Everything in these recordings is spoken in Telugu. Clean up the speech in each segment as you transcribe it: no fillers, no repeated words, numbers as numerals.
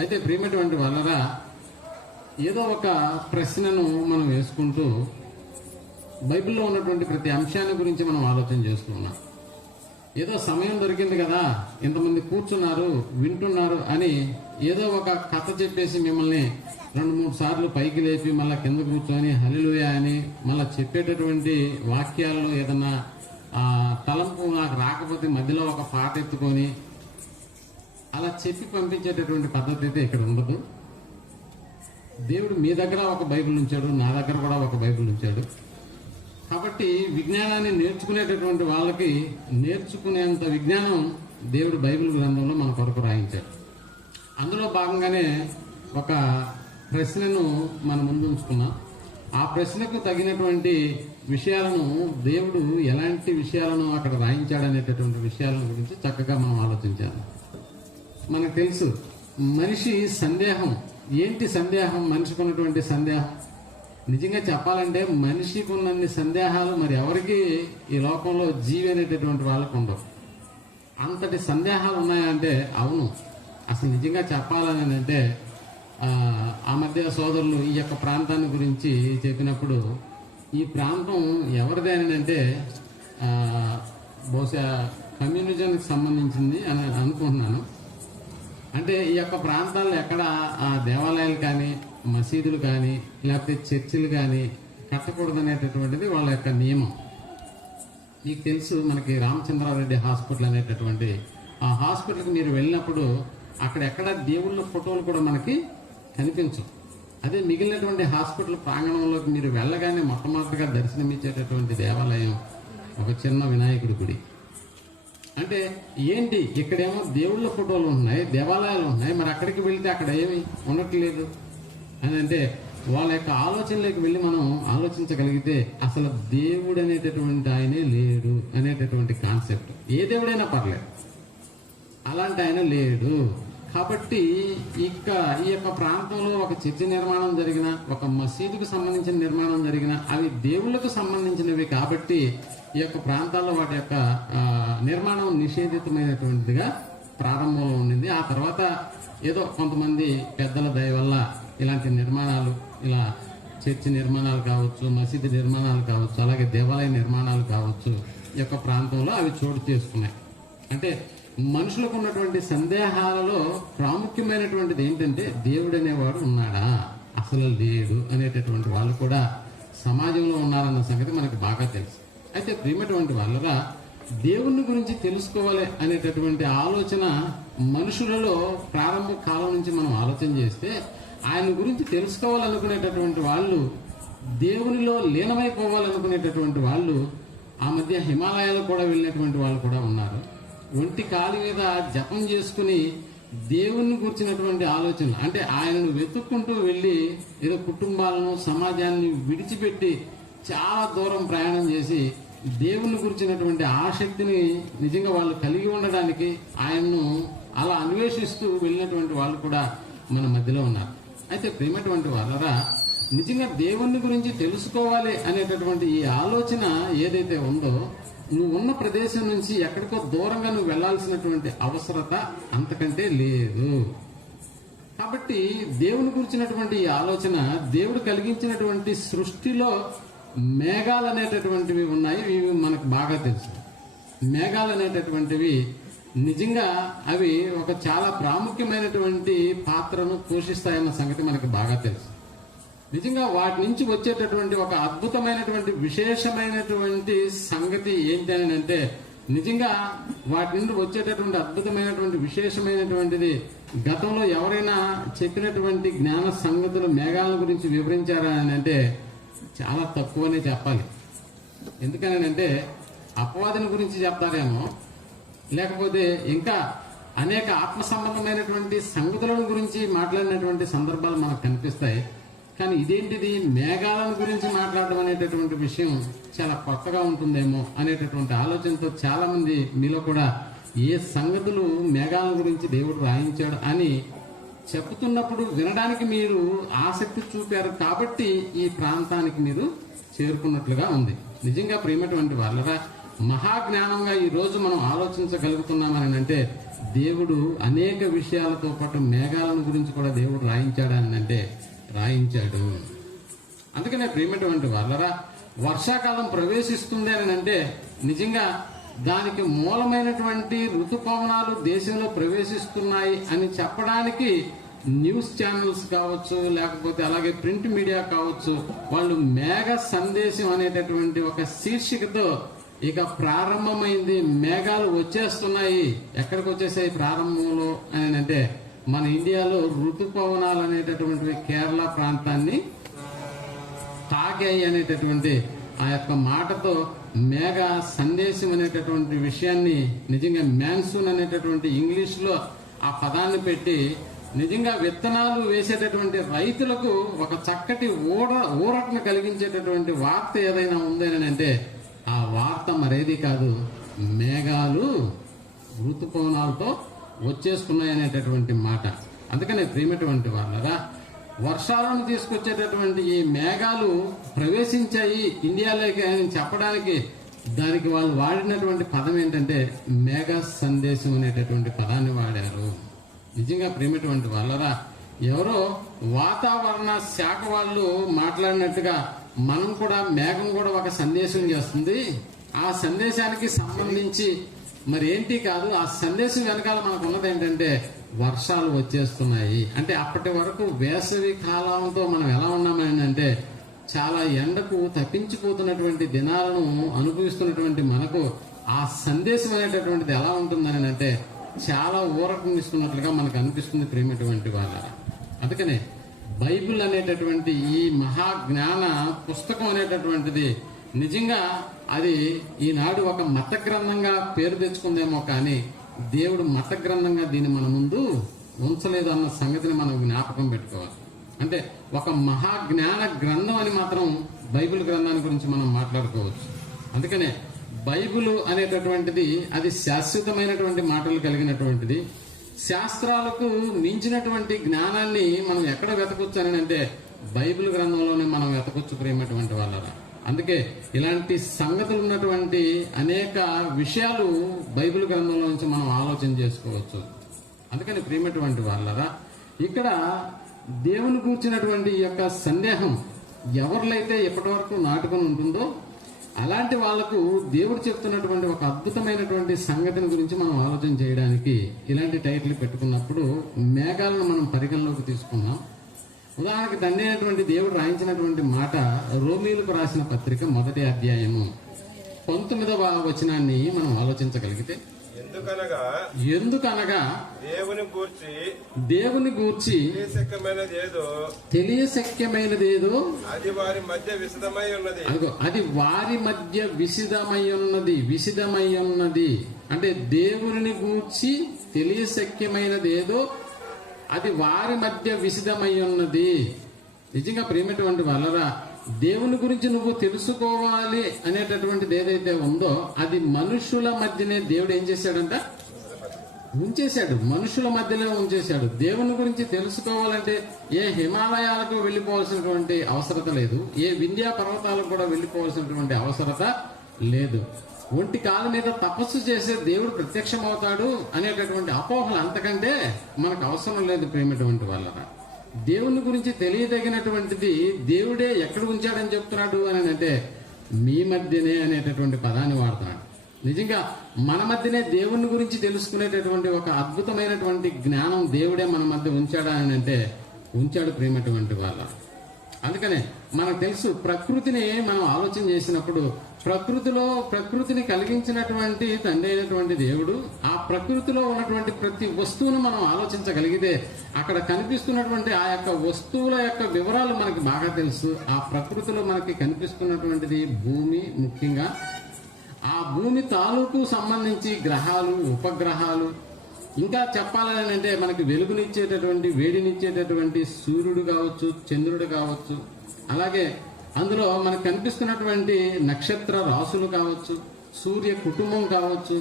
అయితే ప్రియమైనటువంటి వాళ్ళరా, ఏదో ఒక ప్రశ్నను మనం వేసుకుంటూ బైబిల్లో ఉన్నటువంటి ప్రతి అంశాన్ని గురించి మనం ఆలోచన చేస్తూ ఉన్నాం. ఏదో సమయం దొరికింది కదా, ఇంతమంది కూర్చున్నారు వింటున్నారు అని ఏదో ఒక కథ చెప్పేసి మిమ్మల్ని 2-3 సార్లు పైకి లేపి మళ్ళీ కింద కూర్చొని హల్లెలూయా అని మళ్ళీ చెప్పేటటువంటి వాక్యాల్లో ఏదన్నా తలంపు నాకు రాకపోతే మధ్యలో ఒక పాట ఎత్తుకొని అలా చెప్పి పంపించేటటువంటి పద్ధతి అయితే ఇక్కడ ఉండదు. దేవుడు మీ దగ్గర ఒక బైబిల్ ఉంచాడు, నా దగ్గర కూడా ఒక బైబిల్ ఉంచాడు. కాబట్టి విజ్ఞానాన్ని నేర్చుకునేటటువంటి వాళ్ళకి నేర్చుకునేంత విజ్ఞానం దేవుడు బైబిల్ గ్రంథంలో మన కొరకు రాయించాడు. అందులో భాగంగానే ఒక ప్రశ్నను మన ముందు ఉంచుకున్నాం. ఆ ప్రశ్నకు తగినటువంటి విషయాలను దేవుడు ఎలాంటి విషయాలను అక్కడ రాయించాడనేటటువంటి విషయాల గురించి చక్కగా మనం ఆలోచించాలి. మనకు తెలుసు మనిషి సందేహం ఏంటి, సందేహం మనిషికి ఉన్నటువంటి సందేహం. నిజంగా చెప్పాలంటే మనిషికి ఉన్నన్ని సందేహాలు మరి ఎవరికి ఈ లోకంలో జీవి అనేటటువంటి వాళ్ళకు ఉండవు. అంతటి సందేహాలు ఉన్నాయంటే అవును. అసలు నిజంగా చెప్పాలని అంటే ఆ మధ్య సోదరులు ఈ యొక్క ప్రాంతాన్ని గురించి చెప్పినప్పుడు ఈ ప్రాంతం ఎవరిదేని అంటే బహుశా కమ్యూనిజంకి సంబంధించింది అని అనుకుంటున్నాను. అంటే ఈ యొక్క ప్రాంతాల్లో ఎక్కడ దేవాలయాలు కానీ మసీదులు కానీ లేకపోతే చర్చిలు కానీ కట్టకూడదు అనేటటువంటిది వాళ్ళ యొక్క నియమం. మీకు తెలుసు, మనకి రామచంద్రారెడ్డి హాస్పిటల్ అనేటటువంటి ఆ హాస్పిటల్కి మీరు వెళ్ళినప్పుడు అక్కడెక్కడ దేవుళ్ళ ఫోటోలు కూడా మనకి కనిపించవు. అదే మిగిలినటువంటి హాస్పిటల్ ప్రాంగణంలోకి మీరు వెళ్ళగానే మొట్టమొదటిగా దర్శనమిచ్చేటటువంటి దేవాలయం ఒక చిన్న వినాయకుడి గుడి. అంటే ఏంటి, ఇక్కడేమో దేవుళ్ళ ఫోటోలు ఉన్నాయి, దేవాలయాలు ఉన్నాయి, మరి అక్కడికి వెళ్తే అక్కడ ఏమి ఉండట్లేదు అని అంటే వాళ్ళ యొక్క ఆలోచనలోకి వెళ్ళి మనం ఆలోచించగలిగితే అసలు దేవుడు అనేటటువంటి ఆయనే లేడు అనేటటువంటి కాన్సెప్ట్. ఏ దేవుడైనా పర్లేదు, అలాంటి ఆయన లేడు. కాబట్టి ఈ యొక్క ప్రాంతంలో ఒక చర్చి నిర్మాణం జరిగిన, ఒక మసీదుకు సంబంధించిన నిర్మాణం జరిగిన అవి దేవుళ్లకు సంబంధించినవి. కాబట్టి ఈ యొక్క ప్రాంతాల్లో వాటి యొక్క నిర్మాణం నిషేధితమైనటువంటిదిగా ప్రారంభంలో ఉండింది. ఆ తర్వాత ఏదో కొంతమంది పెద్దల దయ వల్ల ఇలాంటి నిర్మాణాలు, ఇలా చర్చి నిర్మాణాలు కావచ్చు, మసీదు నిర్మాణాలు కావచ్చు, అలాగే దేవాలయ నిర్మాణాలు కావచ్చు, ఈ యొక్క ప్రాంతంలో అవి చోటు చేసుకున్నాయి. అంటే మనుషులకు ఉన్నటువంటి సందేహాలలో ప్రాముఖ్యమైనటువంటిది ఏంటంటే దేవుడు అనేవాడు ఉన్నాడా, అసలు లేడు అనేటటువంటి వాళ్ళు కూడా సమాజంలో ఉన్నారన్న సంగతి మనకు బాగా తెలుసు. అయితే ప్రియమైనటువంటి వాళ్ళరా, దేవుని గురించి తెలుసుకోవాలి అనేటటువంటి ఆలోచన మనుషులలో ప్రారంభ కాలం నుంచి మనం ఆలోచన చేస్తే ఆయన గురించి తెలుసుకోవాలనుకునేటటువంటి వాళ్ళు, దేవునిలో లీనమైపోవాలనుకునేటటువంటి వాళ్ళు ఆ మధ్య హిమాలయాలు కూడా వెళ్ళినటువంటి వాళ్ళు కూడా ఉన్నారు. ఒంటి కాలు మీద జపం చేసుకుని దేవుణ్ణి కూర్చున్నటువంటి ఆలోచన, అంటే ఆయనను వెతుక్కుంటూ వెళ్ళి ఏదో కుటుంబాలను సమాజాన్ని విడిచిపెట్టి చాలా దూరం ప్రయాణం చేసి దేవుణ్ణి గురించినటువంటి ఆసక్తిని నిజంగా వాళ్ళు కలిగి ఉండడానికి ఆయన్ను అలా అన్వేషిస్తూ వెళ్ళినటువంటి వాళ్ళు కూడా మన మధ్యలో ఉన్నారు. అయితే ప్రియమైనటువంటి వాళ్ళరా, నిజంగా దేవుణ్ణి గురించి తెలుసుకోవాలి అనేటటువంటి ఈ ఆలోచన ఏదైతే ఉందో, నువ్వు ఉన్న ప్రదేశం నుంచి ఎక్కడికో దూరంగా నువ్వు వెళ్లాల్సినటువంటి అవసరత అంతకంటే లేదు. కాబట్టి దేవుని గురించినటువంటి ఈ ఆలోచన, దేవుడు కలిగించినటువంటి సృష్టిలో మేఘాలు అనేటటువంటివి ఉన్నాయి. ఇవి మనకు బాగా తెలుసు. మేఘాలు అనేటటువంటివి నిజంగా అవి ఒక చాలా ప్రాముఖ్యమైనటువంటి పాత్రను పోషిస్తాయన్న సంగతి మనకు బాగా తెలుసు. నిజంగా వాటి నుంచి వచ్చేటటువంటి ఒక అద్భుతమైనటువంటి విశేషమైనటువంటి సంగతి ఏంటి అని అంటే, నిజంగా వాటి నుండి వచ్చేటటువంటి అద్భుతమైనటువంటి విశేషమైనటువంటిది గతంలో ఎవరైనా చెప్పినటువంటి జ్ఞాన సంగతులు మేఘాల గురించి వివరించారా అని అంటే చాలా తక్కువనే చెప్పాలి. ఎందుకని అంటే అపవాదిని గురించి చెప్తారేమో, లేకపోతే ఇంకా అనేక ఆత్మ సంబంధమైనటువంటి సంగతులను గురించి మాట్లాడినటువంటి సందర్భాలు మనకు కనిపిస్తాయి. కానీ ఇదేంటిది, మేఘాలను గురించి మాట్లాడడం అనేటటువంటి విషయం చాలా కొత్తగా ఉంటుందేమో అనేటటువంటి ఆలోచనతో చాలా మంది మీలో కూడా ఏ సంగతులు మేఘాల గురించి దేవుడు రాయించాడు అని చెప్తున్నప్పుడు వినడానికి మీరు ఆసక్తి చూపారు. కాబట్టి ఈ ప్రాంతానికి మీరు చేరుకున్నట్లుగా ఉంది. నిజంగా ప్రియమైనటువంటి వాళ్ళరా, మహాజ్ఞానంగా ఈ రోజు మనం ఆలోచించగలుగుతున్నామని అంటే దేవుడు అనేక విషయాలతో పాటు మేఘాలను గురించి కూడా దేవుడు రాయించాడని అంటే రాయించాడు. అందుకనే ప్రియమైనటువంటి వాళ్ళరా, వర్షాకాలం ప్రవేశిస్తుంది అని అంటే నిజంగా దానికి మూలమైనటువంటి ఋతుపవనాలు దేశంలో ప్రవేశిస్తున్నాయి అని చెప్పడానికి న్యూస్ ఛానల్స్ కావచ్చు, లేకపోతే అలాగే ప్రింట్ మీడియా కావచ్చు, వాళ్ళు మేఘ సందేశం అనేటటువంటి ఒక శీర్షికతో ఇక ప్రారంభమైంది, మేఘాలు వచ్చేస్తున్నాయి. ఎక్కడికి వచ్చేసాయి ప్రారంభంలో అని అంటే మన ఇండియాలో ఋతుపవనాలు అనేటటువంటివి కేరళ ప్రాంతాన్ని తాకాయి అనేటటువంటి ఆ యొక్క మాటతో మేఘ సందేశం అనేటటువంటి విషయాన్ని నిజంగా మ్యాన్సూన్ అనేటటువంటి ఇంగ్లీష్ లో ఆ పదాన్ని పెట్టి నిజంగా విత్తనాలు వేసేటటువంటి రైతులకు ఒక చక్కటి ఊరటను కలిగించేటటువంటి వార్త ఏదైనా ఉందని అంటే ఆ వార్త మరేది కాదు, మేఘాలు ఋతుపవనాలతో వచ్చేస్తున్నాయి అనేటటువంటి మాట. అందుకనే ప్రియమైనటువంటి వాళ్ళరా, వర్షాలను తీసుకొచ్చేటటువంటి ఈ మేఘాలు ప్రవేశించాయి ఇండియాలోకి అని చెప్పడానికి దానికి వాళ్ళు వాడినటువంటి పదం ఏంటంటే మేఘ సందేశం అనేటటువంటి పదాన్ని వాడారు. నిజంగా ప్రియమైనటువంటి వాళ్ళరా, ఎవరో వాతావరణ శాఖ వాళ్ళు మాట్లాడినట్టుగా మనం కూడా మేఘం కూడా ఒక సందేశం చేస్తుంది, ఆ సందేశానికి సంబంధించి మరి ఏంటి కాదు, ఆ సందేశం వెనకాల మనకు ఉన్నది ఏంటంటే వర్షాలు వచ్చేస్తున్నాయి. అంటే అప్పటి వరకు వేసవి కాలంతో మనం ఎలా ఉన్నామని అంటే చాలా ఎండకు తప్పించిపోతున్నటువంటి దినాలను అనుభవిస్తున్నటువంటి మనకు ఆ సందేశం అనేటటువంటిది ఎలా ఉంటుందని అంటే చాలా ఊరటనిస్తున్నట్లుగా మనకు అనిపిస్తుంది ప్రేమటువంటి వాళ్ళ. అందుకనే బైబిల్ అనేటటువంటి ఈ మహాజ్ఞాన పుస్తకం అనేటటువంటిది నిజంగా అది ఈనాడు ఒక మత గ్రంథంగా పేరు తెచ్చుకుందేమో కానీ దేవుడు మత గ్రంథంగా దీన్ని మన ముందు ఉంచలేదు అన్న సంగతిని మనం జ్ఞాపకం పెట్టుకోవాలి. అంటే ఒక మహాజ్ఞాన గ్రంథం అని మాత్రం బైబిల్ గ్రంథాన్ని గురించి మనం మాట్లాడుకోవచ్చు. అందుకనే బైబిల్ అనేటటువంటిది అది శాశ్వతమైనటువంటి మాటలు కలిగినటువంటిది. శాస్త్రాలకు మించినటువంటి జ్ఞానాన్ని మనం ఎక్కడ వెతకొచ్చు అని అంటే బైబిల్ గ్రంథంలోనే మనం వెతకొచ్చు ప్రేమటువంటి వాళ్ళరా. అందుకే ఇలాంటి సంగతులు ఉన్నటువంటి అనేక విషయాలు బైబిల్ గ్రంథంలో నుంచి మనం ఆలోచన చేసుకోవచ్చు. అందుకని ప్రియమైనటువంటి వాళ్ళరా, ఇక్కడ దేవుని కూర్చున్నటువంటి ఈ యొక్క సందేహం ఎవరిలైతే ఎప్పటి వరకు నాటుకొని ఉంటుందో అలాంటి వాళ్లకు దేవుడు చెప్తున్నటువంటి ఒక అద్భుతమైనటువంటి సంగతిని గురించి మనం ఆలోచన చేయడానికి ఇలాంటి టైటిల్ పెట్టుకున్నప్పుడు మేఘాలను మనం పరిగణలోకి తీసుకున్నాం. ఉదాహరణకి తండ్రి అయినటువంటి దేవుడు రాయించినటువంటి మాట రోమీలకు రాసిన పత్రిక 1వ అధ్యాయము 19వ వచనాన్ని మనం ఆలోచించగలిగితే, ఎందుకనగా దేవుని గూర్చి తెలియశక్యమైనదేదో అది వారి మధ్య విశదమై ఉన్నది. అది వారి మధ్య విశదమై ఉన్నది. అంటే దేవుని గూర్చి తెలియశక్యమైనదేదో అది వారి మధ్య విశదమై ఉన్నది. నిజంగా ప్రేమటువంటి వాళ్ళరా, దేవుని గురించి నువ్వు తెలుసుకోవాలి అనేటటువంటిది ఏదైతే ఉందో అది మనుషుల మధ్యనే దేవుడు ఏం చేశాడంట, ఉంచేశాడు. మనుషుల మధ్యలో ఉంచేశాడు. దేవుని గురించి తెలుసుకోవాలంటే ఏ హిమాలయాలకు వెళ్లిపోవాల్సినటువంటి అవసరత లేదు, ఏ వింధ్యా పర్వతాలకు కూడా వెళ్లిపోవాల్సినటువంటి అవసరత లేదు. ఒంటి కాలు మీద తపస్సు చేసే దేవుడు ప్రత్యక్షమవుతాడు అనేటటువంటి అపోహలు అంతకంటే మనకు అవసరం లేదు ప్రేమటువంటి వాళ్ళరా. దేవుని గురించి తెలియదగినటువంటిది దేవుడే ఎక్కడ ఉంచాడని చెప్తున్నాడు అని అంటే మీ మధ్యనే అనేటటువంటి పదాన్ని వాడుతున్నాడు. నిజంగా మన మధ్యనే దేవుని గురించి తెలుసుకునేటటువంటి ఒక అద్భుతమైనటువంటి జ్ఞానం దేవుడే మన మధ్య ఉంచాడా అని అంటే ఉంచాడు ప్రేమటువంటి వాళ్ళ. అందుకనే మనకు తెలుసు, ప్రకృతిని మనం ఆలోచన చేసినప్పుడు ప్రకృతిని కలిగించినటువంటి తండ్రి అయినటువంటి దేవుడు ఆ ప్రకృతిలో ఉన్నటువంటి ప్రతి వస్తువును మనం ఆలోచించగలిగితే అక్కడ కనిపిస్తున్నటువంటి ఆ యొక్క వస్తువుల యొక్క వివరాలు మనకి బాగా తెలుసు. ఆ ప్రకృతిలో మనకి కనిపిస్తున్నటువంటిది భూమి, ముఖ్యంగా ఆ భూమి తాలూకు సంబంధించి గ్రహాలు, ఉపగ్రహాలు, ఇంకా చెప్పాలని అంటే మనకి వెలుగునిచ్చేటటువంటి వేడినిచ్చేటటువంటి సూర్యుడు కావచ్చు, చంద్రుడు కావచ్చు, అలాగే అందులో మనకు కనిపిస్తున్నటువంటి నక్షత్ర రాసులు కావచ్చు, సూర్య కుటుంబం కావచ్చు,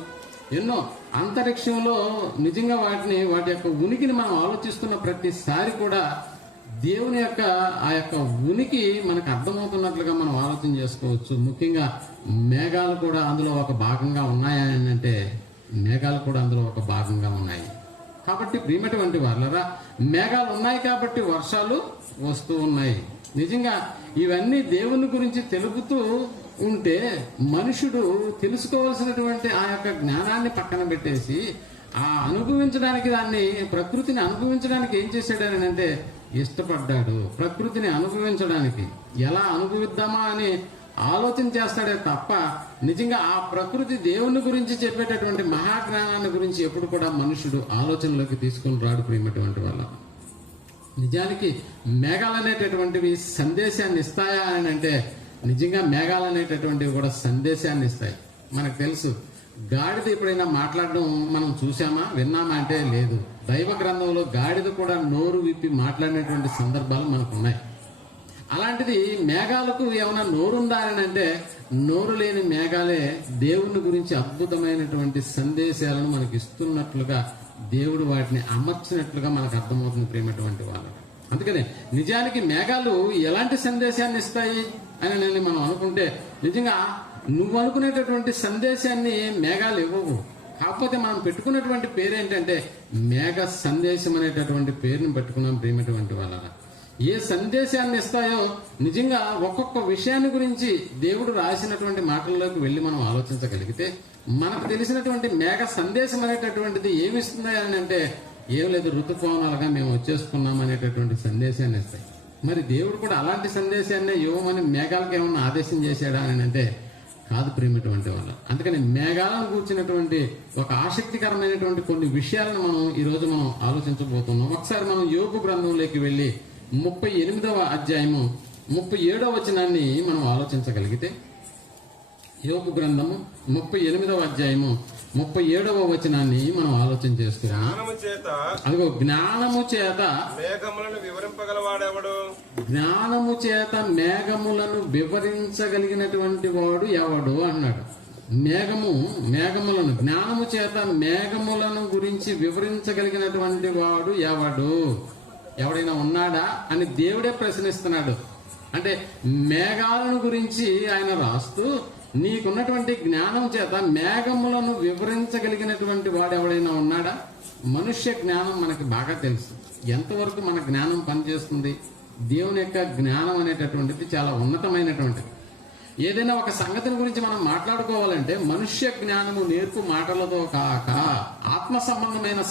ఎన్నో అంతరిక్షంలో నిజంగా వాటి యొక్క ఉనికిని మనం ఆలోచిస్తున్న ప్రతిసారి కూడా దేవుని యొక్క ఆ యొక్క ఉనికి మనకు అర్థమవుతున్నట్లుగా మనం ఆలోచన చేసుకోవచ్చు. ముఖ్యంగా మేఘాలు కూడా అందులో ఒక భాగంగా ఉన్నాయని అంటే మేఘాలు కూడా అందులో ఒక భాగంగా ఉన్నాయి. కాబట్టి ప్రియమైనటువంటి వాళ్ళరా, మేఘాలు ఉన్నాయి కాబట్టి వర్షాలు వస్తూ ఉన్నాయి. నిజంగా ఇవన్నీ దేవుని గురించి తెలుపుతూ ఉంటే మనుషుడు తెలుసుకోవాల్సినటువంటి ఆ యొక్క జ్ఞానాన్ని పక్కన పెట్టేసి ఆ అనుభవించడానికి, దాన్ని ప్రకృతిని అనుభవించడానికి ఏం చేశాడని అంటే ఇష్టపడ్డాడు. ప్రకృతిని అనుభవించడానికి ఎలా అనుభవిద్దామా అని ఆలోచన చేస్తాడే తప్ప నిజంగా ఆ ప్రకృతి దేవుని గురించి చెప్పేటటువంటి మహాజ్ఞానాన్ని గురించి ఎప్పుడు కూడా మనుషుడు ఆలోచనలోకి తీసుకుని రాడు. ప్రియమైనటువంటి వాళ్ళ, నిజానికి మేఘాలు అనేటటువంటివి సందేశాన్ని ఇస్తాయా అని అంటే నిజంగా మేఘాలు అనేటటువంటివి కూడా సందేశాన్ని ఇస్తాయి. మనకు తెలుసు, గాడిద ఎప్పుడైనా మాట్లాడడం మనం చూసామా, విన్నామా అంటే లేదు. దైవ గ్రంథంలో గాడిద కూడా నోరు విప్పి మాట్లాడినటువంటి సందర్భాలు మనకు ఉన్నాయి. అలాంటిది మేఘాలకు ఏమైనా నోరుందా అని అంటే నోరు లేని మేఘాలే దేవుని గురించి అద్భుతమైనటువంటి సందేశాలను మనకి ఇస్తున్నట్లుగా దేవుడు వాటిని అమర్చినట్లుగా మనకు అర్థమవుతుంది. ప్రేమటువంటి వాళ్ళు, అందుకనే నిజానికి మేఘాలు ఎలాంటి సందేశాన్ని ఇస్తాయి అని మనం అనుకుంటే నిజంగా నువ్వు అనుకునేటటువంటి సందేశాన్ని మేఘాలు ఇవ్వవు. కాకపోతే మనం పెట్టుకున్నటువంటి పేరు ఏంటంటే మేఘ సందేశం అనేటటువంటి పేరుని పెట్టుకున్నాం. ప్రేమటువంటి వాళ్ళ, ఏ సందేశాన్ని ఇస్తాయో నిజంగా ఒక్కొక్క విషయాన్ని గురించి దేవుడు రాసినటువంటి మాటల్లోకి వెళ్ళి మనం ఆలోచించగలిగితే మనకు తెలిసినటువంటి మేఘ సందేశం అనేటటువంటిది ఏమిస్తుంది అని అంటే ఏం లేదు, ఋతుపవనాలుగా మేము వచ్చేసుకున్నాం అనేటటువంటి సందేశాన్ని ఇస్తాయి. మరి దేవుడు కూడా అలాంటి సందేశాన్ని ఇవ్వమని మేఘాలకు ఏమన్నా ఆదేశం చేశాడా అని అంటే కాదు. ప్రేమటువంటి వాళ్ళ, అందుకని మేఘాలను కూర్చున్నటువంటి ఒక ఆసక్తికరమైనటువంటి కొన్ని విషయాలను మనం ఈరోజు మనం ఆలోచించబోతున్నాం. ఒకసారి మనం యోబు గ్రంథంలోకి వెళ్ళి 38వ అధ్యాయము 37వ వచనాన్ని మనం ఆలోచించగలిగితే, యోబు గ్రంథము 38వ అధ్యాయము 37వ వచనాన్ని మనం ఆలోచన చేస్తున్నాం. అదిగో జ్ఞానము చేత మేఘములను వివరింపగలవాడెవడు? జ్ఞానము చేత మేఘములను వివరించగలిగినటువంటి వాడు ఎవడు అన్నాడు. మేఘములను జ్ఞానము చేత మేఘములను గురించి వివరించగలిగినటువంటి వాడు ఎవడు? ఎవడైనా ఉన్నాడా అని దేవుడే ప్రశ్నిస్తున్నాడు. అంటే మేఘాలను గురించి ఆయన రాస్తూ నీకున్నటువంటి జ్ఞానం చేత మేఘములను వివరించగలిగినటువంటి వాడు ఎవడైనా ఉన్నాడా? మనుష్య జ్ఞానం మనకి బాగా తెలుసు. ఎంతవరకు మన జ్ఞానం పనిచేస్తుంది? దేవుని యొక్క జ్ఞానం అనేటటువంటిది చాలా ఉన్నతమైనటువంటిది. ఏదైనా ఒక సంగతిని గురించి మనం మాట్లాడుకోవాలంటే మనుష్య జ్ఞానము నేర్పు మాటలతో కాక ఆత్మ సంబంధమైన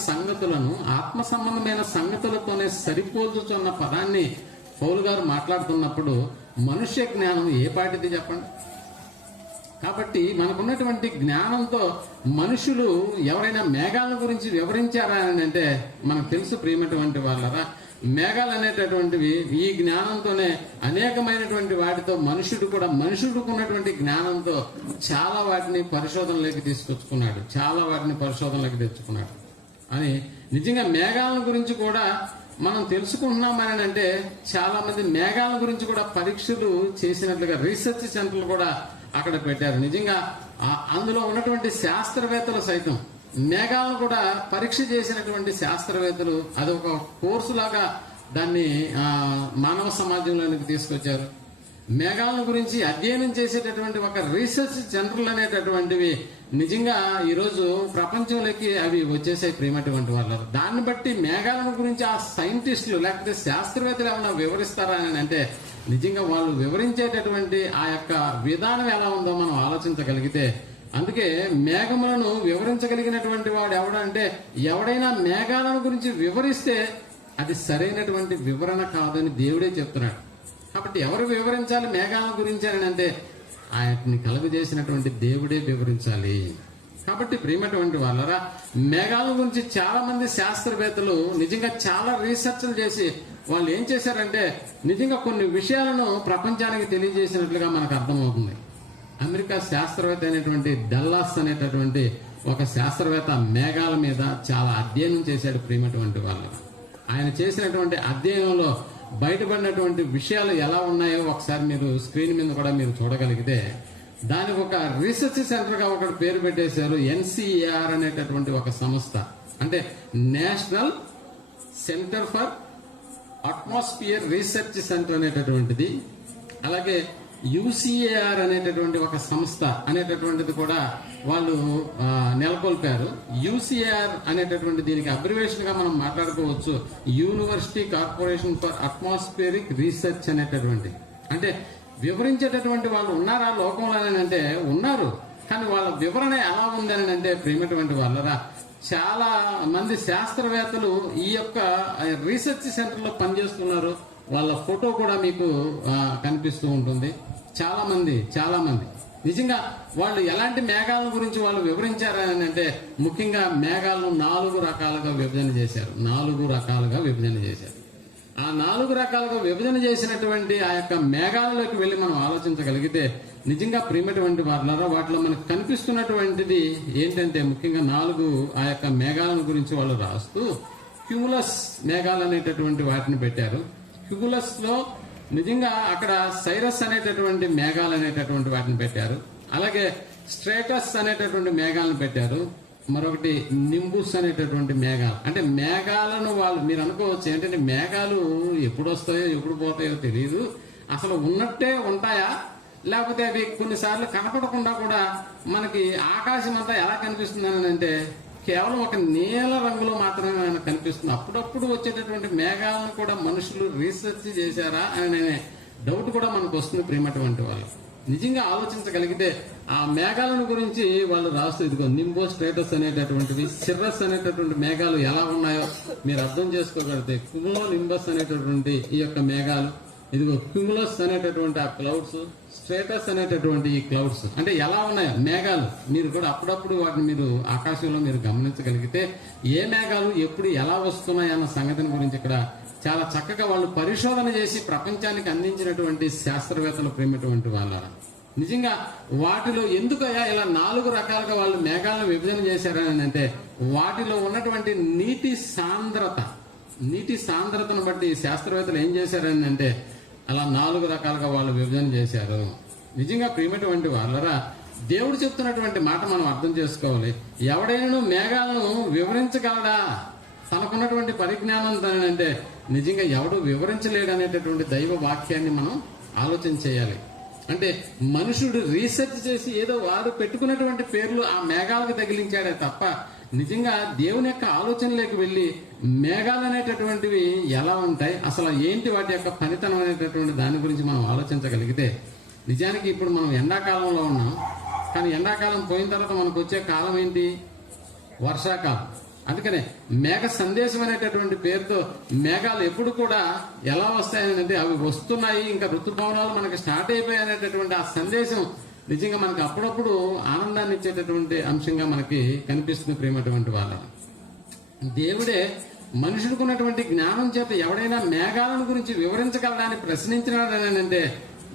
సంగతులతోనే సరిపోల్చుతున్న పదాన్ని పౌలు గారు మాట్లాడుతున్నప్పుడు మనుష్య జ్ఞానం ఏ పాటిది చెప్పండి? కాబట్టి మనకున్నటువంటి జ్ఞానంతో మనుషులు ఎవరైనా మేఘాల గురించి వివరించారా అని అంటే మనకు తెలుసు. ప్రియమైనటువంటి వాళ్ళరా, మేఘాలు అనేటటువంటివి ఈ జ్ఞానంతోనే అనేకమైనటువంటి వాటితో మనుషుడికి ఉన్నటువంటి జ్ఞానంతో చాలా వాటిని పరిశోధనలోకి తీసుకొచ్చుకున్నాడు, చాలా వాటిని పరిశోధనలోకి తెచ్చుకున్నాడు అని. నిజంగా మేఘాల గురించి కూడా మనం తెలుసుకుంటున్నామని అంటే చాలా మంది మేఘాల గురించి కూడా పరీక్షలు చేసినట్లుగా రీసెర్చ్ సెంటర్లు కూడా అక్కడ పెట్టారు. నిజంగా అందులో ఉన్నటువంటి శాస్త్రవేత్తలు సైతం మేఘాలను కూడా పరీక్ష చేసినటువంటి శాస్త్రవేత్తలు అదొక కోర్సు లాగా దాన్ని మానవ సమాజంలోనికి తీసుకొచ్చారు. మేఘాల గురించి అధ్యయనం చేసేటటువంటి ఒక రీసెర్చ్ సెంటర్లు అనేటటువంటివి నిజంగా ఈరోజు ప్రపంచంలోకి అవి వచ్చేసాయి. ప్రేమటువంటి వాళ్ళు, దాన్ని బట్టి మేఘాలను గురించి ఆ సైంటిస్టులు లేకపోతే శాస్త్రవేత్తలు ఏమైనా వివరిస్తారా అని అంటే నిజంగా వాళ్ళు వివరించేటటువంటి ఆ యొక్క విధానం ఎలా ఉందో మనం ఆలోచించగలిగితే, అందుకే మేఘములను వివరించగలిగినటువంటి వాడు ఎవడంటే ఎవడైనా మేఘాలను గురించి వివరిస్తే అది సరైనటువంటి వివరణ కాదని దేవుడే చెప్తున్నాడు. కాబట్టి ఎవరు వివరించాలి మేఘాల గురించి అని అంటే ఆయన్ని కలుగజేసినటువంటి దేవుడే వివరించాలి. కాబట్టి ప్రియమైనటువంటి వాళ్ళరా, మేఘాల గురించి చాలా మంది శాస్త్రవేత్తలు నిజంగా చాలా రీసెర్చ్లు చేసి వాళ్ళు ఏం చేశారంటే నిజంగా కొన్ని విషయాలను ప్రపంచానికి తెలియజేసినట్లుగా మనకు అర్థమవుతుంది. అమెరికా శాస్త్రవేత్త అయినటువంటి డల్లాస్ అనేటటువంటి ఒక శాస్త్రవేత్త మేఘాల మీద చాలా అధ్యయనం చేశాడు. ప్రియమైనటువంటి వాళ్ళు, ఆయన చేసినటువంటి అధ్యయనంలో బయటపడినటువంటి విషయాలు ఎలా ఉన్నాయో ఒకసారి మీరు స్క్రీన్ మీద కూడా మీరు చూడగలిగితే, దానికి ఒక రీసెర్చ్ సెంటర్ గా ఒకటి పేరు పెట్టేశారు. NCAR అనేటటువంటి ఒక సంస్థ, అంటే national centre for atmosphere research centre అనేటటువంటిది, అలాగే యూసీఏఆర్ అనేటటువంటి ఒక సంస్థ అనేటటువంటిది కూడా వాళ్ళు నెలకొల్పారు. యూసీఏఆర్ అనేటటువంటి దీనికి అబ్రివేషన్ గా మనం మాట్లాడుకోవచ్చు, university corporation for atmospheric research అనేటటువంటి. అంటే వివరించేటటువంటి వాళ్ళు ఉన్నారా లోకంలో అని అంటే ఉన్నారు, కానీ వాళ్ళ వివరణ ఎలా ఉందని అంటే ప్రేమటువంటి వాళ్ళరా చాలా మంది శాస్త్రవేత్తలు ఈ యొక్క రీసెర్చ్ సెంటర్ లో పనిచేస్తున్నారు. వాళ్ళ ఫోటో కూడా మీకు కనిపిస్తూ ఉంటుంది. చాలా మంది నిజంగా వాళ్ళు ఎలాంటి మేఘాల గురించి వాళ్ళు వివరించారని అంటే ముఖ్యంగా మేఘాలను 4 రకాలుగా విభజన చేశారు. 4 రకాలుగా విభజన చేశారు. ఆ 4 రకాలుగా విభజన చేసినటువంటి ఆ యొక్క మేఘాలలోకి వెళ్లి మనం ఆలోచించగలిగితే నిజంగా ప్రియమైనటువంటి వాళ్ళారా వాటిలో మనకు కనిపిస్తున్నటువంటిది ఏంటంటే ముఖ్యంగా 4 ఆ యొక్క మేఘాలను గురించి వాళ్ళు రాస్తూ క్యూములస్ మేఘాలు అనేటటువంటి వాటిని పెట్టారు. క్యూములస్ లో నిజంగా అక్కడ సైరస్ అనేటటువంటి మేఘాలు అనేటటువంటి వాటిని పెట్టారు. అలాగే స్ట్రేటస్ అనేటటువంటి మేఘాలను పెట్టారు. మరొకటి నింబుస్ అనేటటువంటి మేఘాలు. అంటే మేఘాలను వాళ్ళు మీరు అనుకోవచ్చు ఏంటంటే మేఘాలు ఎప్పుడు వస్తాయో ఎప్పుడు పోతాయో తెలియదు, అసలు ఉన్నట్టే ఉంటాయా లేకపోతే అవి కొన్నిసార్లు కనపడకుండా కూడా మనకి ఆకాశం అంతా ఎలా కనిపిస్తుంది అని అంటే కేవలం ఒక నీల రంగులో మాత్రమే మనకు కనిపిస్తుంది. అప్పుడప్పుడు వచ్చేటటువంటి మేఘాలను కూడా మనుషులు రీసెర్చ్ చేశారా అనే డౌట్ కూడా మనకు వస్తుంది ప్రేమటువంటి వాళ్ళు. నిజంగా ఆలోచించగలిగితే ఆ మేఘాలను గురించి వాళ్ళు రాస్తూ ఇదిగో నింబో స్టేటస్ అనేటటువంటివి, సిర్రస్ అనేటటువంటి మేఘాలు ఎలా ఉన్నాయో మీరు అర్థం చేసుకోగలిగితే క్యూములో నింబస్ అనేటటువంటి ఈ యొక్క మేఘాలు, ఇదిగో క్యూములస్ అనేటటువంటి ఆ క్లౌడ్స్, స్ట్రేటస్ అనేటటువంటి ఈ క్లౌడ్స్ అంటే ఎలా ఉన్నాయో మేఘాలు మీరు కూడా అప్పుడప్పుడు వాటిని మీరు ఆకాశంలో మీరు గమనించగలిగితే ఏ మేఘాలు ఎప్పుడు ఎలా వస్తున్నాయి అన్న సంగతిని గురించి ఇక్కడ చాలా చక్కగా వాళ్ళు పరిశోధన చేసి ప్రపంచానికి అందించినటువంటి శాస్త్రవేత్తలు ప్రేమటువంటి వాళ్ళ. నిజంగా వాటిలో ఎందుకయ్యా ఇలా 4 రకాలుగా వాళ్ళు మేఘాలను విభజన చేశారని అంటే వాటిలో ఉన్నటువంటి నీటి సాంద్రతను బట్టి శాస్త్రవేత్తలు ఏం చేశారని అంటే అలా 4 రకాలుగా వాళ్ళు విభజన చేశారు. నిజంగా ప్రియమైనటువంటి వాళ్ళరా దేవుడు చెప్తున్నటువంటి మాట మనం అర్థం చేసుకోవాలి. ఎవడైనా మేఘాలను వివరించగలడా తనకున్నటువంటి పరిజ్ఞానం అంటే నిజంగా ఎవడు వివరించలేడు అనేటటువంటి దైవ వాక్యాన్ని మనం ఆలోచన చేయాలి. అంటే మనుషుడు రీసెర్చ్ చేసి ఏదో వారు పెట్టుకున్నటువంటి పేర్లు ఆ మేఘాలకు తగిలించాడే తప్ప నిజంగా దేవుని యొక్క ఆలోచనలోకి వెళ్ళి మేఘాలు అనేటటువంటివి ఎలా ఉంటాయి, అసలు ఏంటి వాటి యొక్క పనితనం అనేటటువంటి దాని గురించి మనం ఆలోచించగలిగితే నిజానికి ఇప్పుడు మనం ఎండాకాలంలో ఉన్నాం. కానీ ఎండాకాలం పోయిన తర్వాత మనకు వచ్చే కాలం ఏంటి? వర్షాకాలం. అందుకనే మేఘ సందేశం అనేటటువంటి పేరుతో మేఘాలు ఎప్పుడు కూడా ఎలా వస్తాయని అంటే అవి వస్తున్నాయి, ఇంకా ఋతుపవనాలు మనకి స్టార్ట్ అయిపోయాయి అనేటటువంటి ఆ సందేశం నిజంగా మనకి అప్పుడప్పుడు ఆనందాన్ని ఇచ్చేటటువంటి అంశంగా మనకి కనిపిస్తుంది ప్రేమటువంటి వాళ్ళ. దేవుడే మనుషులకు ఉన్నటువంటి జ్ఞానం చేత ఎవడైనా మేఘాలను గురించి వివరించగలడాన్ని ప్రశ్నించినాడని అంటే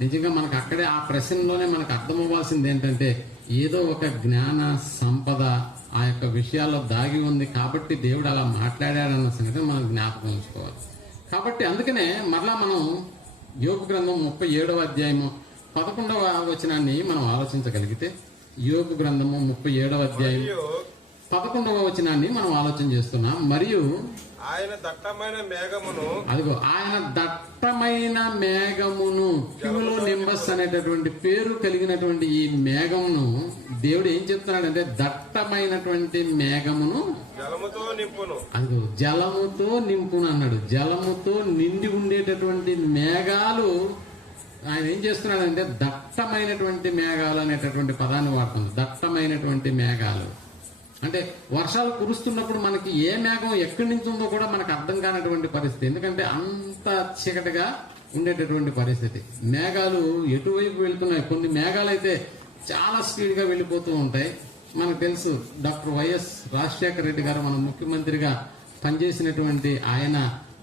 నిజంగా మనకు అక్కడే ఆ ప్రశ్నలోనే మనకు అర్థమవ్వాల్సింది ఏంటంటే ఏదో ఒక జ్ఞాన సంపద ఆ యొక్క విషయాల్లో దాగి ఉంది కాబట్టి దేవుడు అలా మాట్లాడాడన్న సంగతి మనం జ్ఞాపకం ఉంచుకోవాలి. కాబట్టి అందుకనే మరలా మనం యోబు గ్రంథం 37వ అధ్యాయము 11వ వచనాన్ని మనం ఆలోచించగలిగితే యోబు గ్రంథము 37వ అధ్యాయం 11వ వచనాన్ని మనం ఆలోచన చేస్తున్నాం. మరియు ఆయన దట్టమైన మేఘమును, అదిగో ఆయన దట్టమైన మేఘమును, క్యూములో నింబస్ అనేటటువంటి పేరు కలిగినటువంటి ఈ మేఘమును దేవుడు ఏం చెప్తున్నాడంటే దట్టమైనటువంటి మేఘమును జలముతో నింపును. అదిగో జలముతో నింపును అన్నాడు. జలముతో నిండి ఉండేటటువంటి మేఘాలు ఆయన ఏం చేస్తున్నాడంటే దట్టమైనటువంటి మేఘాలు అనేటటువంటి పదాన్ని వాడుతుంది. దట్టమైనటువంటి మేఘాలు అంటే వర్షాలు కురుస్తున్నప్పుడు మనకి ఏ మేఘం ఎక్కడి నుంచి ఉందో కూడా మనకు అర్థం కానటువంటి పరిస్థితి. ఎందుకంటే అంత చీకటిగా ఉండేటటువంటి పరిస్థితి. మేఘాలు ఎటువైపు వెళ్తున్నాయి, కొన్ని మేఘాలు అయితే చాలా స్పీడ్ గా వెళ్ళిపోతూ ఉంటాయి. మనకు తెలుసు డాక్టర్ వైఎస్ రాజశేఖర రెడ్డి గారు మన ముఖ్యమంత్రిగా పనిచేసినటువంటి ఆయన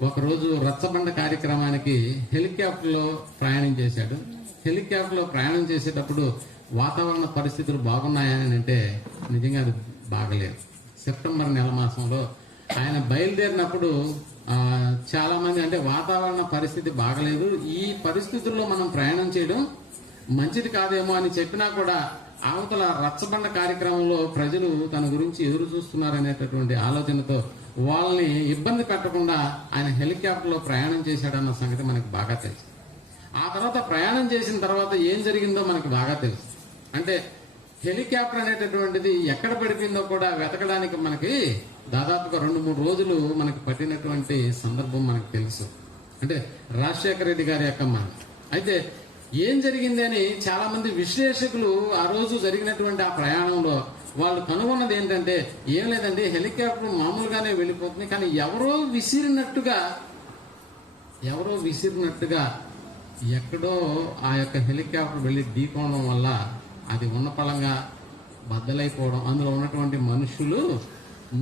ఒకరోజు రచ్చబండ కార్యక్రమానికి హెలికాప్టర్ లో ప్రయాణం చేశాడు. హెలికాప్టర్ లో ప్రయాణం చేసేటప్పుడు వాతావరణ పరిస్థితులు బాగున్నాయని అంటే నిజంగా అది బాగలేదు. సెప్టెంబర్ నెల మాసంలో ఆయన బయలుదేరినప్పుడు చాలా మంది అంటే వాతావరణ పరిస్థితి బాగలేదు, ఈ పరిస్థితుల్లో మనం ప్రయాణం చేయడం మంచిది కాదేమో అని చెప్పినా కూడా అవతల రచ్చబండ కార్యక్రమంలో ప్రజలు తన గురించి ఎదురు చూస్తున్నారనేటటువంటి ఆలోచనతో వాళ్ళని ఇబ్బంది పెట్టకుండా ఆయన హెలికాప్టర్లో ప్రయాణం చేశాడన్న సంగతి మనకు బాగా తెలుసు. ఆ తర్వాత ప్రయాణం చేసిన తర్వాత ఏం జరిగిందో మనకు బాగా తెలుసు. అంటే హెలికాప్టర్ అనేటటువంటిది ఎక్కడ పడిపోయిందో కూడా వెతకడానికి మనకి దాదాపుగా 2-3 రోజులు మనకి పట్టినటువంటి సందర్భం మనకు తెలుసు. అంటే రాజశేఖర రెడ్డి గారి యొక్క మాట. అయితే ఏం జరిగింది అని చాలా మంది విశ్లేషకులు ఆ రోజు జరిగినటువంటి ఆ ప్రయాణంలో వాళ్ళు కనుగొన్నది ఏంటంటే, ఏం లేదండి, హెలికాప్టర్ మామూలుగానే వెళ్ళిపోతుంది, కానీ ఎవరో విసిరినట్టుగా ఎక్కడో ఆ యొక్క హెలికాప్టర్ వెళ్ళి ఢీకోవడం వల్ల అది ఉన్నపళంగా బద్దలైపోవడం, అందులో ఉన్నటువంటి మనుషులు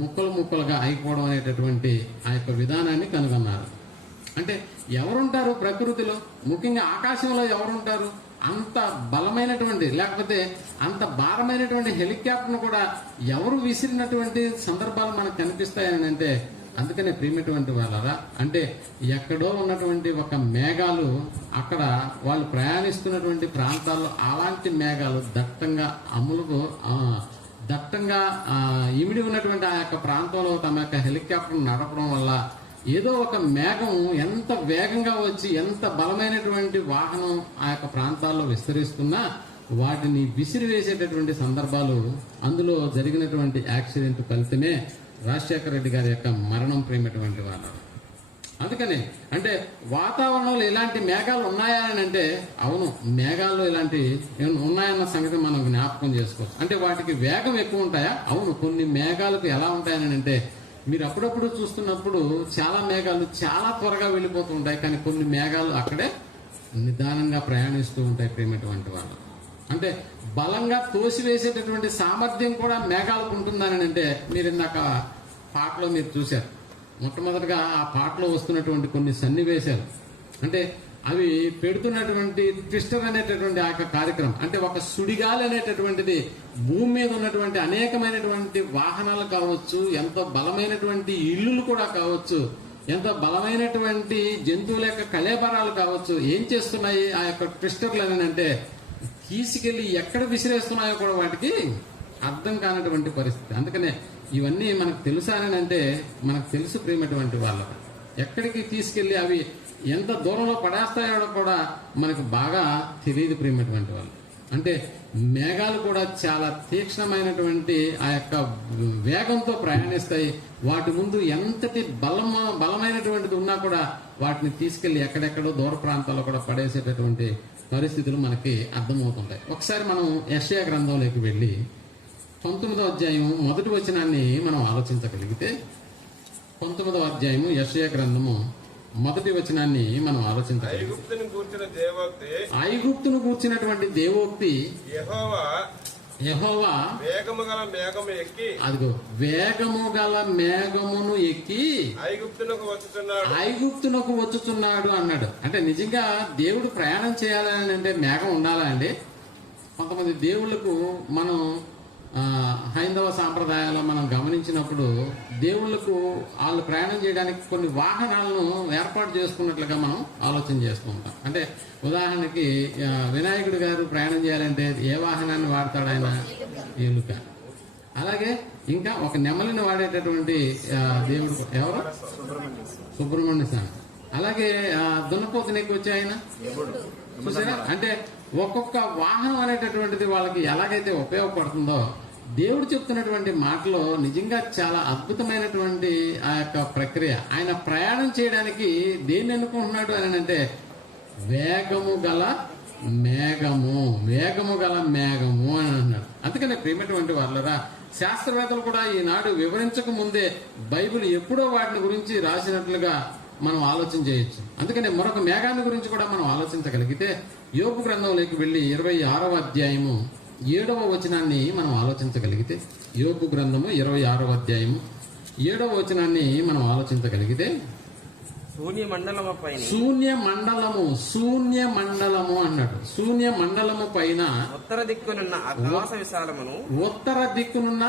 ముక్కలుగా అయిపోవడం అనేటటువంటి ఆ యొక్క విధానాన్ని కనుగొన్నారు. అంటే ఎవరుంటారు ప్రకృతిలో, ముఖ్యంగా ఆకాశంలో ఎవరుంటారు? అంత బలమైనటువంటి లేకపోతే అంత భారమైనటువంటి హెలికాప్టర్ను కూడా ఎవరు విసిరినటువంటి సందర్భాలు మనకు కనిపిస్తాయని అంటే, అందుకనే ప్రియమైనటువంటి వాళ్ళరా, అంటే ఎక్కడో ఉన్నటువంటి ఒక మేఘాలు అక్కడ వాళ్ళు ప్రయాణిస్తున్నటువంటి ప్రాంతాల్లో అలాంటి మేఘాలు దట్టంగా ఇమిడి ఉన్నటువంటి ఆ యొక్క ప్రాంతంలో తమ యొక్క హెలికాప్టర్ నడపడం వల్ల ఏదో ఒక మేఘం ఎంత వేగంగా వచ్చి ఎంత బలమైనటువంటి వాహనం ఆ యొక్క ప్రాంతాల్లో విస్తరిస్తున్నా వాటిని విసిరివేసేటటువంటి సందర్భాలు, అందులో జరిగినటువంటి యాక్సిడెంట్ ఫలితమే రాజశేఖర రెడ్డి గారి యొక్క మరణం ప్రేమటువంటి వాళ్ళు. అందుకని అంటే వాతావరణంలో ఇలాంటి మేఘాలు ఉన్నాయా అని అంటే, అవును, మేఘాల్లో ఇలాంటి ఉన్నాయన్న సంగతి మనం జ్ఞాపకం చేసుకోవచ్చు. అంటే వాటికి వేగం ఎక్కువ ఉంటాయా? అవును. కొన్ని మేఘాలకు ఎలా ఉంటాయని అంటే, మీరు అప్పుడప్పుడు చూస్తున్నప్పుడు చాలా మేఘాలు చాలా త్వరగా వెళ్ళిపోతూ ఉంటాయి, కానీ కొన్ని మేఘాలు అక్కడే నిదానంగా ప్రయాణిస్తూ ఉంటాయి ప్రేమటువంటి వాళ్ళు. అంటే బలంగా తోసివేసేటటువంటి సామర్థ్యం కూడా మేఘాలకు ఉంటుందని అంటే, మీరు ఇందాక పాటలో మీరు చూశారు. మొట్టమొదటిగా ఆ పాటలో వస్తున్నటువంటి కొన్ని సన్నివేశాలు, అంటే అవి పెడుతున్నటువంటి ట్విస్టర్ అనేటటువంటి ఆ యొక్క కార్యక్రమం, అంటే ఒక సుడిగాలి అనేటటువంటిది భూమి మీద ఉన్నటువంటి అనేకమైనటువంటి వాహనాలు కావచ్చు, ఎంతో బలమైనటువంటి ఇల్లులు కూడా కావచ్చు, ఎంతో బలమైనటువంటి జంతువుల యొక్క కళేబరాలు కావచ్చు, ఏం చేస్తున్నాయి ఆ యొక్క ట్విస్టర్లు అని అంటే, తీసుకెళ్లి ఎక్కడ విసిరేస్తున్నాయో కూడా వాటికి అర్థం కానటువంటి పరిస్థితి. అందుకనే ఇవన్నీ మనకు తెలుసా అని అంటే, మనకు తెలుసు ప్రేమటువంటి వాళ్ళకు ఎక్కడికి తీసుకెళ్లి అవి ఎంత దూరంలో పడేస్తాయో కూడా మనకు బాగా తెలియదు ప్రేమటువంటి వాళ్ళు. అంటే మేఘాలు కూడా చాలా తీక్ష్ణమైనటువంటి ఆ యొక్క వేగంతో ప్రయాణిస్తాయి. వాటి ముందు ఎంతటి బలమైనటువంటిది ఉన్నా కూడా వాటిని తీసుకెళ్లి ఎక్కడెక్కడో దూర ప్రాంతాల్లో కూడా పడేసేటటువంటి పరిస్థితులు మనకి అర్థమవుతుంటాయి. ఒకసారి మనం యెషయా గ్రంథంలోకి వెళ్ళి 19వ అధ్యాయం 1వ వచనాన్ని మనం ఆలోచించగలిగితే, 19వ అధ్యాయము యెషయా గ్రంథము 1వ వచనాన్ని మనం ఆలోచించాలి. ఐగుప్తును కూర్చున్నటువంటి దేవోక్తి, యెహోవా వేగము గల మేఘము ఎక్కి, అదిగో వేగము గల మేఘమును ఎక్కి ఐగుప్తునకు వచ్చుచున్నాడు అన్నాడు. అంటే నిజంగా దేవుడు ప్రయాణం చేయాలని అంటే మేఘం ఉండాలా అండి? కొంతమంది దేవుళ్లకు మనం హైందవ సాంప్రదాయాల్లో మనం గమనించినప్పుడు దేవుళ్లకు వాళ్ళు ప్రయాణం చేయడానికి కొన్ని వాహనాలను ఏర్పాటు చేసుకున్నట్లుగా మనం ఆలోచన చేస్తూ ఉంటాం. అంటే ఉదాహరణకి వినాయకుడు గారు ప్రయాణం చేయాలంటే ఏ వాహనాన్ని వాడతాడు ఆయన? ఎలుక. అలాగే ఇంకా ఒక నెమలిని వాడేటటువంటి దేవుడు ఎవరు? సుబ్రహ్మణ్య స్వామి. అలాగే దున్నపోతునికి వచ్చే ఆయన చూసారా? అంటే ఒక్కొక్క వాహనం అనేటటువంటిది వాళ్ళకి ఎలాగైతే ఉపయోగపడుతుందో, దేవుడు చెప్తున్నటువంటి మాటలో నిజంగా చాలా అద్భుతమైనటువంటి ఆ యొక్క ప్రక్రియ. ఆయన ప్రయాణం చేయడానికి దేన్ని ఎన్నుకుంటున్నాడు అని అంటే, వేగము గల మేఘము అని అన్నాడు. అందుకనే ప్రేమటువంటి వాళ్ళరా, శాస్త్రవేత్తలు కూడా ఈనాడు వివరించక ముందే బైబిల్ ఎప్పుడో వాటిని గురించి రాసినట్లుగా మనం ఆలోచన చేయొచ్చు. అందుకనే మరొక మేఘాన్ని గురించి కూడా మనం ఆలోచించగలిగితే, యోబు గ్రంథంలోకి వెళ్లి 26వ అధ్యాయము 7వ వచనాన్ని మనం ఆలోచించగలిగితే, యోబు గ్రంథము 26వ అధ్యాయము 7వ వచనాన్ని మనం ఆలోచించగలిగితే, శూన్య మండలము అన్నాడు. శూన్య మండలము పైన ఉత్తర దిక్కునున్న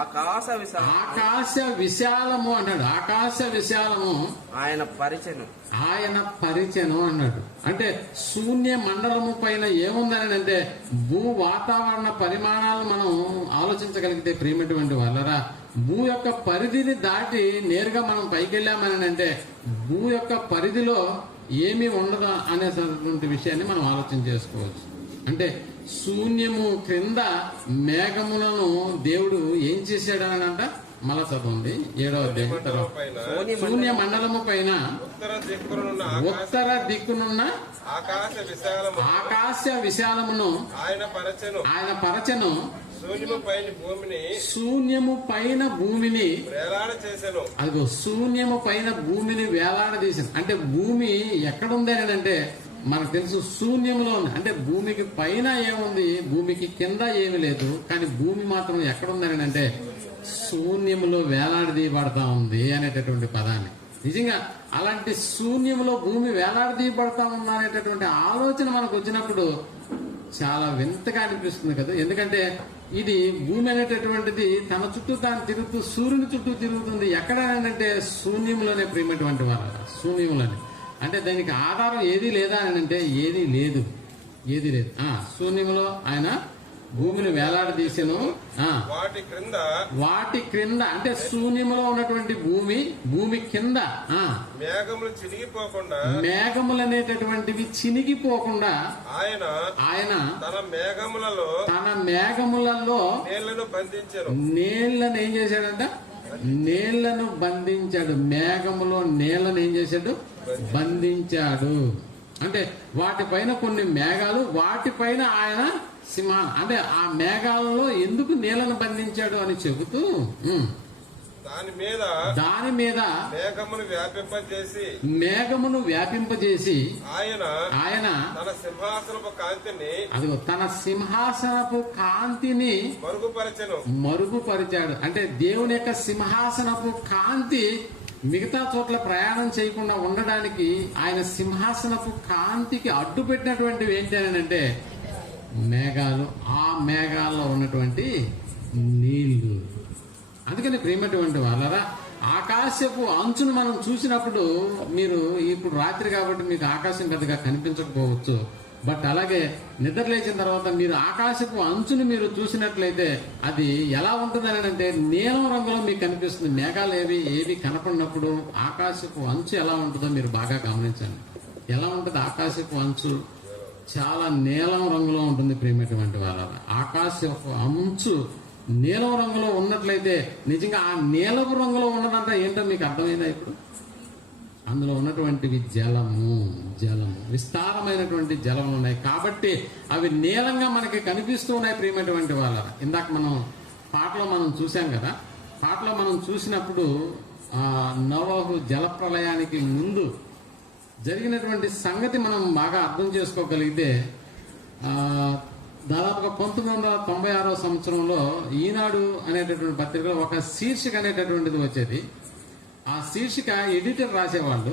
ఆకాశ విశాల ఆకాశ విశాలము అన్నాడు. ఆకాశ విశాలము ఆయన పరిచయం. ఆయన పరిచయం అన్నాడు. అంటే శూన్య మండలము పైన ఏముందని అంటే భూ వాతావరణ పరిమాణాలు మనం ఆలోచించగలిగితే ప్రియమైనటువంటి వాళ్ళరా, భూ యొక్క పరిధిని దాటి నేరుగా మనం పైకి వెళ్ళామని అంటే భూ యొక్క పరిధిలో ఏమీ ఉండదు అనేటువంటి విషయాన్ని మనం ఆలోచన చేసుకోవచ్చు. అంటే శూన్యము క్రింద మేఘములను దేవుడు ఏం చేశాడనంట, మళ్ళా చదవండి 7వ అధ్యాయం తర్వాత. శూన్య మండలము పైన ఉత్తర దిక్కునున్న ఆకాశ విశాలమును ఆయన పరచెను. శూన్యము పైన భూమిని అదిగో శూన్యము పైన భూమిని వేలాడదీసింది. అంటే భూమి ఎక్కడుంది అని అంటే మనకు తెలుసు శూన్యంలో ఉంది. అంటే భూమికి పైన ఏముంది, భూమికి కింద ఏమి లేదు, కానీ భూమి మాత్రం ఎక్కడుందని అంటే శూన్యములో వేలాడదీయబడతా ఉంది అనేటటువంటి పదాన్ని. నిజంగా అలాంటి శూన్యంలో భూమి వేలాడదీయబడతా ఉందా అనేటటువంటి ఆలోచన మనకు వచ్చినప్పుడు చాలా వింతగా అనిపిస్తుంది కదా. ఎందుకంటే ఇది భూమి అనేటటువంటిది తన చుట్టూ తాను తిరుగుతూ సూర్యుని చుట్టూ తిరుగుతుంది. ఎక్కడ అంటే శూన్యంలోనే ప్రియమైనటువంటి వారు, శూన్యంలోనే. అంటే దానికి ఆధారం ఏది లేదా అని అంటే ఏది లేదు. శూన్యంలో ఆయన భూమిని వేలాడదీసెను. వాటి క్రింద అంటే శూన్యంలో ఉన్నటువంటి భూమి కింద మేఘములు అనేటటువంటివి చినిగిపోకుండా ఆయన తన మేఘములలో నీళ్లను ఏం చేశాడంట, నీళ్లను బంధించాడు. మేఘములో నీళ్లను ఏం చేశాడు, బంధించాడు. అంటే వాటిపైన కొన్ని మేఘాలు, వాటిపైన ఆయన సింహాన్. అంటే ఆ మేఘాలలో ఎందుకు నీళ్లను బంధించాడు అని చెబుతూ దాని మీద మేఘమును వ్యాపింపజేసి ఆయన అదిగో తన సింహాసనపు కాంతిని మరుగుపరిచాడు. అంటే దేవుని యొక్క సింహాసనపు కాంతి మిగతా చోట్ల ప్రయాణం చేయకుండా ఉండడానికి ఆయన సింహాసనపు కాంతికి అడ్డు పెట్టినటువంటివి ఏంటి అని అంటే మేఘాలు. ఆ మేఘాల్లో ఉన్నటువంటి నీళ్లు. అందుకని ప్రియమైనటువంటి వాళ్ళరా, ఆకాశపు అంచును మనం చూసినప్పుడు మీరు ఇప్పుడు రాత్రి కాబట్టి మీకు ఆకాశం పెద్దగా కనిపించకపోవచ్చు, బట్ అలాగే నిద్ర లేచిన తర్వాత మీరు ఆకాశపు అంచును మీరు చూసినట్లయితే అది ఎలా ఉంటుందని అంటే నీలం రంగులో మీకు కనిపిస్తుంది. మేఘాలు ఏవి కనపడినప్పుడు ఆకాశపు అంచు ఎలా ఉంటుందో మీరు బాగా గమనించండి. ఎలా ఉంటుంది ఆకాశపు అంచు? చాలా నీలం రంగులో ఉంటుంది ప్రియమైనటువంటి వాళ్ళ. ఆకాశపు అంచు నీలం రంగులో ఉన్నట్లయితే నిజంగా ఆ నీలపు రంగులో ఉన్నదంతా ఏంటో మీకు అర్థమైందా? ఇప్పుడు అందులో ఉన్నటువంటివి జలము విస్తారమైనటువంటి జలములు ఉన్నాయి కాబట్టి అవి నీలంగా మనకి కనిపిస్తూ ఉన్నాయి ప్రియమైనటువంటి వాళ్ళ. ఇందాక మనం పాటలో మనం చూసాం కదా, పాటలో మనం చూసినప్పుడు నోవహు జలప్రళయానికి ముందు జరిగినటువంటి సంగతి మనం బాగా అర్థం చేసుకోగలిగితే దాదాపుగా 1996 సంవత్సరంలో ఈనాడు అనేటటువంటి పత్రికలో ఒక శీర్షిక అనేటటువంటిది వచ్చేది. ఆ శీర్షిక ఎడిటర్ రాసేవాళ్ళు.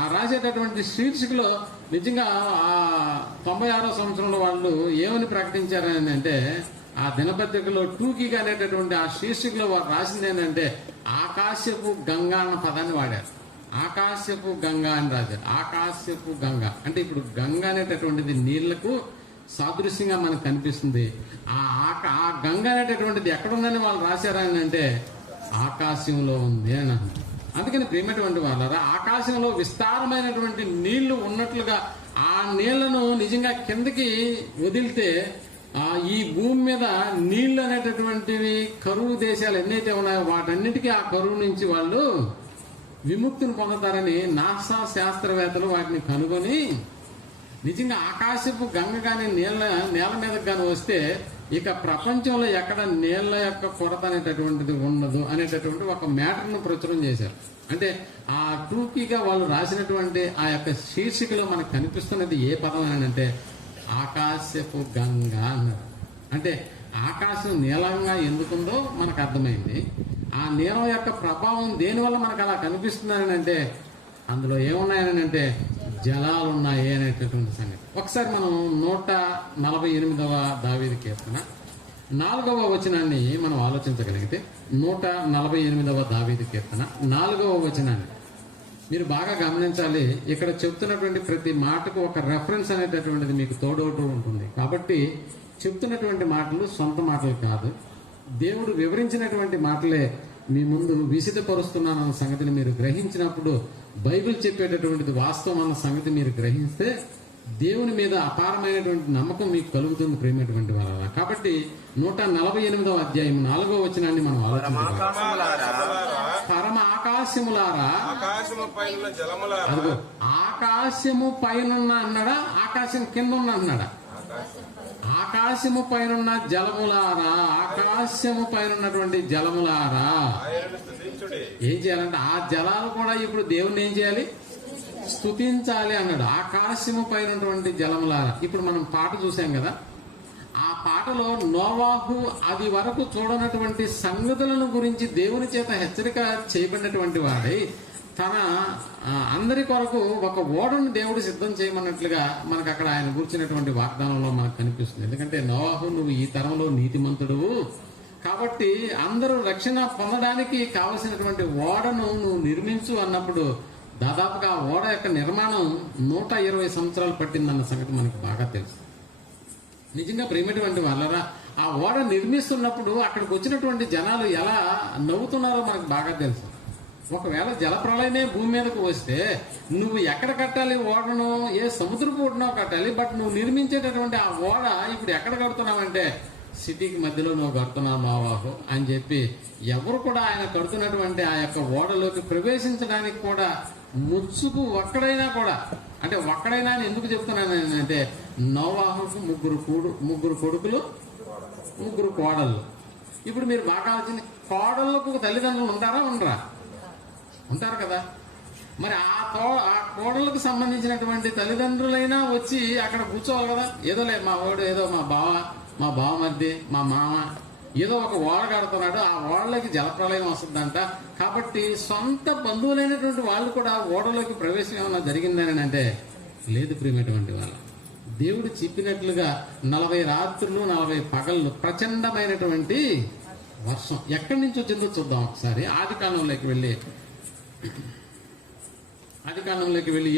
ఆ రాసేటటువంటి శీర్షికలో నిజంగా ఆ 96 సంవత్సరంలో వాళ్ళు ఏమని ప్రకటించారని అంటే ఆ దినపత్రికలో టూకీగా అనేటటువంటి ఆ శీర్షికలో వారు రాసింది ఏంటంటే ఆకాశపు గంగా అన్న పదాన్ని వాడారు. ఆకాశపు గంగా అని రాశారు. ఆకాశపు గంగా అంటే ఇప్పుడు గంగా అనేటటువంటిది నీళ్లకు సాదృశ్యంగా మనకు కనిపిస్తుంది. ఆ గంగా అనేటటువంటిది ఎక్కడుందని వాళ్ళు రాశారని అంటే ఆకాశంలో ఉంది అని. అందుకని ప్రియమైనటువంటి వాళ్ళారా, ఆకాశంలో విస్తారమైనటువంటి నీళ్లు ఉన్నట్లుగా ఆ నీళ్లను నిజంగా కిందకి వదిలితే ఈ భూమి మీద నీళ్లు అనేటటువంటివి కరువు దేశాలు ఎన్నైతే ఉన్నాయో వాటన్నిటికీ ఆ కరువు నుంచి వాళ్ళు విముక్తిని పొందుతారని నాసా శాస్త్రవేత్తలు వాటిని కనుగొని నిజంగా ఆకాశపు గంగ కానీ నేల మీదకి కానీ వస్తే ఇక ప్రపంచంలో ఎక్కడ నీళ్ల యొక్క కొరత అనేటటువంటిది ఉండదు అనేటటువంటి ఒక మ్యాటర్ను ప్రచురం చేశారు. అంటే ఆ టూకీగా వాళ్ళు రాసినటువంటి ఆ యొక్క శీర్షికలో మనకు కనిపిస్తున్నది ఏ పదం అని అంటే ఆకాశపు గంగ అన్నారు. అంటే ఆకాశం నీలంగా ఎందుకుందో మనకు అర్థమైంది. ఆ నీలం యొక్క ప్రభావం దేనివల్ల మనకు అలా కనిపిస్తుందని అంటే అందులో ఏమున్నాయని అంటే జలాలు ఉన్నాయి అనేటటువంటి సంగతి. ఒకసారి మనం 148వ దావీదు కీర్తన 4వ వచనాన్ని మనం ఆలోచించగలిగితే 148వ దావీదు కీర్తన 4వ వచనాన్ని మీరు బాగా గమనించాలి. ఇక్కడ చెప్తున్నటువంటి ప్రతి మాటకు ఒక రెఫరెన్స్ అనేటటువంటిది మీకు తోడవుతూ ఉంటుంది. కాబట్టి చెప్తున్నటువంటి మాటలు సొంత మాటలు కాదు, దేవుడు వివరించినటువంటి మాటలే మీ ముందు విసిదపరుస్తున్నానన్న సంగతిని మీరు గ్రహించినప్పుడు, బైబిల్ చెప్పేటటువంటిది వాస్తవం అన్న సంగతి మీరు గ్రహిస్తే దేవుని మీద అపారమైనటువంటి నమ్మకం మీకు కలుగుతుంది ప్రేమటువంటి వాళ్ళ. కాబట్టి 148వ అధ్యాయం 4వ వచనాన్ని మనం ఆలోచించాలి. పరమ ఆకాశములారా, ఆకాశము పైన జలములారా, అదిగో ఆకాశము పైనున్న అన్నాడా, ఆకాశం కింద ఉన్న అన్నాడా? ఆకాశము పైనున్న జలములారా, ఆకాశము పైనటువంటి జలములారా ఆయనను స్తుతించుడి. ఏం చేయాలంటే ఆ జలాలు కూడా ఇప్పుడు దేవుణ్ణి ఏం చేయాలి? స్తుతించాలి అన్నాడు. ఆకాశము పైనటువంటి జలములారా. ఇప్పుడు మనం పాట చూసాం కదా, ఆ పాటలో నోవాహు అది వరకు చూడనటువంటి సంగతులను గురించి దేవుని చేత హెచ్చరిక చేయబడినటువంటి వాడై తన అందరి కొరకు ఒక ఓడను దేవుడు సిద్ధం చేయమన్నట్లుగా మనకు అక్కడ ఆయన కూర్చున్నటువంటి వాగ్దానంలో మనకు కనిపిస్తుంది. ఎందుకంటే నోవాహు, నువ్వు ఈ తరంలో నీతిమంతుడువు కాబట్టి అందరూ రక్షణ పొందడానికి కావలసినటువంటి ఓడను నువ్వు నిర్మించు అన్నప్పుడు దాదాపుగా ఆ ఓడ యొక్క నిర్మాణం 120 సంవత్సరాలు పట్టిందన్న సంగతి మనకు బాగా తెలుసు. నిజంగా ప్రేమటువంటి వాళ్ళరా, ఆ ఓడ నిర్మిస్తున్నప్పుడు అక్కడికి వచ్చినటువంటి జనాలు ఎలా నవ్వుతున్నారో మనకు బాగా తెలుసు. ఒకవేళ జలప్రళయమే భూమి మీదకు వస్తే నువ్వు ఎక్కడ కట్టాలి ఓడను? ఏ సముద్రపు ఒడ్డునో కట్టాలి. బట్ నువ్వు నిర్మించేటటువంటి ఆ ఓడ ఇప్పుడు ఎక్కడ కడుతున్నావంటే సిటీకి మధ్యలో నువ్వు కడుతున్నావు నోవాహు అని చెప్పి ఎవరు కూడా ఆయన కడుతున్నటువంటి ఆ యొక్క ఓడలోకి ప్రవేశించడానికి కూడా ముచ్చుకు ఒక్కడైనా కూడా, అంటే ఒక్కడైనా అని ఎందుకు చెప్తున్నాను అంటే నోవాహుకు ముగ్గురు కొడుకులు, 3 కోడళ్ళు. ఇప్పుడు మీరు బాగా ఆలోచించి, కోడళ్ళకు తల్లిదండ్రులు ఉంటారా? ఉండరా? ఉంటారు కదా. మరి ఆ కోడళ్ళకు సంబంధించినటువంటి తల్లిదండ్రులైనా వచ్చి అక్కడ కూర్చోవాలి కదా. ఏదో లేదు మా వాడు, ఏదో మా బావ మధ్య, మా మామ ఏదో ఒక ఓడ కడుతున్నాడు, ఆ ఓడలోకి జలప్రలయం వస్తుందంట. కాబట్టి సొంత బంధువులైనటువంటి వాళ్ళు కూడా ఓడలోకి ప్రవేశం ఏమన్నా జరిగిందని అంటే లేదు ప్రియమైనటువంటి వాళ్ళ. దేవుడు చెప్పినట్లుగా 40 రాత్రులు 40 పగళ్ళు ప్రచండమైనటువంటి వర్షం ఎక్కడి నుంచి వచ్చిందో చూద్దాం ఒకసారి. ఆదికాండంలోకి వెళ్ళి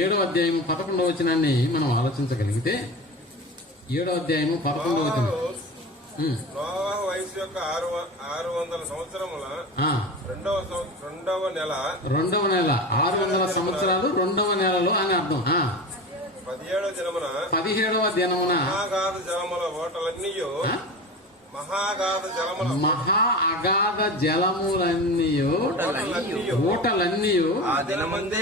7వ అధ్యాయం 11వ వచనాన్ని మనం ఆలోచించగలిగితే, 7వ అధ్యాయము 11వ వచనం. నోవాహు వయసు యొక్క 600 సంవత్సరముల రెండవ నెల 600 సంవత్సరాలు 2వ నెలలో అని అర్థం. 17వ దినమున మహాగాధ జలముల మహా అగాధ జలములన్నీ ఊటలన్నీ ఆ దినమందే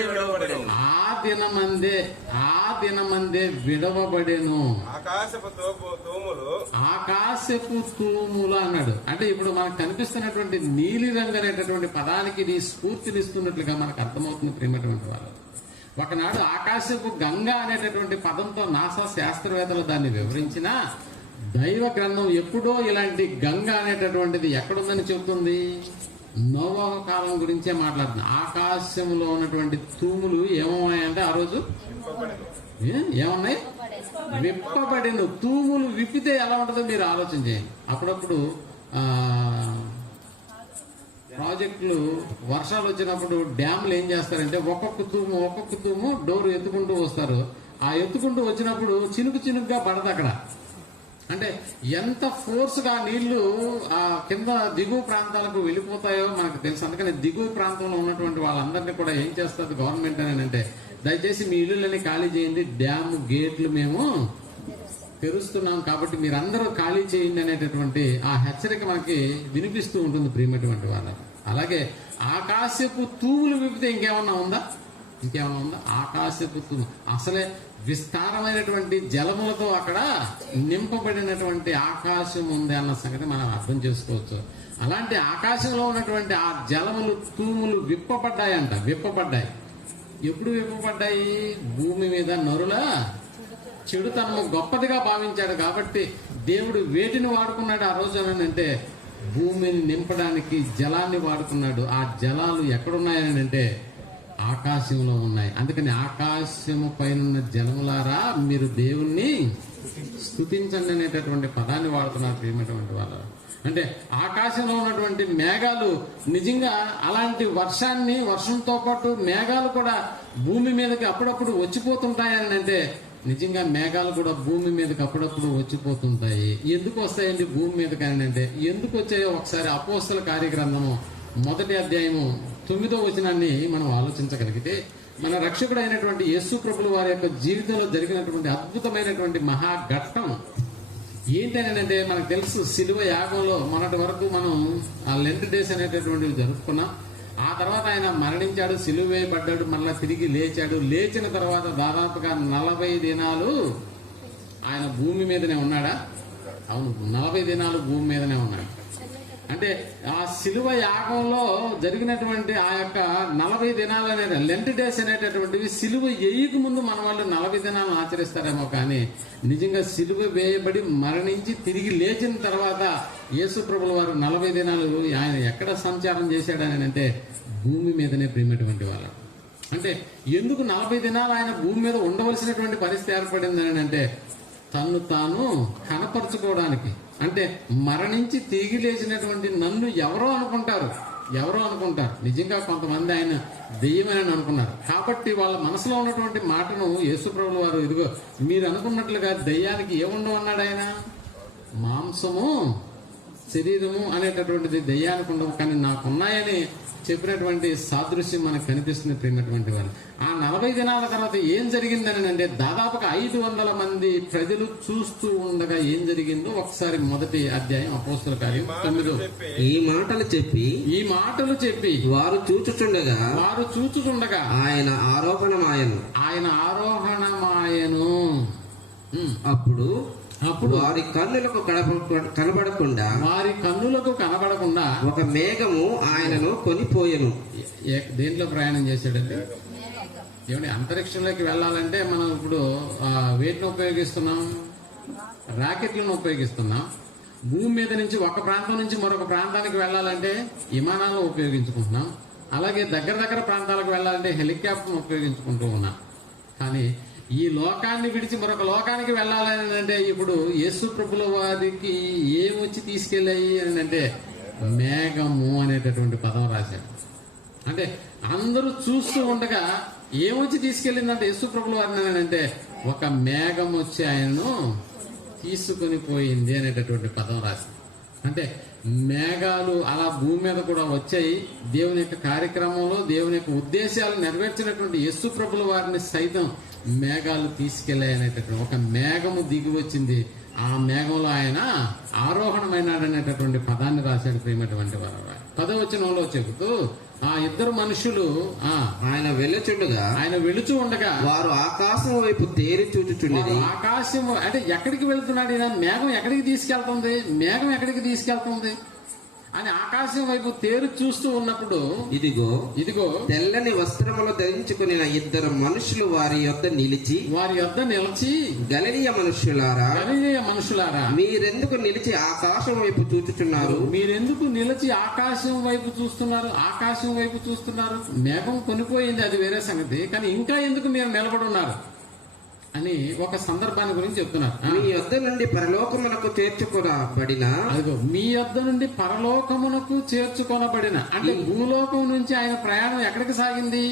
విడవబడెను. ఆకాశపు తూములు అన్నాడు. అంటే ఇప్పుడు మనకు కనిపిస్తున్నటువంటి నీలి రంగు అనేటటువంటి పదానికి ఇది స్ఫూర్తినిస్తున్నట్లుగా మనకు అర్థమవుతుంది ప్రేమటువంటి వాళ్ళు. ఒకనాడు ఆకాశపు గంగ అనేటటువంటి పదంతో నాసా శాస్త్రవేత్తలు దాన్ని వివరించినా దైవ గ్రంథం ఎప్పుడో ఇలాంటి గంగ అనేటటువంటిది ఎక్కడుందని చెబుతుంది? నోవాహు కాలం గురించే మాట్లాడుతుంది. ఆకాశంలో ఉన్నటువంటి తూములు ఏమన్నాయంటే ఆ రోజు ఏమన్నాయి? విప్పబడిన తూములు విప్పితే ఎలా ఉంటుందో మీరు ఆలోచన చేయండి. అప్పుడప్పుడు ప్రాజెక్టులు వర్షాలు వచ్చినప్పుడు డ్యాములు ఏం చేస్తారంటే ఒక్కొక్క తూము డోర్ ఎత్తుకుంటూ వస్తారు. ఆ ఎత్తుకుంటూ వచ్చినప్పుడు చినుకుగా పడదు అక్కడ. అంటే ఎంత ఫోర్స్ గా నీళ్లు ఆ కింద దిగువ ప్రాంతాలకు వెళ్ళిపోతాయో మనకు తెలుసు. అందుకని దిగువ ప్రాంతంలో ఉన్నటువంటి వాళ్ళందరినీ కూడా ఏం చేస్తుంది గవర్నమెంట్ అని అంటే, దయచేసి మీ ఇళ్ళని ఖాళీ చేయండి, డ్యామ్ గేట్లు మేము తెరుస్తున్నాం కాబట్టి మీరందరూ ఖాళీ చేయండి అనేటటువంటి ఆ హెచ్చరిక మనకి వినిపిస్తూ ఉంటుంది ప్రియమైనటువంటి వాళ్ళకి. అలాగే ఆకాశపు తూములు విప్పితే ఇంకేమన్నా ఉందా? ఆకాశపు తూము అసలే విస్తారమైనటువంటి జలములతో అక్కడ నింపబడినటువంటి ఆకాశం ఉంది అన్న సంగతి మనం అర్థం చేసుకోవచ్చు. అలాంటి ఆకాశంలో ఉన్నటువంటి ఆ జలములు తూములు విప్పబడ్డాయి. ఎప్పుడు విప్పబడ్డాయి? భూమి మీద నరుల చెడుతనము గొప్పదిగా భావించాడు కాబట్టి దేవుడు వేటిని వాడుకున్నాడు ఆ రోజు అంటే భూమిని నింపడానికి జలాన్ని వాడుకున్నాడు. ఆ జలాలు ఎక్కడున్నాయని అంటే ఆకాశంలో ఉన్నాయి. అందుకని ఆకాశము పైన జలములారా మీరు దేవుణ్ణి స్తుతించండి అనేటటువంటి పదాన్ని వాడుతున్నారు ప్రియమైనటువంటి వాళ్ళు. అంటే ఆకాశంలో ఉన్నటువంటి మేఘాలు నిజంగా అలాంటి వర్షంతో పాటు మేఘాలు కూడా భూమి మీదకి అప్పుడప్పుడు వచ్చిపోతుంటాయని అంటే నిజంగా మేఘాలు కూడా భూమి మీదకి అప్పుడప్పుడు వచ్చిపోతుంటాయి. ఎందుకు వస్తాయండి భూమి మీదకి అని అంటే ఎందుకు వచ్చాయో ఒకసారి అపోస్తల కార్యగ్రంథము 1వ అధ్యాయము 9వ వచనాన్ని మనం ఆలోచించగలిగితే మన రక్షకుడు అయినటువంటి యేసు ప్రభుల వారి యొక్క జీవితంలో జరిగినటువంటి అద్భుతమైనటువంటి మహాఘట్టం ఏంటంటే మనకు తెలుసు సిలువ యాగంలో మొన్నటి వరకు మనం ఆ లెంట్ డేస్ అనేటటువంటివి జరుపుకున్నాం. ఆ తర్వాత ఆయన మరణించాడు, సిలువ వేయబడ్డాడు, మళ్ళా తిరిగి లేచాడు. లేచిన తర్వాత దాదాపుగా 40 దినాలు ఆయన భూమి మీదనే ఉన్నాడా? అవును, 40 దినాలు భూమి మీదనే ఉన్నాడు. అంటే ఆ సిలువ యాగంలో జరిగినటువంటి ఆ యొక్క 40 దినాలు అనేది లెంట్ డేస్ అనేటటువంటివి సిలువ వేయక ముందు మన వాళ్ళు 40 దినాలను ఆచరిస్తారేమో, కానీ నిజంగా సిలువ వేయబడి మరణించి తిరిగి లేచిన తర్వాత యేసు ప్రభుల వారు 40 దినాలు ఆయన ఎక్కడ సంచారం చేశాడని అంటే భూమి మీదనే ప్రియమైనటువంటి వాళ్ళు. అంటే ఎందుకు 40 దినాలు ఆయన భూమి మీద ఉండవలసినటువంటి పరిస్థితి ఏర్పడింది అని అంటే తన్ను తాను కనపరుచుకోవడానికి. అంటే మరణించి తిరిగి లేచినటువంటి నన్ను ఎవరో అనుకుంటారు. నిజంగా కొంతమంది ఆయన దెయ్యమని అనుకున్నారు. కాబట్టి వాళ్ళ మనసులో ఉన్నటువంటి మాటను యేసుప్రభుల వారు ఇదిగో మీరు అనుకున్నట్లుగా దెయ్యానికి ఏముండవు అన్నాడు ఆయన. మాంసము శరీరము అనేటటువంటిది దెయ్యానికి ఉండవు, కానీ నాకున్నాయని చెప్పినటువంటి సాదృశ్యం మనకు కనిపిస్తుంది ప్రియమైనటువంటి వారు. ఆ 40 దినాల తర్వాత ఏం జరిగిందని అంటే దాదాపుగా 500 మంది ప్రజలు చూస్తూ ఉండగా ఏం జరిగిందో ఒకసారి 1వ అధ్యాయం అపోస్తల కార్యం 9. ఈ మాటలు చెప్పి వారు చూచుచుండగా ఆయన ఆరోహణమాయను. అప్పుడు వారి కన్నులకు కనబడకుండా ఒక మేఘము ఆయనను కొనిపోయెను. దేంట్లో ప్రయాణం చేశాడండి? ఏమంటే అంతరిక్షంలోకి వెళ్ళాలంటే మనం ఇప్పుడు వేటిని ఉపయోగిస్తున్నాం? రాకెట్లను ఉపయోగిస్తున్నాం. భూమి మీద నుంచి ఒక ప్రాంతం నుంచి మరొక ప్రాంతానికి వెళ్ళాలంటే విమానాలను ఉపయోగించుకుంటున్నాం. అలాగే దగ్గర ప్రాంతాలకు వెళ్ళాలంటే హెలికాప్టర్ను ఉపయోగించుకుంటూ ఉన్నాం. కానీ ఈ లోకాన్ని విడిచి మరొక లోకానికి వెళ్ళాలని అంటే ఇప్పుడు యేసు ప్రభుల వారికి ఏమొచ్చి తీసుకెళ్ళాయి అని అంటే మేఘము అనేటటువంటి పదం రాశాడు. అంటే అందరూ చూస్తూ ఉండగా ఏమొచ్చి తీసుకెళ్ళిందంటే యేసు ప్రభుల వారిని అంటే ఒక మేఘం వచ్చి ఆయనను తీసుకొని పోయింది అనేటటువంటి పదం రాశాడు. అంటే మేఘాలు అలా భూమి మీద కూడా వచ్చాయి. దేవుని యొక్క కార్యక్రమంలో దేవుని యొక్క ఉద్దేశాలు నెరవేర్చినటువంటి యేసు ప్రభుల వారిని సైతం మేఘాలు తీసుకెళ్లాయి అనేటటువంటి ఒక మేఘము దిగి వచ్చింది. ఆ మేఘంలో ఆయన ఆరోహణమైనాడు అనేటటువంటి పదాన్ని రాశాడు ప్రియమైనటువంటి వారు. 10వ వచనంలో చెబుతూ ఆ ఇద్దరు మనుషులు ఆయన వెళుచు ఉండగా వారు ఆకాశం వైపు తేరి చూచుచుండేది. ఆకాశం అంటే ఎక్కడికి వెళ్తున్నాడు ఈయన? మేఘం ఎక్కడికి తీసుకెళ్తుంది అని ఆకాశం వైపు తేరు చూస్తూ ఉన్నప్పుడు ఇదిగో తెల్లని వస్త్రములు ధరించుకుని ఇద్దరు మనుషులు వారి యొద్ద నిలిచి గలిలయ మనుషులారా మీరెందుకు నిలిచి ఆకాశం వైపు చూచుచున్నారు? ఆకాశం వైపు చూస్తున్నారు. మేఘం కొనిపోయింది, అది వేరే సంగతి. కానీ ఇంకా ఎందుకు మీరు నిలబడి ఉన్నారు అని ఒక సందర్భాన్ని గురించి చెప్తున్నారు. మీ యొద్ద నుండి పరలోకమునకు చేర్చుకొనబడిన అంటే భూలోకం నుంచి ఆయన ప్రయాణం ఎక్కడికి సాగింది?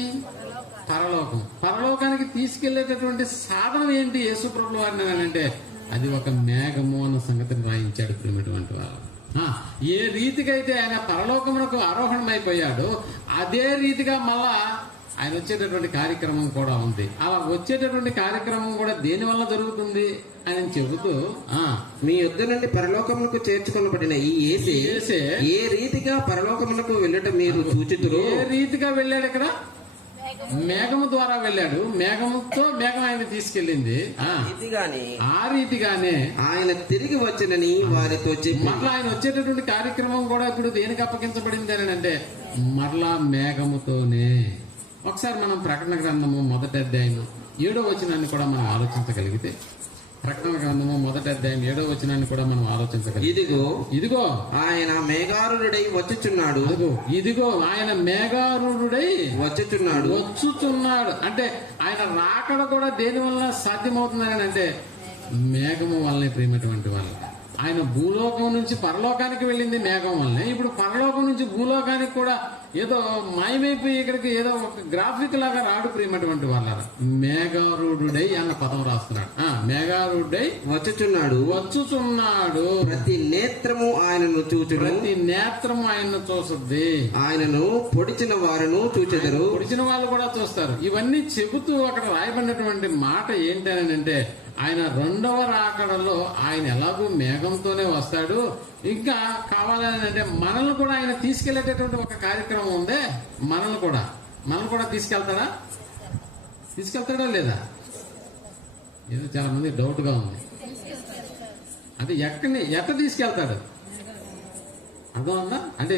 పరలోకానికి తీసుకెళ్లేటటువంటి సాధనం ఏంటి యేసు ప్రభుల వారిని అంటే అది ఒక మేఘము అన్న సంగతిని రాయించాడు ప్రియమైనటువంటి వారు. ఏ రీతిగా అయితే ఆయన పరలోకమునకు ఆరోహణమైపోయాడో అదే రీతిగా మళ్ళా ఆయన వచ్చేటటువంటి కార్యక్రమం కూడా ఉంది. అలా వచ్చేటటువంటి కార్యక్రమం కూడా దేని వల్ల జరుగుతుంది అని చెబుతూ మీ యుద్ధ నుండి పరలోకమునకు చేర్చుకొనబడిన ఈ యేసే ఏ రీతిగా పరలోకమునకు వెళ్ళటం మీరు చూచుదురు. ఏ రీతిగా వెళ్ళాడు? ఇక్కడ మేఘము ద్వారా వెళ్ళాడు. మేఘం ఆయన తీసుకెళ్ళింది. ఆ రీతిగానే ఆయన తిరిగి వచ్చనని వారితో చెప్పి మరలా ఆయన వచ్చేటటువంటి కార్యక్రమం కూడా ఇప్పుడు దేనికి అప్పగించబడింది అని అంటే మరలా మేఘముతోనే. ఒకసారి మనం ప్రకటన గ్రంథము 1వ అధ్యాయం 7వ వచనాన్ని కూడా మనం ఆలోచించగలిగితే ప్రకటన గ్రంథము 1వ అధ్యాయం 7వ వచనాన్ని కూడా మనం ఆలోచించగలం. ఇదిగో ఆయన మేఘారుడై వచ్చుచున్నాడు. ఇదిగో ఆయన మేఘారుడై వచ్చుచున్నాడు. అంటే ఆయన రాకడ కూడా దేని వల్ల సాధ్యమవుతుందని అంటే మేఘము వల్లనే. ప్రియమైనటువంటి వాళ్ళు, ఆయన భూలోకం నుంచి పరలోకానికి వెళ్ళింది మేఘం వల్లనే. ఇప్పుడు పరలోకం నుంచి భూలోకానికి కూడా ఏదో మాయమైపోయి ఇక్కడికి ఏదో ఒక గ్రాఫిక్ లాగా రాడు. ప్రియమైనటువంటి వాళ్ళ మేఘారుడై అన్న పదం రాస్తున్నాడు. మేఘారుడై వచ్చుచున్నాడు. ప్రతి నేత్రము ఆయనను చూచును. ప్రతి నేత్రము ఆయనను చూస్తుంది. ఆయనను పొడిచిన వారును చూచెదరు. పొడిచిన వాళ్ళు కూడా చూస్తారు. ఇవన్నీ చెబుతూ అక్కడ రాయబడినటువంటి మాట ఏంటని అంటే ఆయన రెండవ రాకడలో ఆయన ఎలాగూ మేఘంతోనే వస్తాడు. ఇంకా కావాలని అంటే మనల్ని కూడా ఆయన తీసుకెళ్లేటటువంటి ఒక కార్యక్రమం ఉందే. మనల్ని కూడా తీసుకెళ్తాడా లేదా? ఏదో చాలా మంది డౌట్ గా ఉంది. అంటే ఎట్ట తీసుకెళ్తాడు అర్థం ఉందా? అంటే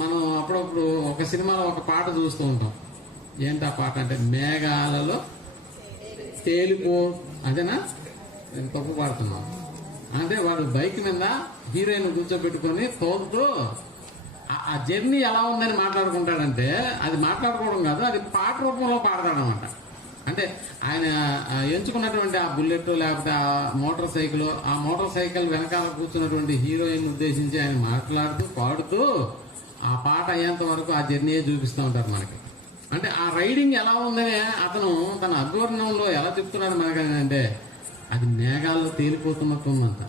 మనం అప్పుడప్పుడు ఒక సినిమాలో ఒక పాట చూస్తూ ఉంటాం. ఏంటి ఆ పాట అంటే మేఘాలలో తేలిపో, అదేనా? నేను తప్పు పాడుతున్నాను. అంటే వాడు బైక్ మీద హీరోయిన్ కూర్చోబెట్టుకొని తోలుతూ ఆ జర్నీ ఎలా ఉందని మాట్లాడుకుంటాడంటే అది మాట్లాడుకోవడం కాదు, అది పాట రూపంలో పాడతాడనమాట. అంటే ఆయన ఎంచుకున్నటువంటి ఆ బుల్లెట్ లేకపోతే ఆ మోటార్ సైకిల్ వెనకాల కూర్చున్నటువంటి హీరోయిన్ ఉద్దేశించి ఆయన మాట్లాడుతూ పాడుతూ ఆ పాట అయ్యేంత వరకు ఆ జర్నీయే చూపిస్తూ ఉంటారు మనకి. అంటే ఆ రైడింగ్ ఎలా ఉందని అతను తన అధ్వర్ణంలో ఎలా చెప్తున్నాడు మనకని అంటే అది మేఘాల్లో తేలిపోతున్నట్టుందంట.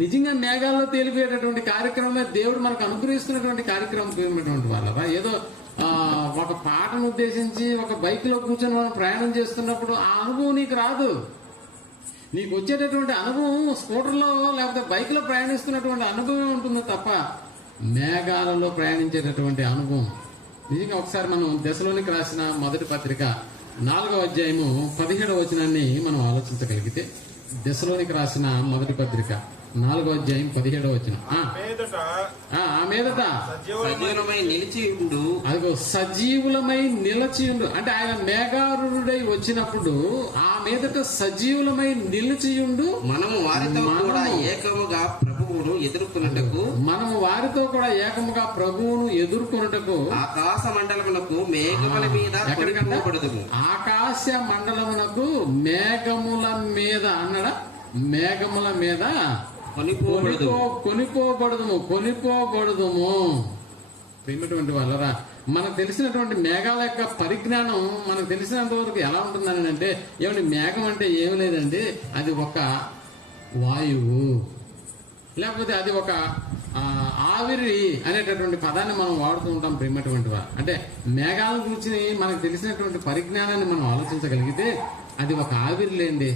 నిజంగా మేఘాల్లో తేలిపోయేటటువంటి కార్యక్రమమే దేవుడు మనకు అనుగ్రహిస్తున్నటువంటి కార్యక్రమం. పోయినటువంటి వాళ్ళ ఏదో ఒక పాటను ఉద్దేశించి ఒక బైక్ లో కూర్చొని మనం ప్రయాణం చేస్తున్నప్పుడు ఆ అనుభవం నీకు రాదు. నీకు వచ్చేటటువంటి అనుభవం స్కూటర్లో లేకపోతే బైక్ లో ప్రయాణిస్తున్నటువంటి అనుభవం ఉంటుంది తప్ప మేఘాలలో ప్రయాణించేటటువంటి అనుభవం నిజంగా. ఒకసారి మనం దశలోనికి రాసిన మొదటి పత్రిక 4వ అధ్యాయము 17వ వచనాన్ని మనం ఆలోచించగలిగితే, దశలోనికి రాసిన మొదటి పత్రిక 4వ అధ్యాయం 17వ వచనం. ఆ మీదట సజీవులమై నిలిచియుండు. అదిగో సజీవులమై నిలిచియుండు. అంటే ఆయన మేఘారుడై వచ్చినప్పుడు ఆ మీదట సజీవులమై నిలిచియుండు. మనము వారితో కూడా ఏకముగా ప్రభువును ఎదుర్కొనుటకు ఆకాశ మండలమునకు మేఘముల మీద కొనిపోబడుదుము. ఆకాశ మండలమునకు మేఘముల మీద అన్నాడా? మేఘముల మీద కొనిపోబడుదుము. ప్రియమైనటువంటి వాళ్ళరా, మనకు తెలిసినటువంటి మేఘాల యొక్క పరిజ్ఞానం మనకు తెలిసినంత వరకు ఎలా ఉంటుందని అంటే, ఏమంటే మేఘం అంటే ఏమి లేదండి, అది ఒక వాయువు, లేకపోతే అది ఒక ఆవిరి అనేటటువంటి పదాన్ని మనం వాడుతూ ఉంటాం. ప్రియమైనటువంటి వారు అంటే మేఘాల గురించి మనకు తెలిసినటువంటి పరిజ్ఞానాన్ని మనం ఆలోచించగలిగితే అది ఒక ఆవిరి లేండి,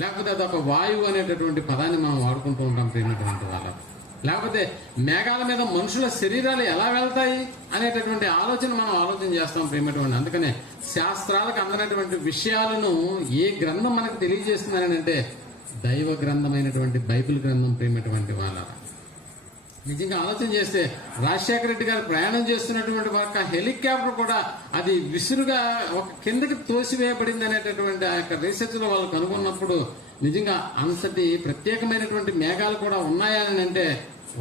లేకపోతే అది ఒక వాయువు అనేటటువంటి పదాన్ని మనం వాడుకుంటూ ఉంటాం. ప్రియమైనటువంటి వాళ్ళు లేకపోతే మేఘాల మీద మనుషుల శరీరాలు ఎలా వెళ్తాయి అనేటటువంటి మనం ఆలోచన చేస్తాం. ప్రియమైనటువంటి అందుకనే శాస్త్రాలకు అందనటువంటి విషయాలను ఏ గ్రంథం మనకు తెలియజేస్తుందని అంటే దైవ గ్రంథమైనటువంటి బైబిల్ గ్రంథం. ప్రియమైనటువంటి వాళ్ళ నిజంగా ఆలోచన చేస్తే రాజశేఖర రెడ్డి గారు ప్రయాణం చేస్తున్నటువంటి ఒక హెలికాప్టర్ కూడా అది విసురుగా ఒక కిందకి తోసివేయబడింది అనేటటువంటి ఆ యొక్క రీసెర్చ్ లో వాళ్ళు కనుగొన్నప్పుడు నిజంగా అంతటి ప్రత్యేకమైనటువంటి మేఘాలు కూడా ఉన్నాయని అంటే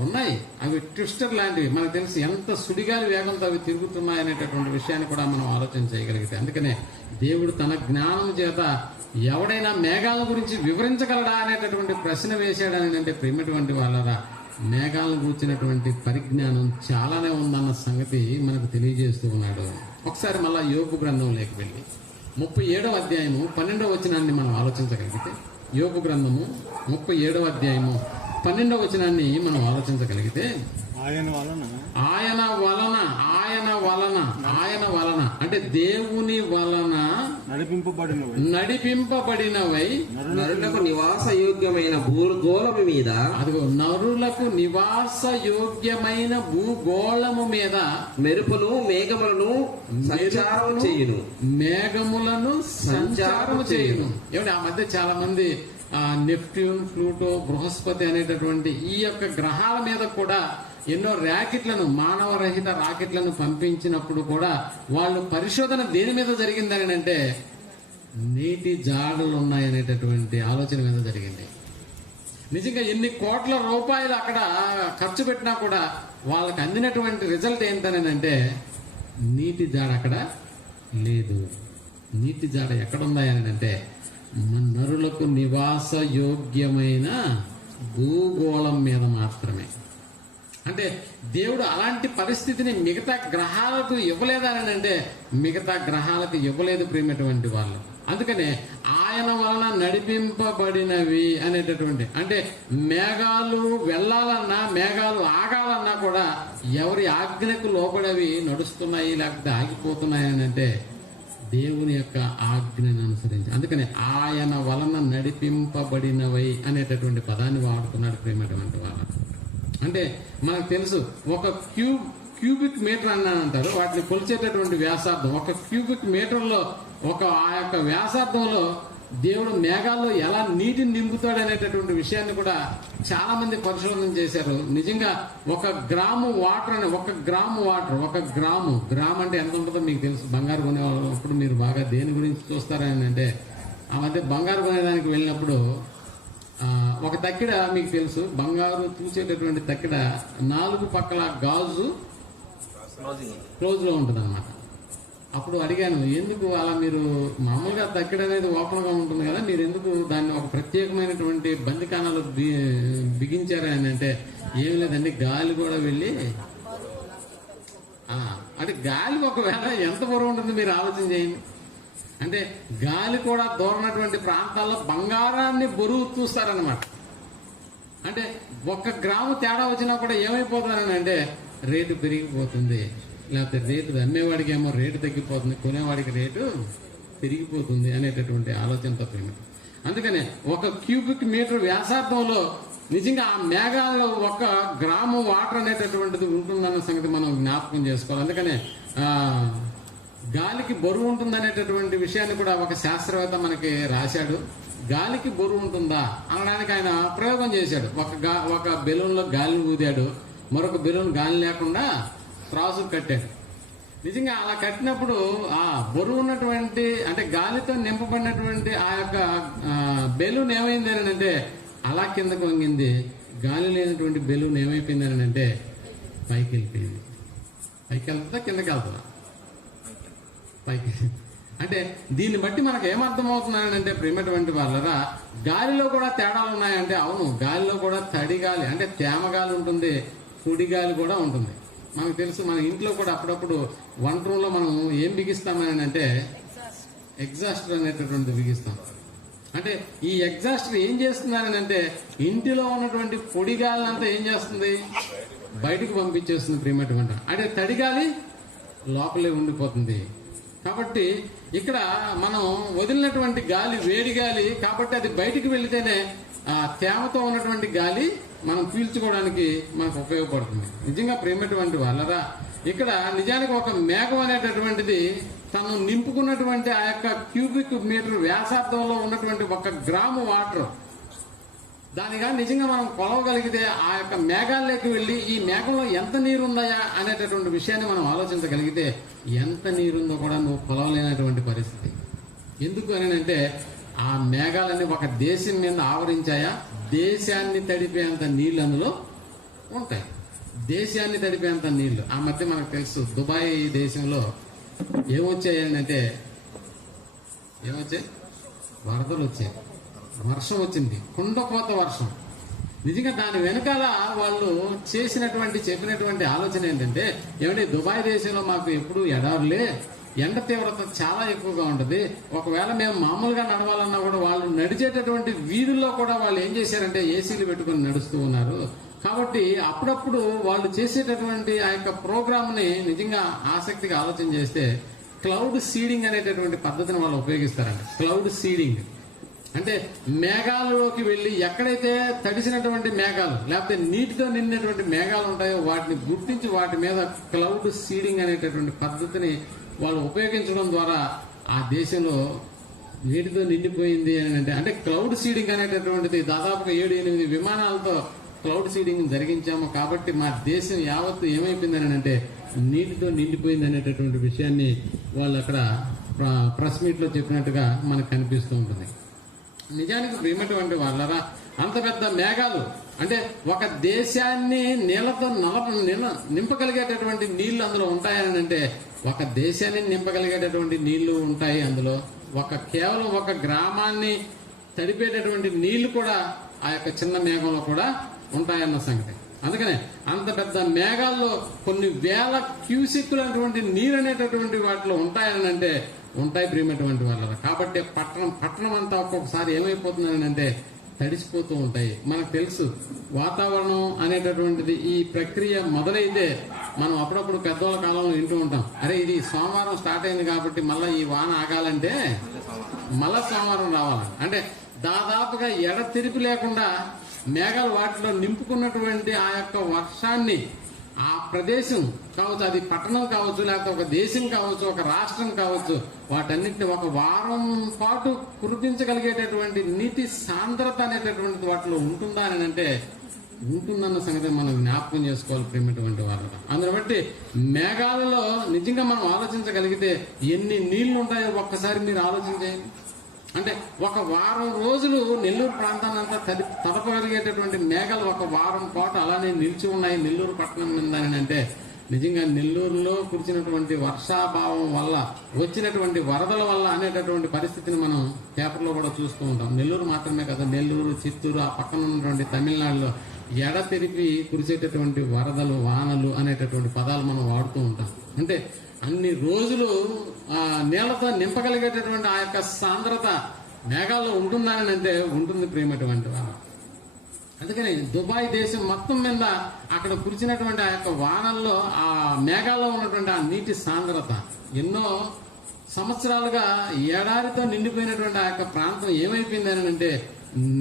ఉన్నాయి. అవి ట్విస్టర్ లాంటివి. మనకు తెలిసి ఎంత సుడిగాలి వేగంతో అవి తిరుగుతున్నాయి అనేటటువంటి విషయాన్ని కూడా మనం ఆలోచన చేయగలిగితే, అందుకనే దేవుడు తన జ్ఞానం చేత ఎవడైనా మేఘాల గురించి వివరించగలడా అనేటటువంటి ప్రశ్న వేశాడని అంటే ప్రియమైనటువంటి వాళ్ళరా మేఘాలను కూర్చున్నటువంటి పరిజ్ఞానం చాలానే ఉందన్న సంగతి మనకు తెలియజేస్తూ ఉన్నాడు. ఒకసారి మళ్ళా యోగు గ్రంథంలోకి వెళ్ళి 37వ అధ్యాయము 12వ వచనాన్ని మనం ఆలోచించగలిగితే, యోగు గ్రంథము 37వ అధ్యాయము 12వ వచనాన్ని మనం ఆలోచించగలిగితే, ఆయన వలన అంటే దేవుని వలన నడిపింపబడినవై నరులకు నివాస యోగ్యమైన భూగోళము మీద, అదిగో నరులకు నివాస యోగ్యమైన భూగోళము మీద మెరుపును మేఘములను సంచారము చేయును. ఏమంటే ఆ మధ్య చాలా మంది నెప్ట్యూన్, ప్లూటో, బృహస్పతి అనేటటువంటి ఈ యొక్క గ్రహాల మీద కూడా ఎన్నో మానవరహిత రాకెట్లను పంపించినప్పుడు కూడా వాళ్ళు పరిశోధన దేని మీద జరిగిందని అంటే నీటి జాడలు ఉన్నాయనేటటువంటి ఆలోచన మీద జరిగింది. నిజంగా ఎన్ని కోట్ల రూపాయలు అక్కడ ఖర్చు పెట్టినా కూడా వాళ్ళకి అందినటువంటి రిజల్ట్ ఏంటనంటే నీటి జాడ అక్కడ లేదు. నీటి జాడ ఎక్కడున్నాయని అంటే నరులకు నివాస యోగ్యమైన భూగోళం మీద మాత్రమే. అంటే దేవుడు అలాంటి పరిస్థితిని మిగతా గ్రహాలకు ఇవ్వలేదని అంటే మిగతా గ్రహాలకు ఇవ్వలేదు ప్రేమటువంటి వాళ్ళు. అందుకనే ఆయన వలన నడిపింపబడినవి అనేటటువంటి, అంటే మేఘాలు వెళ్ళాలన్నా మేఘాలు ఆగాలన్నా కూడా ఎవరి ఆజ్ఞకు లోబడవి నడుస్తున్నాయి లేకపోతే ఆగిపోతున్నాయి అని అంటే దేవుని యొక్క ఆజ్ఞను అనుసరించి. అందుకని ఆయన వలన నడిపింపబడినవై అనేటటువంటి పదాన్ని వాడుతున్నాడు ప్రేమటువంటి వాళ్ళ. అంటే మనకు తెలుసు ఒక క్యూబిక్ మీటర్ అంటారు, వాటిని కొలిచేటటువంటి వ్యాసార్థం. ఒక క్యూబిక్ మీటర్లో ఆ యొక్క వ్యాసార్థంలో దేవుడు మేఘాల్లో ఎలా నీటిని నింపుతాడు అనేటటువంటి విషయాన్ని కూడా చాలా మంది పరిశోధన చేశారు. నిజంగా 1 గ్రాము వాటర్ అని, 1 గ్రాము వాటర్, 1 గ్రామ్ అంటే ఎంత ఉంటుందో మీకు తెలుసు. బంగారు కొనేప్పుడు మీరు బాగా దేని గురించి చూస్తారని అంటే ఆ మధ్య బంగారు కొనేదానికి వెళ్ళినప్పుడు ఒక తక్కిడ మీకు తెలుసు, బంగారు చూసేటటువంటి తక్కిడ 4 పక్కల గాజు క్లోజ్ లో ఉంటుంది అనమాట. అప్పుడు అడిగాను, ఎందుకు అలా మీరు మామూలుగా తక్కిడ అనేది ఓపెన్ గా ఉంటుంది కదా, మీరు ఎందుకు దాన్ని ఒక ప్రత్యేకమైనటువంటి బందికానాలు బిగించారు అని అంటే ఏం లేదండి, గాలి కూడా వెళ్ళి అంటే గాలికి ఒకవేళ ఎంత బరువు ఉంటుంది మీరు ఆలోచన చేయండి. అంటే గాలి కూడా దూరనటువంటి ప్రాంతాల్లో బంగారాన్ని బరువు చూస్తారనమాట. అంటే 1 గ్రాము తేడా వచ్చినా కూడా ఏమైపోతుందని అంటే రేటు పెరిగిపోతుంది, లేకపోతే రేటు అమ్మేవాడికి ఏమో రేటు తగ్గిపోతుంది, కొనేవాడికి రేటు పెరిగిపోతుంది అనేటటువంటి ఆలోచనతో ప్రేమ. అందుకనే 1 క్యూబిక్ మీటర్ వ్యాసార్థంలో నిజంగా ఆ మేఘాల్లో 1 గ్రాము వాటర్ అనేటటువంటిది ఉంటుందన్న సంగతి మనం జ్ఞాపకం చేసుకోవాలి. అందుకనే గాలికి బరువు ఉంటుందనేటటువంటి విషయాన్ని కూడా ఒక శాస్త్రవేత్త మనకి రాశాడు. గాలికి బరువు ఉంటుందా అనడానికి ఆయన ప్రయోగం చేశాడు. ఒక బెలూన్లో గాలిని ఊదాడు, మరొక బెలూన్ గాలి లేకుండా త్రాసు కట్టాడు. నిజంగా అలా కట్టినప్పుడు ఆ బరువు ఉన్నటువంటి అంటే గాలితో నింపబడినటువంటి ఆ యొక్క బెలూన్ ఏమైంది అని అంటే అలా కిందకు వంగింది. గాలి లేనటువంటి బెలూన్ ఏమైపోయింది అని అంటే పైకి వెళ్ళిపోయింది. పైకి వెళ్తుందా కిందకి వెళ్తుందా? పైకి. అంటే దీన్ని బట్టి మనకు ఏమర్థమవుతున్నాయని అంటే ప్రేమటువంటి వాళ్ళరా, గాలిలో కూడా తేడాలు ఉన్నాయంటే అవును, గాలిలో కూడా తడి గాలి అంటే తేమ గాలి ఉంటుంది, పొడి గాలి కూడా ఉంటుంది. మనకు తెలుసు, మన ఇంట్లో కూడా అప్పుడప్పుడు వంట రూమ్లో మనం ఏం బిగిస్తామని అంటే ఎగ్జాస్టర్ అనేటటువంటి బిగిస్తాం. అంటే ఈ ఎగ్జాస్టర్ ఏం చేస్తుందని అంటే ఇంటిలో ఉన్నటువంటి పొడి గాలి అంతా ఏం చేస్తుంది, బయటకు పంపించేస్తుంది ప్రేమటువంటి. అంటే తడి గాలి లోపలే ఉండిపోతుంది. కాబట్టి ఇక్కడ మనం వదిలినటువంటి గాలి వేడి గాలి, కాబట్టి అది బయటికి వెళితేనే ఆ తేమతో ఉన్నటువంటి గాలి మనం పీల్చుకోవడానికి మనకు ఉపయోగపడుతుంది. నిజంగా ప్రేమటువంటి వాళ్ళరా, ఇక్కడ నిజానికి ఒక మేఘం అనేటటువంటిది తను నింపుకున్నటువంటి ఆ యొక్క క్యూబిక్ మీటర్ వ్యాసార్థంలో ఉన్నటువంటి 1 గ్రాము వాటర్ దానిగా నిజంగా మనం కొలవగలిగితే ఆ యొక్క మేఘాల్లోకి వెళ్ళి ఈ మేఘంలో ఎంత నీరు ఉందయా అనేటటువంటి విషయాన్ని మనం ఆలోచించగలిగితే ఎంత నీరుందో కూడా నువ్వు కొలవలేనటువంటి పరిస్థితి. ఎందుకు అని అంటే ఆ మేఘాలన్నీ ఒక దేశం మీద ఆవరించాయా, దేశాన్ని తడిపేంత నీళ్లు అందులో ఉంటాయి. దేశాన్ని తడిపేంత నీళ్లు. ఆ మధ్య మనకు తెలుసు దుబాయ్ దేశంలో ఏమొచ్చాయని అంటే వరదలు వచ్చాయి, వర్షం వచ్చింది, కుండపోత వర్షం. నిజంగా దాని వెనకాల వాళ్ళు చెప్పినటువంటి ఆలోచన ఏంటంటే, ఏమంటే దుబాయ్ దేశంలో మాకు ఎప్పుడు ఎడారులే, ఎండ తీవ్రత చాలా ఎక్కువగా ఉంటుంది, ఒకవేళ మేము మామూలుగా నడవాలన్నా కూడా వాళ్ళు నడిచేటటువంటి వీధుల్లో కూడా వాళ్ళు ఏం చేశారంటే ఏసీలు పెట్టుకుని నడుస్తూ ఉన్నారు. కాబట్టి అప్పుడప్పుడు వాళ్ళు చేసేటటువంటి ఆ యొక్క ప్రోగ్రామ్ ని నిజంగా ఆసక్తిగా ఆలోచన చేస్తే క్లౌడ్ సీడింగ్ అనేటటువంటి పద్ధతిని వాళ్ళు ఉపయోగిస్తారండి. క్లౌడ్ సీడింగ్ అంటే మేఘాలలోకి వెళ్ళి ఎక్కడైతే తడిసినటువంటి మేఘాలు లేకపోతే నీటితో నిండినటువంటి మేఘాలు ఉంటాయో వాటిని గుర్తించి వాటి మీద క్లౌడ్ సీడింగ్ అనేటటువంటి పద్ధతిని వాళ్ళు ఉపయోగించడం ద్వారా ఆ దేశంలో నీటితో నిండిపోయింది అని అంటే క్లౌడ్ సీడింగ్ అనేటటువంటిది దాదాపుగా 7-8 విమానాలతో క్లౌడ్ సీడింగ్ జరిగించాము. కాబట్టి మా దేశం యావత్తు ఏమైపోయిందని అంటే నీటితో నిండిపోయింది అనేటటువంటి విషయాన్ని వాళ్ళు అక్కడ ప్రెస్ మీట్ లో చెప్పినట్టుగా మనకు కనిపిస్తూ ఉంటుంది. నిజానికి ప్రియమైనటువంటి వాళ్ళరా, అంత పెద్ద మేఘాలు అంటే ఒక దేశాన్ని నీళ్లతో నింపగలిగేటటువంటి నీళ్లు అందులో ఉంటాయని అంటే, ఒక దేశాన్ని నింపగలిగేటటువంటి నీళ్లు ఉంటాయి అందులో. కేవలం ఒక గ్రామాన్ని తడిపేటటువంటి నీళ్లు కూడా ఆ యొక్క చిన్న మేఘంలో కూడా ఉంటాయన్న సంగతి. అందుకనే అంత పెద్ద మేఘాల్లో కొన్ని వేల క్యూసిక్లు అటువంటి నీరు అనేటటువంటి వాటిలో ఉంటాయని అంటే ఉంటాయి ప్రియమైనటువంటి వాళ్ళ. కాబట్టి పట్టణం అంతా ఒక్కొక్కసారి ఏమైపోతుందని అంటే తడిసిపోతూ ఉంటాయి. మనకు తెలుసు వాతావరణం అనేటటువంటిది ఈ ప్రక్రియ మొదలైతే మనం అప్పుడప్పుడు పెద్దవాళ్ళ కాలంలో వింటూ ఉంటాం, అరే ఇది సోమవారం స్టార్ట్ అయింది కాబట్టి మళ్ళీ ఈ వాన ఆగాలంటే మళ్ళా సోమవారం రావాలి. అంటే దాదాపుగా ఎడతెరిపి లేకుండా మేఘాలు వాటిలో నింపుకున్నటువంటి ఆ యొక్క వర్షాన్ని ఆ ప్రదేశం కావచ్చు, అది పట్టణం కావచ్చు, లేకపోతే ఒక దేశం కావచ్చు, ఒక రాష్ట్రం కావచ్చు, వాటన్నిటిని ఒక వారం పాటు కురిపించగలిగేటటువంటి నీటి సాంద్రత అనేటటువంటిది వాటిలో ఉంటుందా అని అంటే ఉంటుందన్న సంగతి మనం జ్ఞాపకం చేసుకోవాలి ప్రియమైనటువంటి వాళ్ళు. అందుని బట్టి మేఘాలలో నిజంగా మనం ఆలోచించగలిగితే ఎన్ని నీళ్లు ఉంటాయో ఒక్కసారి మీరు ఆలోచించేయండి. అంటే ఒక వారం రోజులు నెల్లూరు ప్రాంతాన్ని అంతా తడపగలిగేటటువంటి మేఘాలు ఒక వారం పాటు అలానే నిలిచి ఉన్నాయి నెల్లూరు పట్టణం మీద అని అంటే నిజంగా నెల్లూరులో కురిచినటువంటి వర్షాభావం వల్ల వచ్చినటువంటి వరదల వల్ల అనేటటువంటి పరిస్థితిని మనం పేపర్లో కూడా చూస్తూ ఉంటాం. నెల్లూరు మాత్రమే కదా, నెల్లూరు, చిత్తూరు, ఆ పక్కన ఉన్నటువంటి తమిళనాడులో ఎడతెరిపి కురిసేటటువంటి వరదలు, వానలు అనేటటువంటి పదాలు మనం వాడుతూ ఉంటాం. అంటే అన్ని రోజులు నీళ్లతో నింపగలిగేటటువంటి ఆ యొక్క సాంద్రత మేఘాల్లో ఉంటుందని అంటే ఉంటుంది ప్రియమైనటువంటి వాళ్ళు. అందుకని దుబాయ్ దేశం మొత్తం మీద అక్కడ కురిచినటువంటి ఆ యొక్క వానల్లో ఆ మేఘాల్లో ఉన్నటువంటి ఆ నీటి సాంద్రత ఎన్నో సంవత్సరాలుగా ఎడారితో నిండిపోయినటువంటి ఆ యొక్క ప్రాంతం ఏమైపోయింది అని అంటే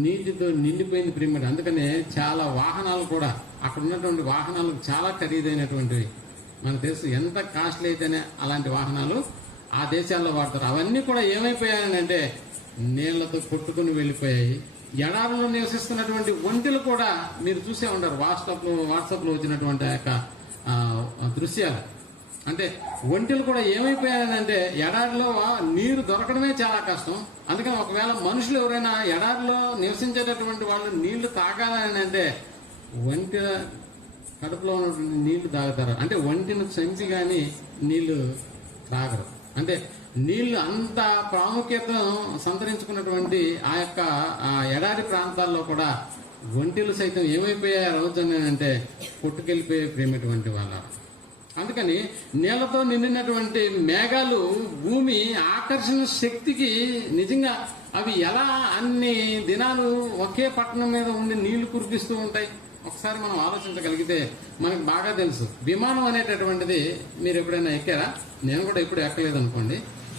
నీటితో నిండిపోయింది ప్రియమైన. అందుకనే చాలా వాహనాలు కూడా అక్కడ ఉన్నటువంటి వాహనాలు చాలా ఖరీదైనటువంటివి. మనకు తెలుసు ఎంత కాస్ట్లీ అయితేనే అలాంటి వాహనాలు ఆ దేశాల్లో వాడతారు. అవన్నీ కూడా ఏమైపోయాయని అంటే నీళ్లతో కొట్టుకుని వెళ్ళిపోయాయి. ఎడారులో నివసిస్తున్నటువంటి ఒంటెలు కూడా మీరు చూసే ఉంటారు వాట్సాప్ లో వచ్చినటువంటి ఆ యొక్క దృశ్యాలు. అంటే ఒంటెలు కూడా ఏమైపోయాయని అంటే ఎడారిలో నీరు దొరకడమే చాలా కష్టం. అందుకని ఒకవేళ మనుషులు ఎవరైనా ఎడారిలో నివసించేటటువంటి వాళ్ళు నీళ్లు తాగాలని అంటే ఒంటె కడుపులో ఉన్నటువంటి నీళ్లు తాగుతారు. అంటే ఒంటిని చంచి కానీ నీళ్లు తాగరు. అంటే నీళ్లు అంత ప్రాముఖ్యతను సంతరించుకున్నటువంటి ఆ యొక్క ఎడారి ప్రాంతాల్లో కూడా ఒంటెలు సైతం ఏమైపోయాయి రోజునంటే కొట్టుకెళ్ళిపోయే ప్రేమటువంటి వాళ్ళ. అందుకని నీళ్లతో నిండినటువంటి మేఘాలు భూమి ఆకర్షణ శక్తికి నిజంగా అవి ఎలా అన్ని దినాలు ఒకే పట్టణం మీద ఉండి నీళ్లు కురిపిస్తూ ఉంటాయి. ఒకసారి మనం ఆలోచించగలిగితే మనకు బాగా తెలుసు, విమానం అనేటటువంటిది మీరు ఎప్పుడైనా ఎక్కారా? నేను కూడా ఎప్పుడు ఎక్కలేదు అనుకోండి.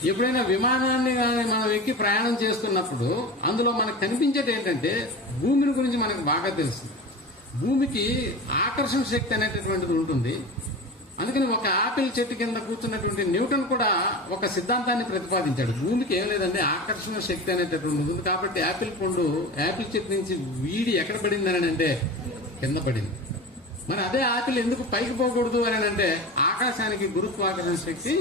ఎప్పుడైనా విమానాన్ని కానీ మనం ఎక్కి ప్రయాణం చేస్తున్నప్పుడు అందులో మనకు కనిపించేది ఏంటంటే భూమిని గురించి మనకు బాగా తెలుసు. భూమికి ఆకర్షణ శక్తి అనేటటువంటిది ఉంటుంది. అందుకని ఒక ఆపిల్ చెట్టు కింద కూర్చున్నటువంటి న్యూటన్ కూడా ఒక సిద్ధాంతాన్ని ప్రతిపాదించాడు. భూమికి ఏం లేదంటే ఆకర్షణ శక్తి అనేటటువంటిది ఉంది. కాబట్టి యాపిల్ చెట్టు నుంచి వీడి ఎక్కడ పడింది అని అంటే కింద పడింది. మరి అదే ఆపిల్ ఎందుకు పైకి పోకూడదు అని అంటే ఆకాశానికి గురుత్వాకర్షణ శక్తి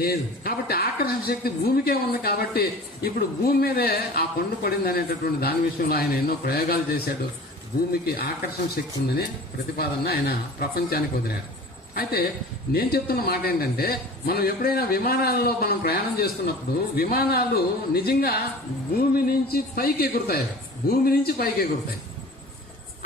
లేదు. కాబట్టి ఆకర్షణ శక్తి భూమికే ఉంది. కాబట్టి ఇప్పుడు భూమి మీదే ఆ పండు పడింది అనేటటువంటి దాని విషయంలో ఆయన ఎన్నో ప్రయోగాలు చేశాడు. భూమికి ఆకర్షణ శక్తి ఉందనే ప్రతిపాదన ఆయన ప్రపంచానికి వదిలాడు. అయితే నేను చెప్తున్న మాట ఏంటంటే మనం ఎప్పుడైనా విమానాలలో మనం ప్రయాణం చేస్తున్నప్పుడు విమానాలు నిజంగా భూమి నుంచి పైకి ఎగురుతాయి.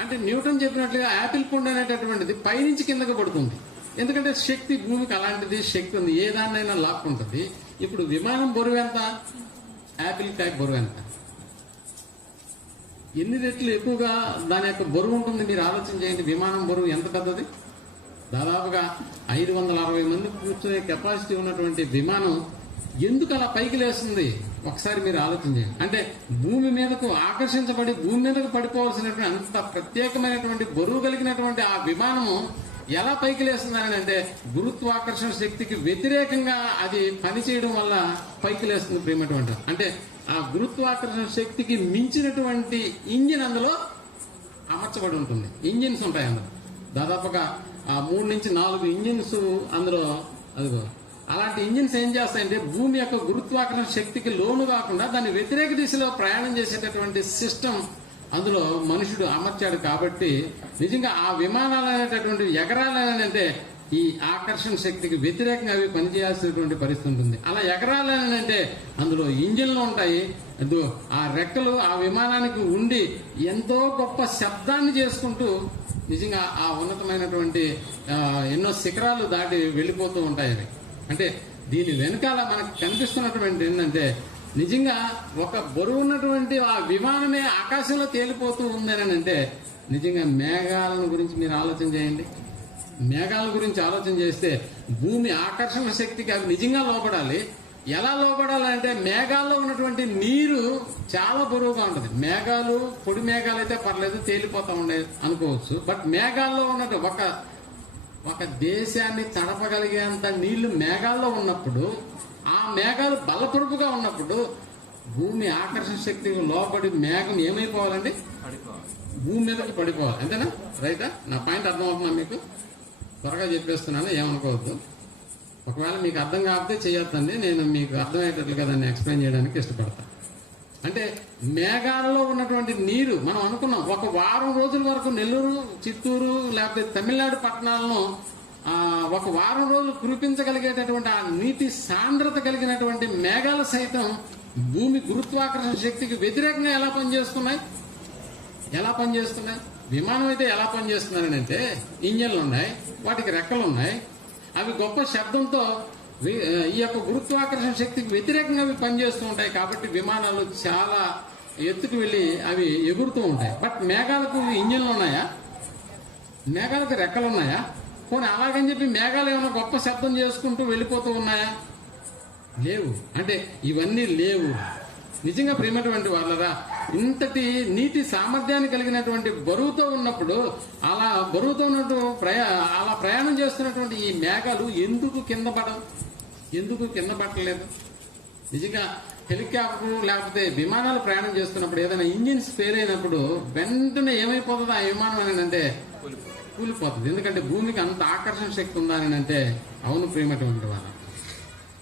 అంటే న్యూటన్ చెప్పినట్లుగా యాపిల్ పండు అనేటటువంటిది పైనుంచి కిందకు పడుతుంది. ఎందుకంటే శక్తి భూమికి అలాంటిది శక్తి ఉంది, ఏ దాన్నైనా లాక్కుంటుంది. ఇప్పుడు విమానం బరువు ఎంత? యాపిల్ కాయ బరువు ఎంత? ఎన్ని రెట్లు ఎక్కువగా దాని యొక్క బరువు ఉంటుంది మీరు ఆలోచన చేయండి. విమానం బరువు ఎంత పెద్దది? దాదాపుగా 560 మంది కూర్చునే కెపాసిటీ ఉన్నటువంటి విమానం ఎందుకు అలా పైకి లేస్తుంది ఒకసారి మీరు ఆలోచన చేయండి. అంటే భూమి మీదకు ఆకర్షించబడి భూమి మీదకు పడిపోవాల్సినటువంటి అంత ప్రత్యేకమైనటువంటి బరువు కలిగినటువంటి ఆ విమానము ఎలా పైకి లేస్తుందని అంటే గురుత్వాకర్షణ శక్తికి వ్యతిరేకంగా అది పనిచేయడం వల్ల పైకి లేస్తుంది ప్రేమటువంటి. అంటే ఆ గురుత్వాకర్షణ శక్తికి మించినటువంటి ఇంజిన్ అందులో అమర్చబడి ఉంటుంది. ఇంజిన్స్ ఉంటాయి అందులో దాదాపుగా 3 నుంచి 4 ఇంజిన్స్ అందులో అదిగో అలాంటి ఇంజిన్స్ ఏం చేస్తాయంటే భూమి యొక్క గురుత్వాకర్షణ శక్తికి లోను కాకుండా దాని వ్యతిరేక దిశలో ప్రయాణం చేసేటటువంటి సిస్టమ్ అందులో మనుషుడు అమర్చాడు. కాబట్టి నిజంగా ఆ విమానాలు అనేటటువంటి ఎగరాలంటే ఈ ఆకర్షణ శక్తికి వ్యతిరేకంగా అవి పనిచేయాల్సినటువంటి పరిస్థితి ఉంటుంది. అలా ఎగరాలంటే అందులో ఇంజిన్లు ఉంటాయి. ఆ రెక్కలు ఆ విమానానికి ఉండి ఎంతో గొప్ప శబ్దాన్ని చేసుకుంటూ నిజంగా ఆ ఉన్నతమైనటువంటి ఎన్నో శిఖరాలు దాటి వెళ్ళిపోతూ ఉంటాయి అవి. అంటే దీని వెనకాల మనకు కనిపిస్తున్నటువంటి ఏంటంటే నిజంగా ఒక బరువు ఉన్నటువంటి ఆ విమానమే ఆకాశంలో తేలిపోతూ ఉందని అంటే నిజంగా మేఘాలను గురించి మీరు ఆలోచన చేయండి. మేఘాల గురించి ఆలోచన చేస్తే భూమి ఆకర్షణ శక్తికి అవి నిజంగా లోపడాలి. ఎలా లోపడాలంటే మేఘాల్లో ఉన్నటువంటి నీరు చాలా బరువుగా ఉంటుంది. మేఘాలు పొడి మేఘాలు అయితే పర్లేదు, తేలిపోతా ఉండే అనుకోవచ్చు. బట్ మేఘాల్లో ఉన్నట్టు ఒక దేశాన్ని తడపగలిగేంత నీళ్లు మేఘాల్లో ఉన్నప్పుడు, ఆ మేఘాలు బలపరుపుగా ఉన్నప్పుడు భూమి ఆకర్షణ శక్తికి లోపడి మేఘం ఏమైపోవాలండి? భూమి మీదకి పడిపోవాలి. అంతేనా? రైటా? నా పాయింట్ అర్థమవుతుందా మీకు? త్వరగా చెప్పేస్తున్నాను, ఏమనుకోవద్దు. ఒకవేళ మీకు అర్థం కాకపోతే చేయొద్దండి, నేను మీకు అర్థమయ్యేటట్లుగా దాన్ని ఎక్స్ప్లెయిన్ చేయడానికి ఇష్టపడతాను. అంటే మేఘాలలో ఉన్నటువంటి నీరు మనం అనుకున్నాం ఒక వారం రోజుల వరకు నెల్లూరు, చిత్తూరు లేకపోతే తమిళనాడు పట్టణాలను ఒక వారం రోజులు కురిపించగలిగేటటువంటి ఆ నీటి సాంద్రత కలిగినటువంటి మేఘాలు సైతం భూమి గురుత్వాకర్షణ శక్తికి వ్యతిరేకంగా ఎలా పనిచేస్తున్నాయి? విమానం అయితే ఎలా పనిచేస్తున్నారని అంటే ఇంజన్లు ఉన్నాయి, వాటికి రెక్కలు ఉన్నాయి, అవి గొప్ప శబ్దంతో ఈ యొక్క గురుత్వాకర్షణ శక్తికి వ్యతిరేకంగా అవి పనిచేస్తూ ఉంటాయి. కాబట్టి విమానాలు చాలా ఎత్తుకు వెళ్ళి అవి ఎగురుతూ ఉంటాయి. బట్ మేఘాలకు ఇంజన్లు ఉన్నాయా? మేఘాలకు రెక్కలు ఉన్నాయా? పోనీ అలాగని చెప్పి మేఘాలు ఏమైనా గొప్ప శబ్దం చేసుకుంటూ వెళ్ళిపోతూ ఉన్నాయా? లేవు. అంటే ఇవన్నీ లేవు. నిజంగా ప్రియమైనటువంటి వాళ్ళరా, ఇంతటి నీటి సామర్థ్యాన్ని కలిగినటువంటి బరువుతో ఉన్నప్పుడు అలా బరువుతో ఉన్నట్టు అలా ప్రయాణం చేస్తున్నటువంటి ఈ మేఘాలు ఎందుకు కింద పట్టలేదు? నిజంగా హెలికాప్టర్ లేకపోతే విమానాలు ప్రయాణం చేస్తున్నప్పుడు ఏదైనా ఇంజిన్స్ ఫెయిల్ అయినప్పుడు వెంటనే ఏమైపోతుంది ఆ విమానం అని అంటే కూలిపోతుంది. ఎందుకంటే భూమికి అంత ఆకర్షణ శక్తి ఉందా అని అంటే అవును ప్రియమైనటువంటి వాళ్ళ.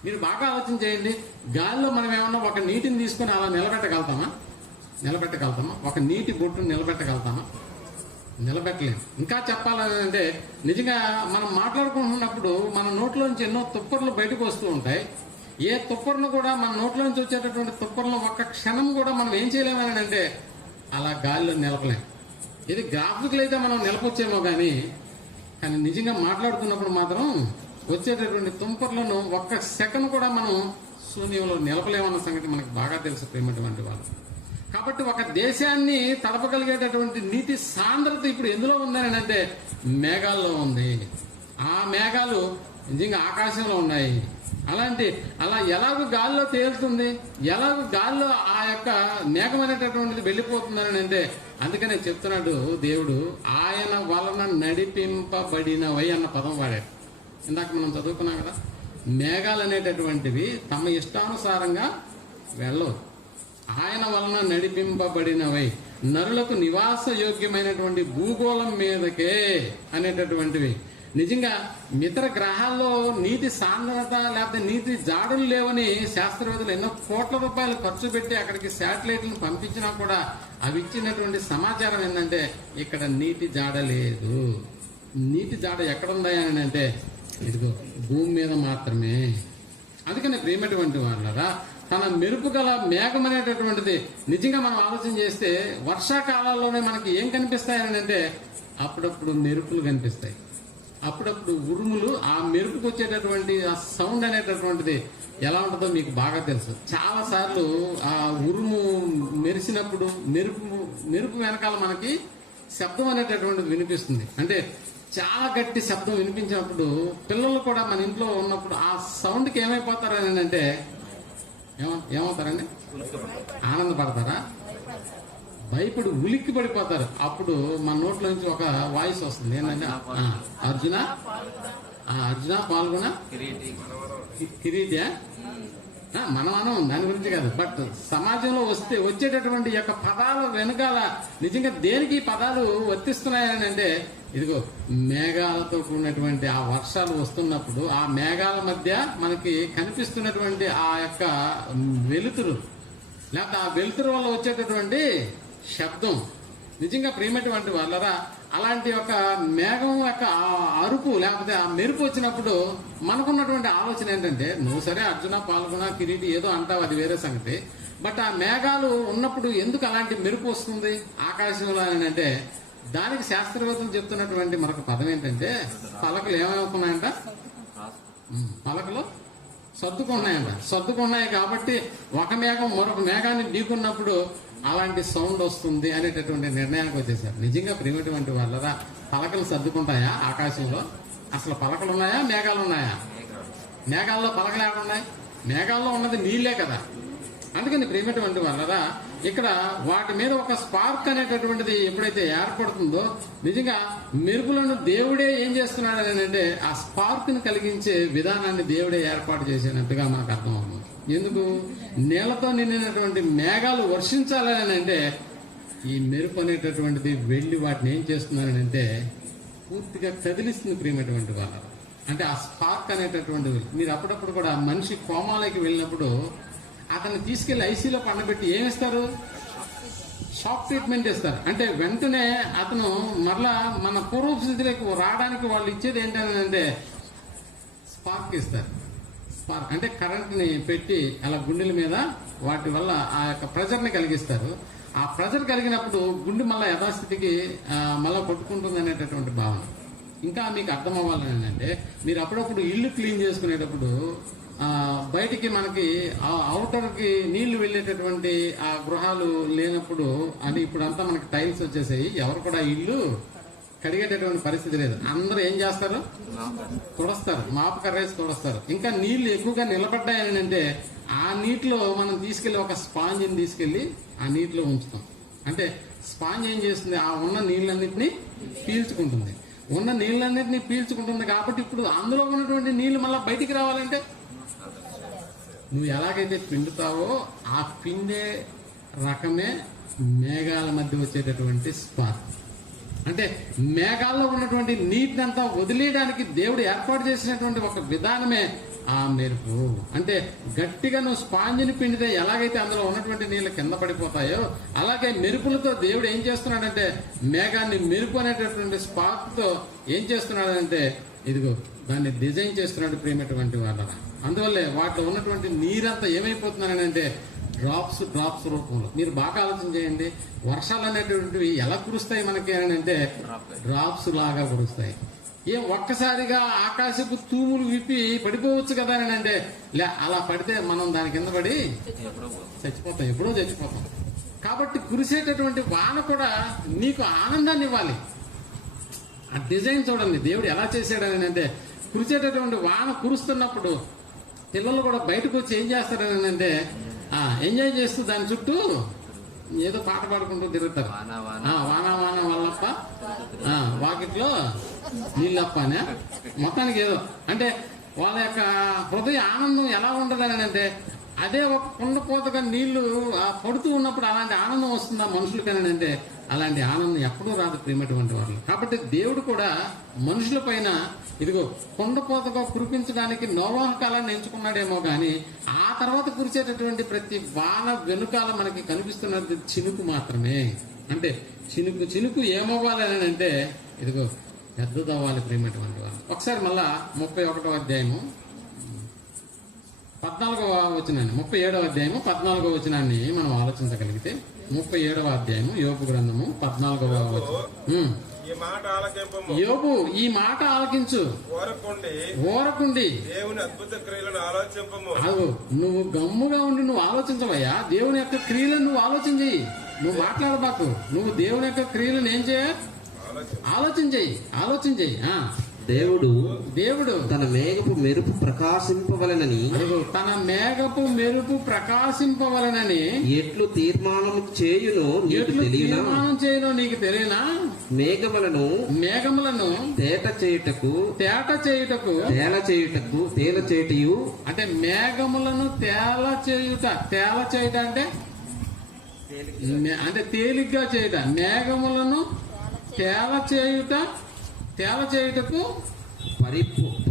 మీరు బాగా ఆలోచన చేయండి. గాలిలో మనం ఏమన్నా ఒక నీటిని తీసుకుని అలా నిలబెట్టగలుగుతామా? ఒక నీటి బొట్టును నిలబెట్టగలుగుతామా? నిలబెట్టలేము. ఇంకా చెప్పాలని అంటే నిజంగా మనం మాట్లాడుకుంటున్నప్పుడు మన నోట్లోంచి ఎన్నో తుప్పర్లు బయటకు వస్తూ ఉంటాయి. ఏ తుప్పర్ను కూడా మన నోట్లోంచి వచ్చేటటువంటి తుప్పర్లను ఒక్క క్షణం కూడా మనం ఏం చేయలేమని అంటే అలా గాలిలో నిలపలేం. ఇది గ్రాఫికల్ అయితే మనం నిలపొచ్చేమో కానీ నిజంగా మాట్లాడుతున్నప్పుడు మాత్రం వచ్చేటటువంటి తుంపర్లను ఒక్క సెకండ్ కూడా మనం శూన్యంలో నిలపలేమన్న సంగతి మనకు బాగా తెలుసు ప్రేమటువంటి వాళ్ళు. కాబట్టి ఒక దేశాన్ని తడపగలిగేటటువంటి నీటి సాంద్రత ఇప్పుడు ఎందులో ఉందని అంటే మేఘాల్లో ఉంది. ఆ మేఘాలు నిజంగా ఆకాశంలో ఉన్నాయి. అలా ఎలాగో గాల్లో తేలుతుంది, ఎలాగో గాల్లో ఆ యొక్క మేఘం అనేటటువంటిది వెళ్ళిపోతుందని అంటే అందుకనే చెప్తున్నాడు దేవుడు, ఆయన వలన నడిపింపబడినవై అన్న పదం వాడాడు. ఇందాక మనం చదువుకున్నాం కదా, మేఘాలు అనేటటువంటివి తమ ఇష్టానుసారంగా వెళ్ళవు. ఆయన వలన నడిపింపబడినవై నరులకు నివాస యోగ్యమైనటువంటి భూగోళం మీదకే అనేటటువంటివి. నిజంగా మిత్ర గ్రహాల్లో నీటి సాంద్రత లేకపోతే నీటి జాడులు లేవని శాస్త్రవేత్తలు ఎన్నో కోట్ల రూపాయలు ఖర్చు పెట్టి అక్కడికి శాటిలైట్లను పంపించినా కూడా అవి ఇచ్చినటువంటి సమాచారం ఏంటంటే ఇక్కడ నీటి జాడ లేదు. నీటి జాడ ఎక్కడుందా అని అంటే ఇదిగో భూమి మీద మాత్రమే. అందుకని ప్రేమటువంటి వాళ్ళరా, తన మెరుపు గల మేఘం అనేటటువంటిది నిజంగా మనం ఆలోచన చేస్తే వర్షాకాలాల్లోనే మనకి ఏం కనిపిస్తాయని అంటే అప్పుడప్పుడు మెరుపులు కనిపిస్తాయి, అప్పుడప్పుడు ఉరుములు. ఆ మెరుపుకు వచ్చేటటువంటి ఆ సౌండ్ అనేటటువంటిది ఎలా ఉంటుందో మీకు బాగా తెలుసు. చాలా సార్లు ఆ ఉరుము మెరిసినప్పుడు మెరుపు వెనకాల మనకి శబ్దం అనేటటువంటిది వినిపిస్తుంది. అంటే చాలా గట్టి శబ్దం వినిపించినప్పుడు పిల్లలు కూడా మన ఇంట్లో ఉన్నప్పుడు ఆ సౌండ్కి ఏమైపోతారు అని అంటే ఏమవుతారండి? ఆనందపడతారా? భయపడి ఉలిక్కి పడిపోతారు. అప్పుడు మన నోట్లో నుంచి ఒక వాయిస్ వస్తుంది, ఏంటంటే అర్జున పాల్గొన కిరీటియా మనం అనం, దాని గురించి కాదు. బట్ సమాజంలో వచ్చేటటువంటి యొక్క పదాల వెనకాల నిజంగా దేనికి పదాలు వర్తిస్తున్నాయని అంటే ఇదిగో మేఘాలతో కూడినటువంటి ఆ వర్షాలు వస్తున్నప్పుడు ఆ మేఘాల మధ్య మనకి కనిపిస్తున్నటువంటి ఆ యొక్క వెలుతురు, లేకపోతే ఆ వెలుతురు వల్ల వచ్చేటటువంటి శబ్దం, నిజంగా ప్రియమైనటువంటి వాళ్ళరా అలాంటి ఒక మేఘం యొక్క ఆ అరుపు లేకపోతే ఆ మెరుపు వచ్చినప్పుడు మనకున్నటువంటి ఆలోచన ఏంటంటే, నువ్వు సరే అర్జున పాల్గొన కిరీటి ఏదో అంటావు, అది వేరే సంగతి. బట్ ఆ మేఘాలు ఉన్నప్పుడు ఎందుకు అలాంటి మెరుపు వస్తుంది ఆకాశంలో అని అంటే, దానికి శాస్త్రవేత్తలు చెప్తున్నటువంటి మరొక పదం ఏంటంటే, పలకలు ఏమనుకున్నాయంట, పలకలు సర్దుకున్నాయి కాబట్టి ఒక మేఘం మరొక మేఘాన్ని ఢీకున్నప్పుడు అలాంటి సౌండ్ వస్తుంది అనేటటువంటి నిర్ణయానికి వచ్చేసారు. నిజంగా ప్రియమైనటువంటి వాళ్ళరా పలకలు సర్దుకుంటాయా ఆకాశంలో? అసలు పలకలు ఉన్నాయా, మేఘాలు ఉన్నాయా? మేఘాల్లో పలకలు ఏమున్నాయి? మేఘాల్లో ఉన్నది నీళ్లే కదా. అందుకని ప్రియమైనటువంటి వాళ్ళరా ఇక్కడ వాటి మీద ఒక స్పార్క్ అనేటటువంటిది ఎప్పుడైతే ఏర్పడుతుందో, నిజంగా మెరుపులను దేవుడే ఏం చేస్తున్నాడు అని అంటే ఆ స్పార్క్ ని కలిగించే విధానాన్ని దేవుడే ఏర్పాటు చేసినట్టుగా మనకు అర్థమవుతుంది. ఎందుకు? నేలతో నిండినటువంటి మేఘాలు వర్షించాలని అంటే ఈ మెరుపు అనేటటువంటిది వెళ్లి వాటిని ఏం చేస్తున్నారని అంటే పూర్తిగా కదిలిస్తుంది ప్రియమైనటువంటి వాళ్ళ. అంటే ఆ స్పార్క్ అనేటటువంటిది మీరు అప్పుడప్పుడు కూడా మనిషి కోమాలకి వెళ్ళినప్పుడు అతన్ని తీసుకెళ్లి ఐసీలో పండబెట్టి ఏమిస్తారు? షాక్ ట్రీట్మెంట్ ఇస్తారు. అంటే వెంటనే అతను మరలా మన పూర్వపు స్థితిలోకి రావడానికి వాళ్ళు ఇచ్చేది ఏంటంటే స్పార్క్ ఇస్తారు. స్పార్క్ అంటే కరెంట్ ని పెట్టి అలా గుండెల మీద వాటి వల్ల ఆ యొక్క ప్రెజర్ ని కలిగిస్తారు. ఆ ప్రెజర్ కలిగినప్పుడు గుండె మళ్ళా యథాస్థితికి మళ్ళా కొట్టుకుంటుంది అనేటటువంటి భావన. ఇంకా మీకు అర్థం అవ్వాలని ఏంటంటే, మీరు అప్పుడప్పుడు ఇల్లు క్లీన్ చేసుకునేటప్పుడు బయటికి మనకి అవుటర్ కి నీళ్లు వెళ్ళేటటువంటి ఆ గృహాలు లేనప్పుడు, అని ఇప్పుడంతా మనకి టైల్స్ వచ్చేసాయి, ఎవరు కూడా ఇల్లు కడిగేటటువంటి పరిస్థితి లేదు. అందరూ ఏం చేస్తారు? తుడస్తారు, మాపు కర్రేసి తుడస్తారు. ఇంకా నీళ్లు ఎక్కువగా నిలబడ్డాయని అంటే ఆ నీటిలో మనం తీసుకెళ్లి ఒక స్పాంజిని తీసుకెళ్లి ఆ నీటిలో ఉంచుతాం. అంటే స్పాంజ్ ఏం చేస్తుంది? ఆ ఉన్న నీళ్ళన్నింటినీ పీల్చుకుంటుంది. ఉన్న నీళ్ళన్నింటినీ పీల్చుకుంటుంది కాబట్టి ఇప్పుడు అందులో ఉన్నటువంటి నీళ్లు మళ్ళీ బయటికి రావాలంటే నువ్వు ఎలాగైతే పిండుతావో ఆ పిండే రకమే మేఘాల మధ్య వచ్చేటటువంటి స్పార్క్. అంటే మేఘాల్లో ఉన్నటువంటి నీటిని అంతా వదిలేయడానికి దేవుడు ఏర్పాటు చేసినటువంటి ఒక విధానమే ఆ మెరుపు. అంటే గట్టిగా నువ్వు స్పాంజిని పిండితే ఎలాగైతే అందులో ఉన్నటువంటి నీళ్ళు కింద పడిపోతాయో, అలాగే మెరుపులతో దేవుడు ఏం చేస్తున్నాడంటే మేఘాన్ని మెరుపు అనేటటువంటి స్పార్క్ తో ఏం చేస్తున్నాడంటే ఇదిగో దాన్ని డిజైన్ చేస్తున్నాడు ప్రియమైనటువంటి వాళ్ళ. అందువల్లే వాటిలో ఉన్నటువంటి నీరంతా ఏమైపోతున్నారని అంటే డ్రాప్స్ రూపంలో. మీరు బాగా ఆలోచన చేయండి, వర్షాలు అనేటువంటివి ఎలా కురుస్తాయి మనకి అని అంటే డ్రాప్స్ లాగా కురుస్తాయి. ఒక్కసారిగా ఆకాశపు తూములు విప్పి పడిపోవచ్చు కదా అని అంటే అలా పడితే మనం దాని కింద పడి చచ్చిపోతాం, ఎప్పుడో చచ్చిపోతాం. కాబట్టి కురిసేటటువంటి వాన కూడా నీకు ఆనందాన్ని ఇవ్వాలి. ఆ డిజైన్ చూడండి దేవుడు ఎలా చేశాడని అంటే, కురిసేటటువంటి వాన కురుస్తున్నప్పుడు పిల్లలు కూడా బయటకు వచ్చి ఏం చేస్తారని అంటే ఎంజాయ్ చేస్తూ దాని చుట్టూ ఏదో పాట పాడుకుంటూ తిరుగుతారు. వాన వాన వల్లప్ప వాకిట్లో నీళ్ళప్ప అనే మొత్తానికి ఏదో అంటే వాళ్ళ యొక్క హృదయ ఆనందం ఎలా ఉండదని అంటే, అదే ఒక కుండపోతగా నీళ్లు పడుతూ ఉన్నప్పుడు అలాంటి ఆనందం వస్తుందా మనుషులకని అంటే అలాంటి ఆనందం ఎప్పుడూ రాదు ప్రియమైనటువంటి వాళ్ళు. కాబట్టి దేవుడు కూడా మనుషుల పైన ఇదిగో కుండపోతగా కురిపించడానికి నోవాహు కాలాన్ని ఎంచుకున్నాడేమో గాని ఆ తర్వాత కురిసేటటువంటి ప్రతి వాన వెనుకాల మనకి కనిపిస్తున్నది చినుకు మాత్రమే. అంటే చినుకు ఏమవ్వాలి అని అంటే ఇదిగో పెద్దదవ్వాలి ప్రియమైనటువంటి వాళ్ళు. ఒకసారి మళ్ళా 31వ అధ్యాయము 14వ వచనాన్ని 37వ అధ్యాయము 14వ వచనాన్ని మనం ఆలోచించగలిగితే 37వ అధ్యాయము యోబు గ్రంథము 14వ వచనం. యోబు ఈ మాట ఆలకించు, ఓరకుండి దేవుని అద్భుత క్రియలను ఆలోచింపము. నువ్వు గమ్ముగా ఉండి నువ్వు ఆలోచించవయ్యా, దేవుని యొక్క క్రియలను నువ్వు ఆలోచన చెయ్యి. నువ్వు మాట్లాడబాకు, నువ్వు దేవుని యొక్క క్రియలను ఏం చేయ ఆలోచన చెయ్యి. దేవుడు తన మేఘపు మెరుపు ప్రకాశింపవలనని ఎట్లు తీర్మానం చేయునో నీకు తెలియనా? మేఘములను తేట చేయుటకు అంటే మేఘములను తేల చేయుట అంటే తేలిగ్గా చేయుట, మేఘములను తేల చేయుట తేల చేయుటకు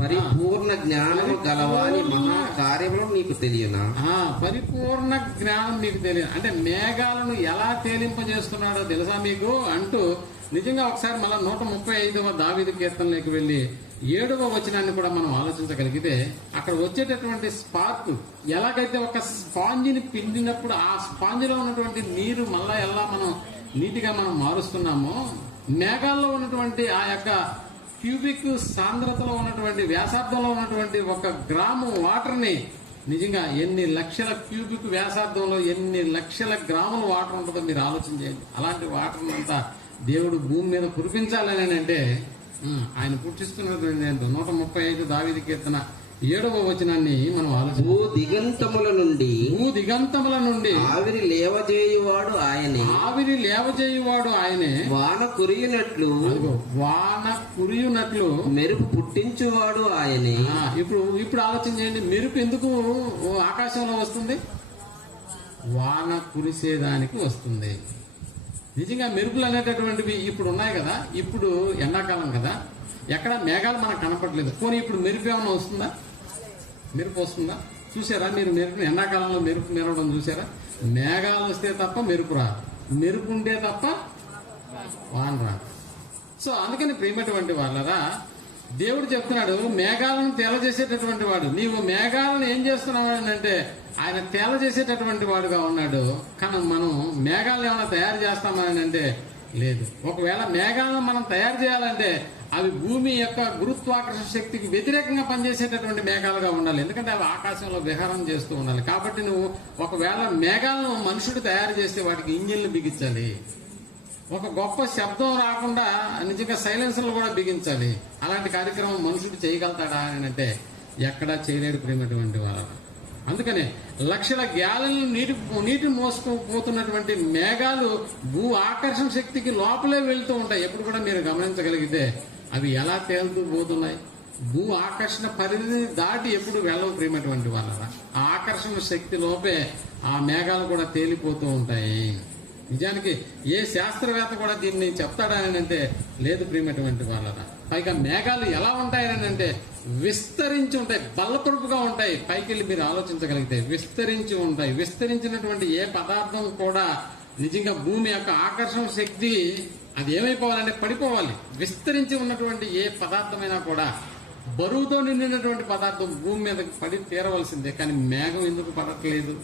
పరిపూర్ణ జ్ఞానము గలవాని మహా కార్యములు నీకు తెలియనా? పరిపూర్ణ జ్ఞానం మీకు తెలియదు అంటే మేఘాలను ఎలా తేలింపజేస్తున్నాడో తెలుసా మీకు అంటూ నిజంగా ఒకసారి మళ్ళా 135వ దావీదు కీర్తనలోకి వెళ్ళి 7వ వచనాన్ని కూడా మనం ఆలోచించగలిగితే అక్కడ వచ్చేటటువంటి స్పార్క్ ఎలాగైతే ఒక స్పాంజిని పిండినప్పుడు ఆ స్పాంజిలో ఉన్నటువంటి నీరు మళ్ళా ఎలా మనం నీటిగా మనం మారుస్తున్నామో మేఘాల్లో ఉన్నటువంటి ఆ యొక్క క్యూబిక్ సాంద్రతలో ఉన్నటువంటి వ్యాసార్థంలో ఉన్నటువంటి 1 గ్రాము వాటర్ ని నిజంగా ఎన్ని లక్షల క్యూబిక్ వ్యాసార్థంలో ఎన్ని లక్షల గ్రాముల వాటర్ ఉంటుందో మీరు ఆలోచన చేయండి. అలాంటి వాటర్ అంతా దేవుడు భూమి మీద కురిపించాలని అంటే ఆయన పుట్టిస్తున్నటువంటి 135 దావీదు కీర్తన 7వ వచనాన్ని మనం ఆలోచన. భూదిగంతముల నుండి ఆవిరి లేవజేయువాడు ఆయనే. వాన కురియునట్లు మెరుపు పుట్టించువాడు ఆయనే. ఇప్పుడు ఆలోచన చేయండి, మెరుపు ఎందుకు ఆకాశంలో వస్తుంది? వాన కురిసేదానికి వస్తుంది. నిజంగా మెరుపులు అనేటటువంటివి ఇప్పుడు ఉన్నాయి కదా, ఇప్పుడు ఎండాకాలం కదా, ఎక్కడ మేఘాలు మనకు కనపడలేదు. పోనీ ఇప్పుడు మెరుపు ఏమైనా వస్తుందా? మెరుపు వస్తుందా? చూసారా మీరు మెరుపు? ఎండాకాలంలో మెరుపు మెరవడం చూసారా? మేఘాలు వస్తే తప్ప మెరుపు రాదు, మెరుపు ఉంటే తప్ప వాన రాదు. సో అందుకని ప్రియమైనటువంటి వాళ్ళరా దేవుడు చెప్తున్నాడు మేఘాలను తేలజేసేటటువంటి వాడు. నీవు మేఘాలను ఏం చేస్తున్నావు అంటే ఆయన తేలజేసేటటువంటి వాడుగా ఉన్నాడు. కానీ మనం మేఘాలను ఏమైనా తయారు చేస్తామని అంటే లేదు. ఒకవేళ మేఘాలను మనం తయారు చేయాలంటే అవి భూమి యొక్క గురుత్వాకర్షణ శక్తికి వ్యతిరేకంగా పనిచేసేటటువంటి మేఘాలుగా ఉండాలి. ఎందుకంటే అవి ఆకాశంలో విహారం చేస్తూ ఉండాలి. కాబట్టి నువ్వు ఒకవేళ మేఘాలను మనుషుడు తయారు చేస్తే వాటికి ఇంజిన్లు బిగించాలి. ఒక గొప్ప శబ్దం రాకుండా నిజంగా సైలెన్సర్లు కూడా బిగించాలి. అలాంటి కార్యక్రమం మనుషుడు చేయగలుగుతాడా అని అంటే ఎక్కడా చేయలేడు ప్రేమటువంటి వాళ్ళ. అందుకనే లక్షల గ్యాలన్లు నీటి మోసుకుపోతున్నటువంటి మేఘాలు భూ ఆకర్షణ శక్తికి లోపలే వెళ్తూ ఉంటాయి. ఎప్పుడు కూడా మీరు గమనించగలిగితే అవి ఎలా తేలుతూ పోతున్నాయి? భూ ఆకర్షణ పరిధిని దాటి ఎప్పుడు వెళ్ళవు ప్రేమటువంటి వాళ్ళ. ఆ ఆకర్షణ శక్తి లోపే ఆ మేఘాలు కూడా తేలిపోతూ ఉంటాయి. నిజానికి ఏ శాస్త్రవేత్త కూడా దీన్ని చెప్తాడని అంటే లేదు ప్రియమైనటువంటి వాళ్ళ. పైగా మేఘాలు ఎలా ఉంటాయని అంటే విస్తరించి ఉంటాయి, బల్లపరుపుగా ఉంటాయి. పైకి వెళ్ళి మీరు ఆలోచించగలిగితే విస్తరించి ఉంటాయి. విస్తరించినటువంటి ఏ పదార్థం కూడా నిజంగా భూమి యొక్క ఆకర్షణ శక్తి అది ఏమైపోవాలంటే పడిపోవాలి. విస్తరించి ఉన్నటువంటి ఏ పదార్థమైనా కూడా బరువుతో నిండినటువంటి పదార్థం భూమి మీద పడి తీరవలసిందే. కానీ మేఘం ఎందుకు పడట్లేదు?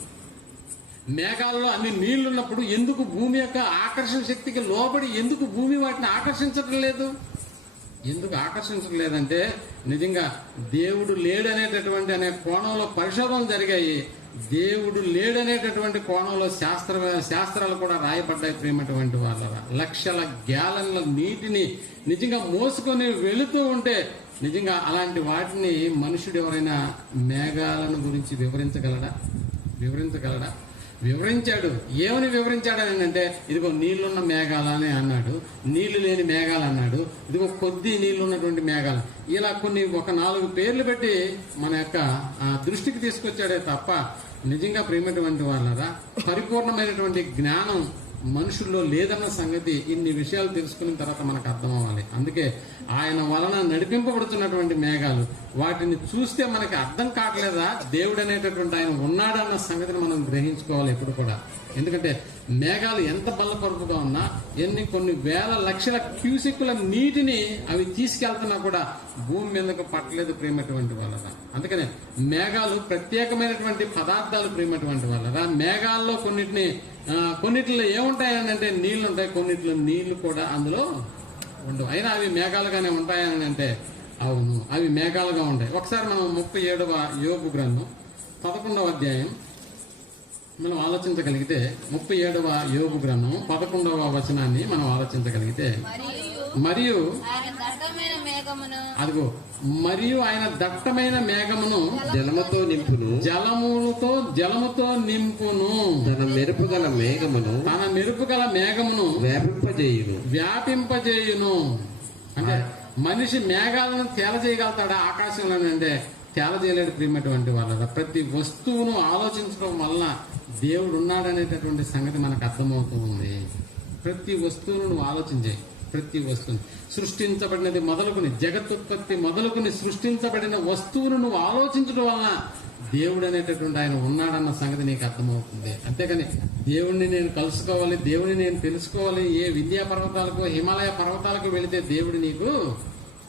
మేఘాల్లో అన్ని నీళ్లున్నప్పుడు ఎందుకు భూమి యొక్క ఆకర్షణ శక్తికి లోబడి ఎందుకు భూమి వాటిని ఆకర్షించడం లేదు? ఎందుకు ఆకర్షించడం లేదంటే నిజంగా దేవుడు లేడనేటటువంటి అనే కోణంలో పరిశోధనలు జరిగాయి. దేవుడు లేడనేటటువంటి కోణంలో శాస్త్రాలు కూడా రాయబడ్డాయి ప్రేమటువంటి వాళ్ళ. లక్షల గ్యాలన్ల నీటిని నిజంగా మోసుకొని వెళుతూ ఉంటే నిజంగా అలాంటి వాటిని మనుషుడు ఎవరైనా మేఘాలను గురించి వివరించగలడా? వివరించాడు. ఏమని వివరించాడు అని అంటే ఇదిగో నీళ్లున్న మేఘాలని అన్నాడు, నీళ్లు లేని మేఘాలు అన్నాడు, ఇదిగో కొద్ది నీళ్లు ఉన్నటువంటి మేఘాలు, ఇలా కొన్ని 4 పేర్లు పెట్టి మన యొక్క దృష్టికి తీసుకొచ్చాడే తప్ప నిజంగా ప్రేమటువంటి వాళ్ళరా పరిపూర్ణమైనటువంటి జ్ఞానం మనుషుల్లో లేదన్న సంగతి ఇన్ని విషయాలు తెలుసుకున్న తర్వాత మనకు అర్థం అవ్వాలి. అందుకే ఆయన వలన నడిపింపబడుతున్నటువంటి మేఘాలు వాటిని చూస్తే మనకి అర్థం కావట్లేదా దేవుడు అనేటటువంటి ఆయన ఉన్నాడన్న సంగతిని మనం గ్రహించుకోవాలి ఎప్పుడు కూడా. ఎందుకంటే మేఘాలు ఎంత బల్లపరుపుగా ఉన్నా కొన్ని వేల లక్షల క్యూసెక్కుల నీటిని అవి తీసుకెళ్తున్నా కూడా భూమి మీదకు పట్టలేదు ప్రేమటువంటి వాళ్ళరా. అందుకనే మేఘాలు ప్రత్యేకమైనటువంటి పదార్థాలు ప్రేమటువంటి వాళ్ళరా. మేఘాల్లో కొన్నిటిలో ఏముంటాయని అంటే నీళ్లు ఉంటాయి, కొన్నిటిలో నీళ్లు కూడా అందులో ఉండవు. అయినా అవి మేఘాలుగానే ఉంటాయని అంటే అవును, అవి మేఘాలుగా ఉంటాయి. ఒకసారి మనం 37వ యోబు గ్రంథం 11వ అధ్యాయం మనం ఆలోచించగలిగితే 37వ యోబు గ్రంథం 11వ వచనాన్ని మనం ఆలోచించగలిగితే మరియు ఆయన దట్టమైన మేఘమును జలముతో నింపును తన మెరుపుగల మేఘమును వ్యాపింపజేయును. అంటే మనిషి మేఘాలను తేలజేయగలుగుతాడా ఆకాశంలో అంటే తేలజేయలేడు ప్రియమైనటువంటి వాళ్ళ. ప్రతి వస్తువును ఆలోచించడం వలన దేవుడు ఉన్నాడనేటటువంటి సంగతి మనకు అర్థమవుతూ ఉంది. ప్రతి వస్తువును నువ్వు ఆలోచించే ప్రతి వస్తువుని సృష్టించబడినది మొదలుకుని జగత్తుత్పత్తి మొదలుకుని సృష్టించబడిన వస్తువును నువ్వు ఆలోచించడం వలన దేవుడు అనేటటువంటి ఆయన ఉన్నాడన్న సంగతి నీకు అర్థమవుతుంది. అంతేకాని దేవుణ్ణి నేను కలుసుకోవాలి, దేవుడిని నేను తెలుసుకోవాలి, ఏ వింధ్యా పర్వతాలకు హిమాలయ పర్వతాలకు వెళితే దేవుడు నీకు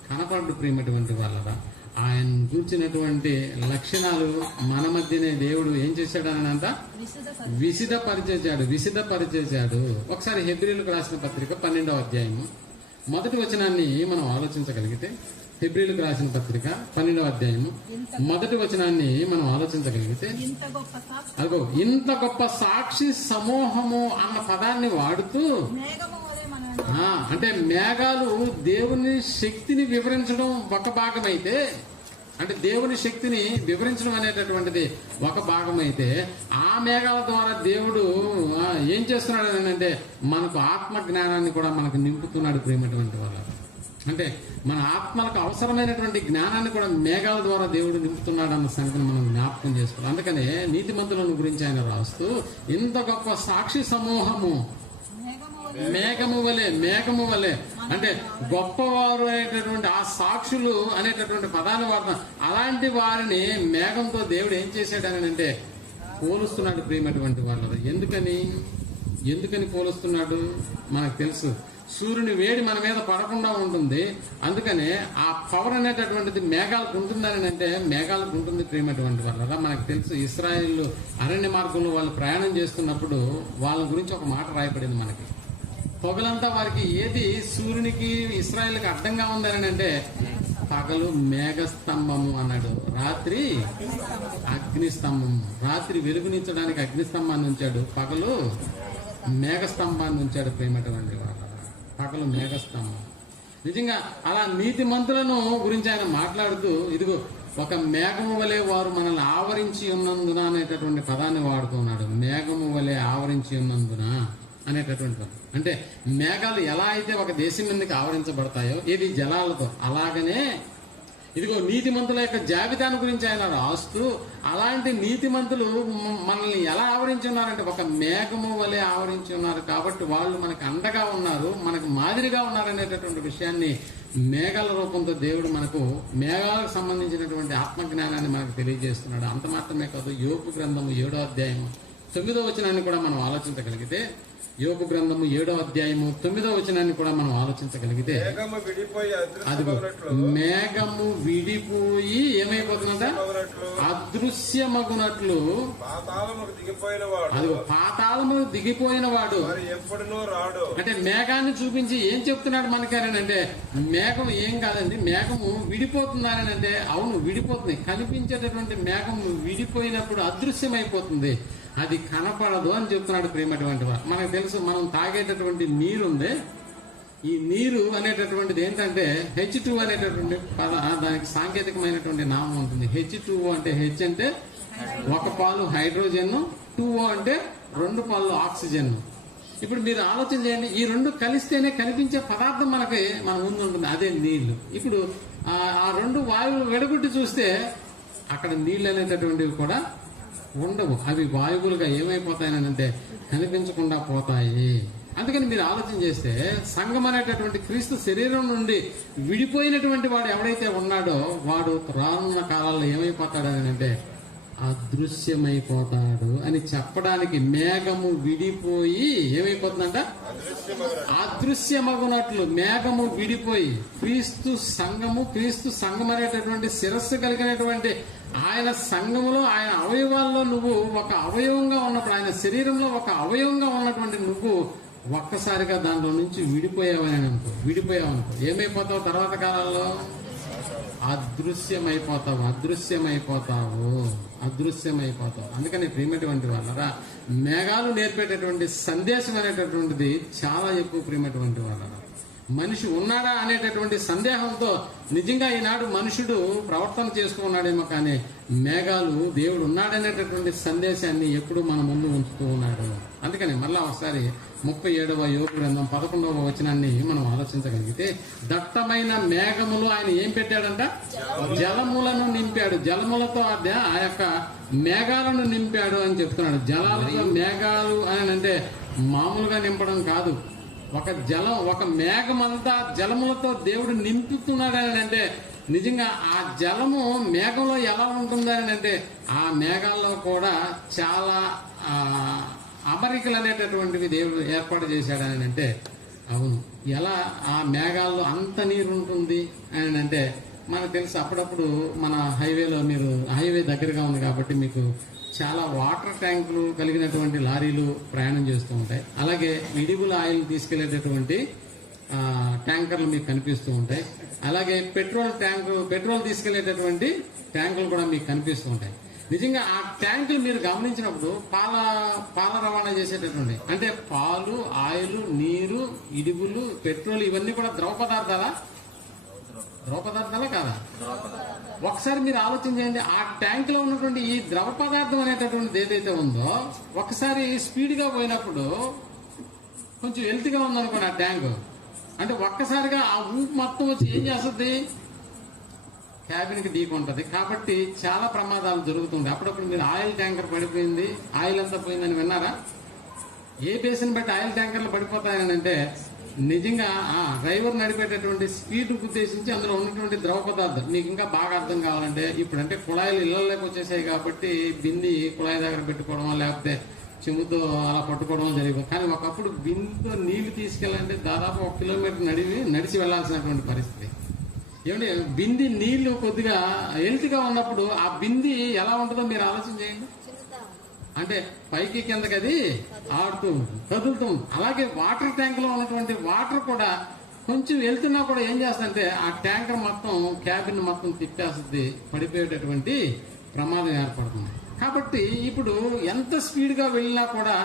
కనపడు. ప్రియమైనటువంటి వాళ్ళరా, ఆయన చూచినటువంటి లక్షణాలు మన మధ్యనే దేవుడు ఏం చేశాడు అనంత విసిదపరిచేశాడు. ఒకసారి హెబ్రీలకు రాసిన పత్రిక 12వ అధ్యాయము మొదటి వచనాన్ని మనం ఆలోచించగలిగితే, హెబ్రీలకు రాసిన పత్రిక 12వ అధ్యాయము మొదటి వచనాన్ని మనం ఆలోచించగలిగితే, అదిగో ఇంత గొప్ప సాక్షి సమూహము అన్న పదాన్ని వాడుతూ అంటే మేఘాలు దేవుని శక్తిని వివరించడం ఒక భాగమైతే, అంటే దేవుని శక్తిని వివరించడం అనేటటువంటిది ఒక భాగమైతే, ఆ మేఘాల ద్వారా దేవుడు ఏం చేస్తున్నాడు అంటే మనకు ఆత్మ జ్ఞానాన్ని కూడా మనకు నింపుతున్నాడు. ప్రేమటువంటి వాళ్ళ అంటే మన ఆత్మలకు అవసరమైనటువంటి జ్ఞానాన్ని కూడా మేఘాల ద్వారా దేవుడు నింపుతున్నాడు అన్న సంగతిని మనం జ్ఞాపకం చేసుకోవాలి. అందుకనే నీతిమంతులను గురించి ఆయన రాస్తూ ఇంత గొప్ప సాక్షి సమూహము మేఘము వలె అంటే గొప్పవారు అనేటటువంటి ఆ సాక్షులు అనేటటువంటి పదాన్ని వాడతాం. అలాంటి వారిని మేఘంతో దేవుడు ఏం చేశాడని అంటే పోలుస్తున్నాడు. ప్రియమైనటువంటి వాళ్ళు ఎందుకని పోలుస్తున్నాడు మనకు తెలుసు. సూర్యుని వేడి మన మీద పడకుండా ఉంటుంది, అందుకనే ఆ పవర్ అనేటటువంటిది మేఘాలకు ఉంటుందని అంటే మేఘాలకు ఉంటుంది. ప్రియమైనటువంటి వాళ్ళ మనకు తెలుసు. ఇశ్రాయేలు అరణ్య మార్గంలో వాళ్ళు ప్రయాణం చేస్తున్నప్పుడు వాళ్ళ గురించి ఒక మాట రాయబడింది మనకి. పొగలంతా వారికి ఏది సూర్యునికి ఇశ్రాయేలుకి అడ్డంగా ఉందని అంటే పగలు మేఘస్తంభము అన్నాడు, రాత్రి అగ్నిస్తంభము. రాత్రి వెలుగునించడానికి అగ్నిస్తంభాన్ని ఉంచాడు, పగలు మేఘస్తంభాన్ని ఉంచాడు. ప్రేమటువంటి వాడు పగలు మేఘస్తంభం. నిజంగా అలా నీతిమంతులను గురించి ఆయన మాట్లాడుతూ ఇదిగో ఒక మేఘము వలె వారు మనల్ని ఆవరించి ఉన్నందున అనేటటువంటి పదాన్ని వాడుతున్నాడు. మేఘము వలె ఆవరించి ఉన్నందున అనేటటువంటి పదం. అంటే మేఘాలు ఎలా అయితే ఒక దేశం మీదకి ఆవరించబడతాయో ఇది జలాలతో, అలాగనే ఇదిగో నీతిమంతుల యొక్క జాబితాను గురించి ఆయన రాస్తూ అలాంటి నీతిమంతులు మనల్ని ఎలా ఆవరించి ఉన్నారంటే ఒక మేఘము వలె ఆవరించి ఉన్నారు. కాబట్టి వాళ్ళు మనకు అండగా ఉన్నారు, మనకు మాదిరిగా ఉన్నారు అనేటటువంటి విషయాన్ని మేఘాల రూపంతో దేవుడు మనకు మేఘాలకు సంబంధించినటువంటి ఆత్మజ్ఞానాన్ని మనకు తెలియజేస్తున్నాడు. అంత మాత్రమే కాదు, యోబు గ్రంథము 7వ అధ్యాయము 9వ వచనాన్ని కూడా మనం ఆలోచించగలిగితే, యోబు గ్రంథము 7వ అధ్యాయము 9వ వచనాన్ని కూడా మనం ఆలోచించగలిగితే, మేఘము విడిపోయి ఏమైపోతుందంట అదృశ్యమగునట్లు, అది పాతాళము దిగిపోయిన వాడు. అంటే మేఘాన్ని చూపించి ఏం చెప్తున్నాడు మనకని అంటే మేఘం ఏం కాదండి, మేఘము విడిపోతున్నారని అంటే అవును విడిపోతుంది. కనిపించేటటువంటి మేఘము విడిపోయినప్పుడు అదృశ్యమైపోతుంది, అది కనపడదు అని చెప్తున్నాడు. ప్రేమటువంటి వారు మనకు తెలుసు, మనం తాగేటటువంటి నీరు ఉంది, ఈ నీరు అనేటటువంటిది ఏంటంటే H2 అనేటటువంటి దానికి సాంకేతికమైనటువంటి నామం ఉంటుంది. H2O అంటే హెచ్ అంటే ఒక పాలు హైడ్రోజన్, 2O అంటే 2 పాలు ఆక్సిజన్. ఇప్పుడు మీరు ఆలోచన చేయండి, ఈ రెండు కలిస్తేనే కనిపించే పదార్థం మనకి మన ముందు ఉంటుంది, అదే నీళ్లు. ఇప్పుడు ఆ రెండు వాయువులు వెడగొట్టి చూస్తే అక్కడ నీళ్ళు అనేటటువంటివి కూడా ఉండవు, అవి వాయువులుగా ఏమైపోతాయనంటే కనిపించకుండా పోతాయి. అందుకని మీరు ఆలోచన చేస్తే సంఘం అనేటటువంటి క్రీస్తు శరీరం నుండి విడిపోయినటువంటి వాడు ఎవడైతే ఉన్నాడో వాడు రానున్న కాలాల్లో ఏమైపోతాడని అంటే అదృశ్యమైపోతాడు అని చెప్పడానికి మేఘము విడిపోయి ఏమైపోతుందంట అదృశ్యమగునట్లు. మేఘము విడిపోయి క్రీస్తు సంఘం అనేటటువంటి శిరస్సు కలిగినటువంటి ఆయన సంఘములో ఆయన అవయవాల్లో నువ్వు ఒక అవయవంగా ఉన్నప్పుడు, ఆయన శరీరంలో ఒక అవయవంగా ఉన్నటువంటి నువ్వు ఒక్కసారిగా దాంట్లో నుంచి విడిపోయావని విడిపోయావనుకో ఏమైపోతావు? తర్వాత కాలంలో అదృశ్యమైపోతావు. అందుకని ప్రియమైనటువంటి వాళ్ళరా, మేఘాలు నేర్పేటటువంటి సందేశం అనేటటువంటిది చాలా ఎక్కువ. ప్రియమైనటువంటి వాళ్ళరా, మనిషి ఉన్నాడా అనేటటువంటి సందేహంతో నిజంగా ఈనాడు మనుషుడు ప్రవర్తన చేస్తూ ఉన్నాడేమో, కానీ మేఘాలు దేవుడు ఉన్నాడనేటటువంటి సందేశాన్ని ఎప్పుడు మన ముందు ఉంచుతూ ఉన్నాడు. అందుకని మళ్ళా ఒకసారి 37వ యోబు గ్రంథం 11వ వచనాన్ని మనం ఆలోచించగలిగితే, దట్టమైన మేఘములు ఆయన ఏం పెట్టాడంట? జలములను నింపాడు. జలములతో ఆ యొక్క మేఘాలను నింపాడు అని చెప్తున్నాడు. జలాలతో మేఘాలు అని అంటే మామూలుగా నింపడం కాదు, ఒక మేఘమంతా జలములతో దేవుడు నింపుతున్నాడని అంటే నిజంగా ఆ జలము మేఘంలో ఎలా ఉంటుందని అంటే ఆ మేఘాల్లో కూడా చాలా అమరికలు అనేటటువంటివి దేవుడు ఏర్పాటు చేశాడని అంటే అవును. ఎలా ఆ మేఘాల్లో అంత నీరు ఉంటుంది అని అంటే మనకు తెలుసు. అప్పుడప్పుడు మన హైవే దగ్గరగా ఉంది కాబట్టి మీకు చాలా వాటర్ ట్యాంకులు కలిగినటువంటి లారీలు ప్రయాణం చేస్తూ ఉంటాయి. అలాగే విడిబుల్ ఆయిల్ తీసుకెళ్లేటటువంటి ట్యాంకర్లు మీకు కనిపిస్తూ ఉంటాయి. అలాగే పెట్రోల్ తీసుకెళ్లేటటువంటి ట్యాంకులు కూడా మీకు కనిపిస్తూ ఉంటాయి. నిజంగా ఆ ట్యాంకులు మీరు గమనించినప్పుడు పాల రవాణా చేసేటటువంటి అంటే పాలు, ఆయిల్, నీరు, ఇడుగులు, పెట్రోల్ ఇవన్నీ కూడా ద్రవ పదార్థాలా కాదా? ఒకసారి మీరు ఆలోచన చేయండి. ఆ ట్యాంక్ లో ఉన్నటువంటి ఈ ద్రవ పదార్థం అనేటటువంటిది ఏదైతే ఉందో ఒకసారి స్పీడ్ గా పోయినప్పుడు కొంచెం హెల్తీగా ఉందనుకోండి ఆ ట్యాంక్, అంటే ఒక్కసారిగా ఆ ఊపు మొత్తం వచ్చి ఏం చేస్తుంది, క్యాబిన్ కి ఢీకొంటది. కాబట్టి చాలా ప్రమాదాలు జరుగుతుంది. అప్పుడప్పుడు మీరు ఆయిల్ ట్యాంకర్ పడిపోయింది, ఆయిల్ అంతా పోయిందని విన్నారా? ఏ బేసిన్ బట్టి ఆయిల్ ట్యాంకర్లు పడిపోతాయని అంటే నిజంగా ఆ డ్రైవర్ నడిపేటటువంటి స్పీడ్ ఉద్దేశించి అందులో ఉన్నటువంటి ద్రవ పదార్థం మీకు ఇంకా బాగా అర్థం కావాలంటే ఇప్పుడంటే కుళాయిలు ఇళ్లలోకి వచ్చేసాయి కాబట్టి బింది కుళాయి దగ్గర పెట్టుకోవడం లేకపోతే చెముతో అలా పట్టుకోవడం జరిగింది. కానీ ఒకప్పుడు బిందుతో నీళ్లు తీసుకెళ్ళాలంటే దాదాపు 1 కిలోమీటర్ నడిచి వెళ్లాల్సినటువంటి పరిస్థితి. ఏమంటే బింది నీళ్లు కొద్దిగా హెల్తీగా ఉన్నప్పుడు ఆ బింది ఎలా ఉంటుందో మీరు ఆలోచన చేయండి. అంటే పైకి కిందకి అది ఆడుతూ కదులుతూ. అలాగే వాటర్ ట్యాంక్ లో ఉన్నటువంటి వాటర్ కూడా కొంచెం వెళ్తున్నా కూడా ఏం చేస్తుందంటే ఆ ట్యాంకర్ మొత్తం క్యాబిన్ మొత్తం తిప్పేస్తుంది, పడిపోయేటటువంటి ప్రమాదం ఏర్పడుతుంది. కాబట్టి ఇప్పుడు ఎంత స్పీడ్ గా వెళ్ళినా కూడా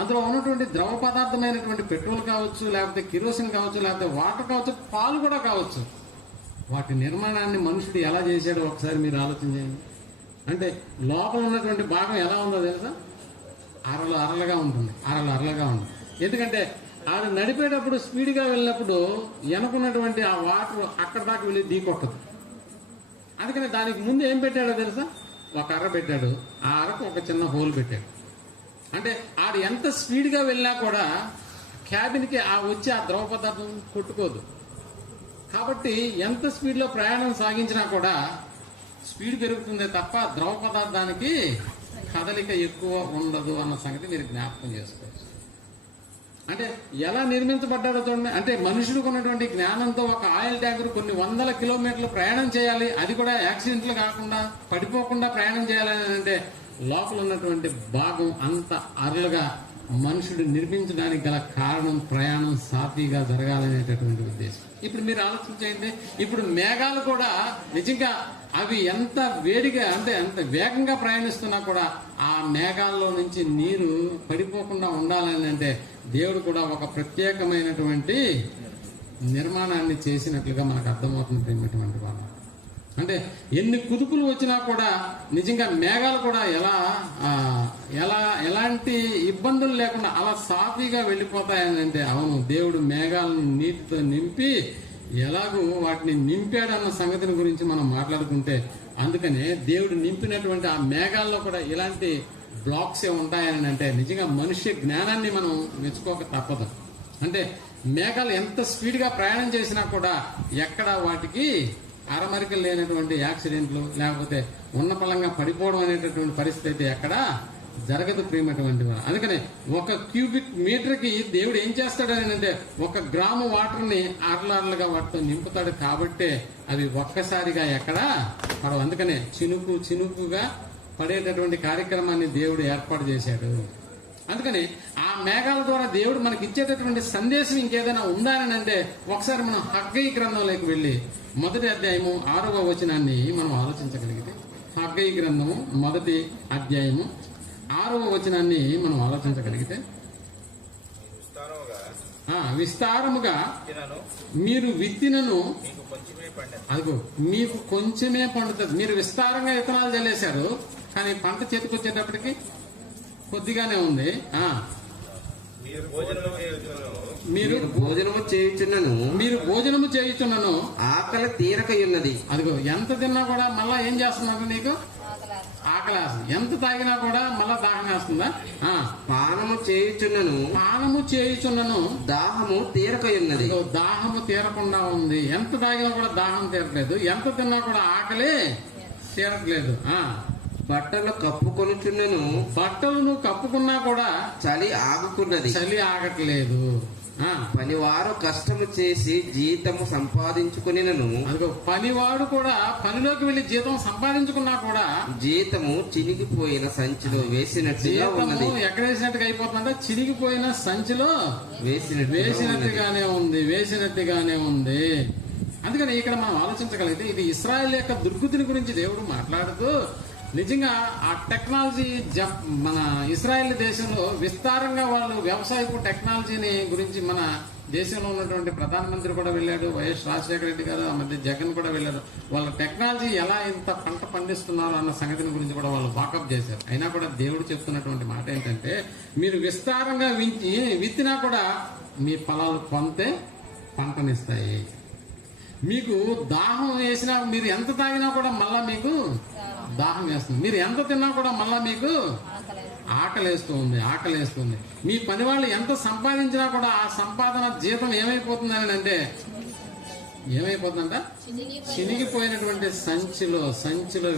అందులో ఉన్నటువంటి ద్రవ పదార్థమైనటువంటి పెట్రోల్ కావచ్చు, లేకపోతే కిరోసిన్ కావచ్చు, లేకపోతే వాటర్ కావచ్చు, పాలు కూడా కావచ్చు, వాటి నిర్మాణాన్ని మనుషుడు ఎలా చేశాడో ఒకసారి మీరు ఆలోచన చేయండి. అంటే లోపల ఉన్నటువంటి భాగం ఎలా ఉందో తెలుసా? అరలుగా ఉంటుంది. ఎందుకంటే ఆడ నడిపేటప్పుడు స్పీడ్ గా వెళ్ళినప్పుడు వెనకున్నటువంటి ఆ వాటర్ అక్కడ దాకా వెళ్ళి ఢీకొట్టదు. అందుకని దానికి ముందు ఏం పెట్టాడో తెలుసా? ఒక అర పెట్టాడు. ఆ అరకు ఒక చిన్న హోల్ పెట్టాడు. అంటే ఆడ ఎంత స్పీడ్ గా వెళ్ళినా కూడా క్యాబిన్ కి వచ్చి ఆ ద్రవ పదార్థం కొట్టుకోదు. కాబట్టి ఎంత స్పీడ్ లో ప్రయాణం సాగించినా కూడా స్పీడ్ పెరుగుతుందే తప్ప ద్రవ పదార్థానికి కదలిక ఎక్కువ ఉండదు అన్న సంగతి మీరు జ్ఞాపకం చేసుకోవచ్చు. అంటే ఎలా నిర్మించబడ్డాడో చూడండి. అంటే మనుషులకు ఉన్నటువంటి జ్ఞానంతో ఒక ఆయిల్ ట్యాంకర్ కొన్ని 100 కిలోమీటర్లు ప్రయాణం చేయాలి, అది కూడా యాక్సిడెంట్లు కాకుండా పడిపోకుండా ప్రయాణం చేయాలని అంటే లోపల ఉన్నటువంటి భాగం అంత అరలుగా మనుషుడు నిర్మించడానికి గల కారణం ప్రయాణం సాఫీగా జరగాలనేటటువంటి ఉద్దేశం. ఇప్పుడు మీరు ఆలోచించండి. ఇప్పుడు మేఘాలు కూడా నిజంగా అవి ఎంత వేడిగా అంటే ఎంత వేగంగా ప్రయాణిస్తున్నా కూడా ఆ మేఘాల్లో నుంచి నీరు పడిపోకుండా ఉండాలని అంటే దేవుడు కూడా ఒక ప్రత్యేకమైనటువంటి నిర్మాణాన్ని చేసినట్లుగా మనకు అర్థమవుతున్నటువంటి వాళ్ళు. అంటే ఎన్ని కుదుపులు వచ్చినా కూడా నిజంగా మేఘాలు కూడా ఎలాంటి ఇబ్బందులు లేకుండా అలా సాఫీగా వెళ్ళిపోతాయని అంటే అవును, దేవుడు మేఘాలను నీటితో నింపి ఎలాగూ వాటిని నింపాడన్న సంగతిని గురించి మనం మాట్లాడుకుంటే అందుకనే దేవుడు నింపినటువంటి ఆ మేఘాల్లో కూడా ఇలాంటి బ్లాక్స్ ఉంటాయని అంటే నిజంగా మనుష్య జ్ఞానాన్ని మనం మెచ్చుకోక తప్పదు. అంటే మేఘాలు ఎంత స్పీడ్ గా ప్రయాణం చేసినా కూడా ఎక్కడ వాటికి అరమరికలు లేనటువంటి యాక్సిడెంట్లు లేకపోతే ఉన్న పలంగా పడిపోవడం అనేటటువంటి పరిస్థితి అయితే ఎక్కడ జరగదు ప్రియమైనటువంటి వారు. అందుకనే 1 క్యూబిక్ మీటర్ కి దేవుడు ఏం చేస్తాడని అంటే 1 గ్రాము వాటర్ ని అరలగా వాటితో నింపుతాడు. కాబట్టే అవి ఒక్కసారిగా ఎక్కడ పడవు. అందుకనే చినుకుగా పడేటటువంటి కార్యక్రమాన్ని దేవుడు ఏర్పాటు చేశాడు. అందుకని ఆ మేఘాల ద్వారా దేవుడు మనకి ఇచ్చేటటువంటి సందేశం ఇంకేదైనా ఉందా అని అంటే ఒకసారి మనం హగ్గయి గ్రంథంలోకి వెళ్ళి 1వ అధ్యాయము 6వ వచనాన్ని మనం ఆలోచించగలిగితే, హగ్గయి గ్రంథము 1వ అధ్యాయము 6వ వచనాన్ని మనం ఆలోచించగలిగితే, విస్తారముగా మీరు విత్తినను అదిగో మీకు కొంచెమే పండుతుంది. మీరు విస్తారంగా విత్తనాలు చల్లేశారు, కానీ పంట చేతికొచ్చేటప్పటికి కొద్దిగానే ఉంది. మీరు భోజనము చేయుచున్నను మీరు భోజనము చేయుచున్నను ఆకలి తీరకయున్నది. అదిగో ఎంత తిన్నా కూడా మళ్ళా ఏం చేస్తున్నారు నీకు ఆకలేస్తుంది. ఎంత తాగినా కూడా మళ్ళా దాహం వేస్తుందా? పానము చేయుచున్నను పానము చేయుచున్నను దాహము తీరకయున్నది. ఇదిగో దాహము తీరకుండా ఉంది. ఎంత తాగినా కూడా దాహం తీరట్లేదు, ఎంత తిన్నా కూడా ఆకలి తీరట్లేదు. బట్టలు కప్పుకొనుచున్నను బట్టలు నువ్వు కప్పుకున్నా కూడా చలి ఆగుకున్నది. చలి ఆగట్లేదు. పనివారు కష్టము చేసి జీతము సంపాదించుకునినను అదిగో పనివాడు కూడా పనిలోకి వెళ్లి జీతం సంపాదించుకున్నా కూడా జీతము చినిగిపోయిన సంచిలో వేసినట్టుగా ఉన్నది. జీతము ఎక్కడ వేసినట్టుగా అయిపోతుందంటే చినిగిపోయిన సంచిలో వేసినట్టుగానే వేసినట్టుగానే ఉంది. అందుకని ఇక్కడ మనం ఆలోచించగలిగితే ఇది ఇశ్రాయేల్ యొక్క దుర్గతిని గురించి దేవుడు మాట్లాడుతూ నిజంగా ఆ టెక్నాలజీ మన ఇశ్రాయేల్ దేశంలో విస్తారంగా వాళ్ళు వ్యవసాయపు టెక్నాలజీని గురించి మన దేశంలో ఉన్నటువంటి ప్రధానమంత్రి కూడా వెళ్ళాడు, వైఎస్ రాజశేఖర రెడ్డి గారు, ఆ మధ్య జగన్ కూడా వెళ్ళారు. వాళ్ళ టెక్నాలజీ ఎలా ఇంత పంట పండిస్తున్నారు అన్న సంగతిని గురించి కూడా వాళ్ళు వాకప్ చేశారు. అయినా కూడా దేవుడు చెప్తున్నటువంటి మాట ఏంటంటే మీరు విస్తారంగా విత్తినా కూడా మీ పొలాలు కొంతే పంటనిస్తాయి. మీకు దాహం వేసినా మీరు ఎంత తాగినా కూడా మళ్ళా మీకు దాహం వేస్తుంది. మీరు ఎంత తిన్నా కూడా మళ్ళా మీకు ఆకలేస్తుంది. మీ పని వాళ్ళు ఎంత సంపాదించినా కూడా ఆ సంపాదన జీతం ఏమైపోతుంది అని అంటే ఏమైపోతుందంట చినిగిపోయినటువంటి సంచిలో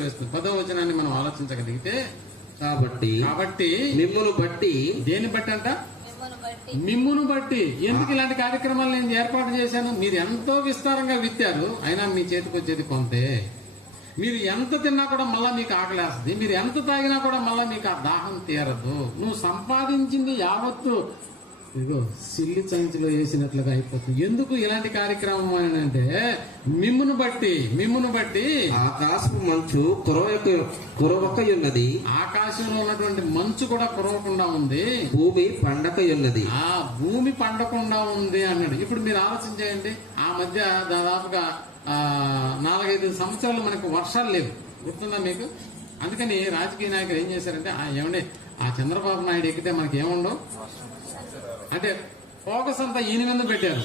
వేస్తుంది. 10వ వచనాన్ని మనం ఆలోచించగలిగితే కాబట్టి మిమ్మును బట్టి దేని బట్టి అంట మిమ్మును బట్టి ఎందుకు ఇలాంటి కార్యక్రమాలు నేను ఏర్పాటు చేశాను. మీరు ఎంతో విస్తారంగా విత్తారు, అయినా మీ చేతికి వచ్చేది కొంతే. మీరు ఎంత తిన్నా కూడా మళ్ళా మీకు ఆకలేస్తుంది, మీరు ఎంత తాగినా కూడా మళ్ళా మీకు ఆ దాహం తీరదు. నువ్వు సంపాదించింది యావత్తు ఇదిగో సిల్లి సంచిలో వేసినట్లుగా అయిపోతుంది. ఎందుకు ఇలాంటి కార్యక్రమం అని అంటే మిమ్మును బట్టి ఆకాశపు మంచు కురవకయున్నది. ఆకాశంలో ఉన్నటువంటి మంచు కూడా కురవకుండా ఉంది. భూమి పండకయున్నది. భూమి పండకుండా ఉంది అన్నాడు. ఇప్పుడు మీరు ఆలోచించేయండి, ఆ మధ్య దాదాపుగా 4-5 సంవత్సరాలు మనకు వర్షాలు లేవు, గుర్తుందా మీకు? అందుకని రాజకీయ నాయకులు ఏం చేశారంటే ఏమండి ఆ చంద్రబాబు నాయుడు ఎక్కితే మనకి ఏముండవు అంటే ఫోకస్ అంతా ఈయన మీద పెట్టారు.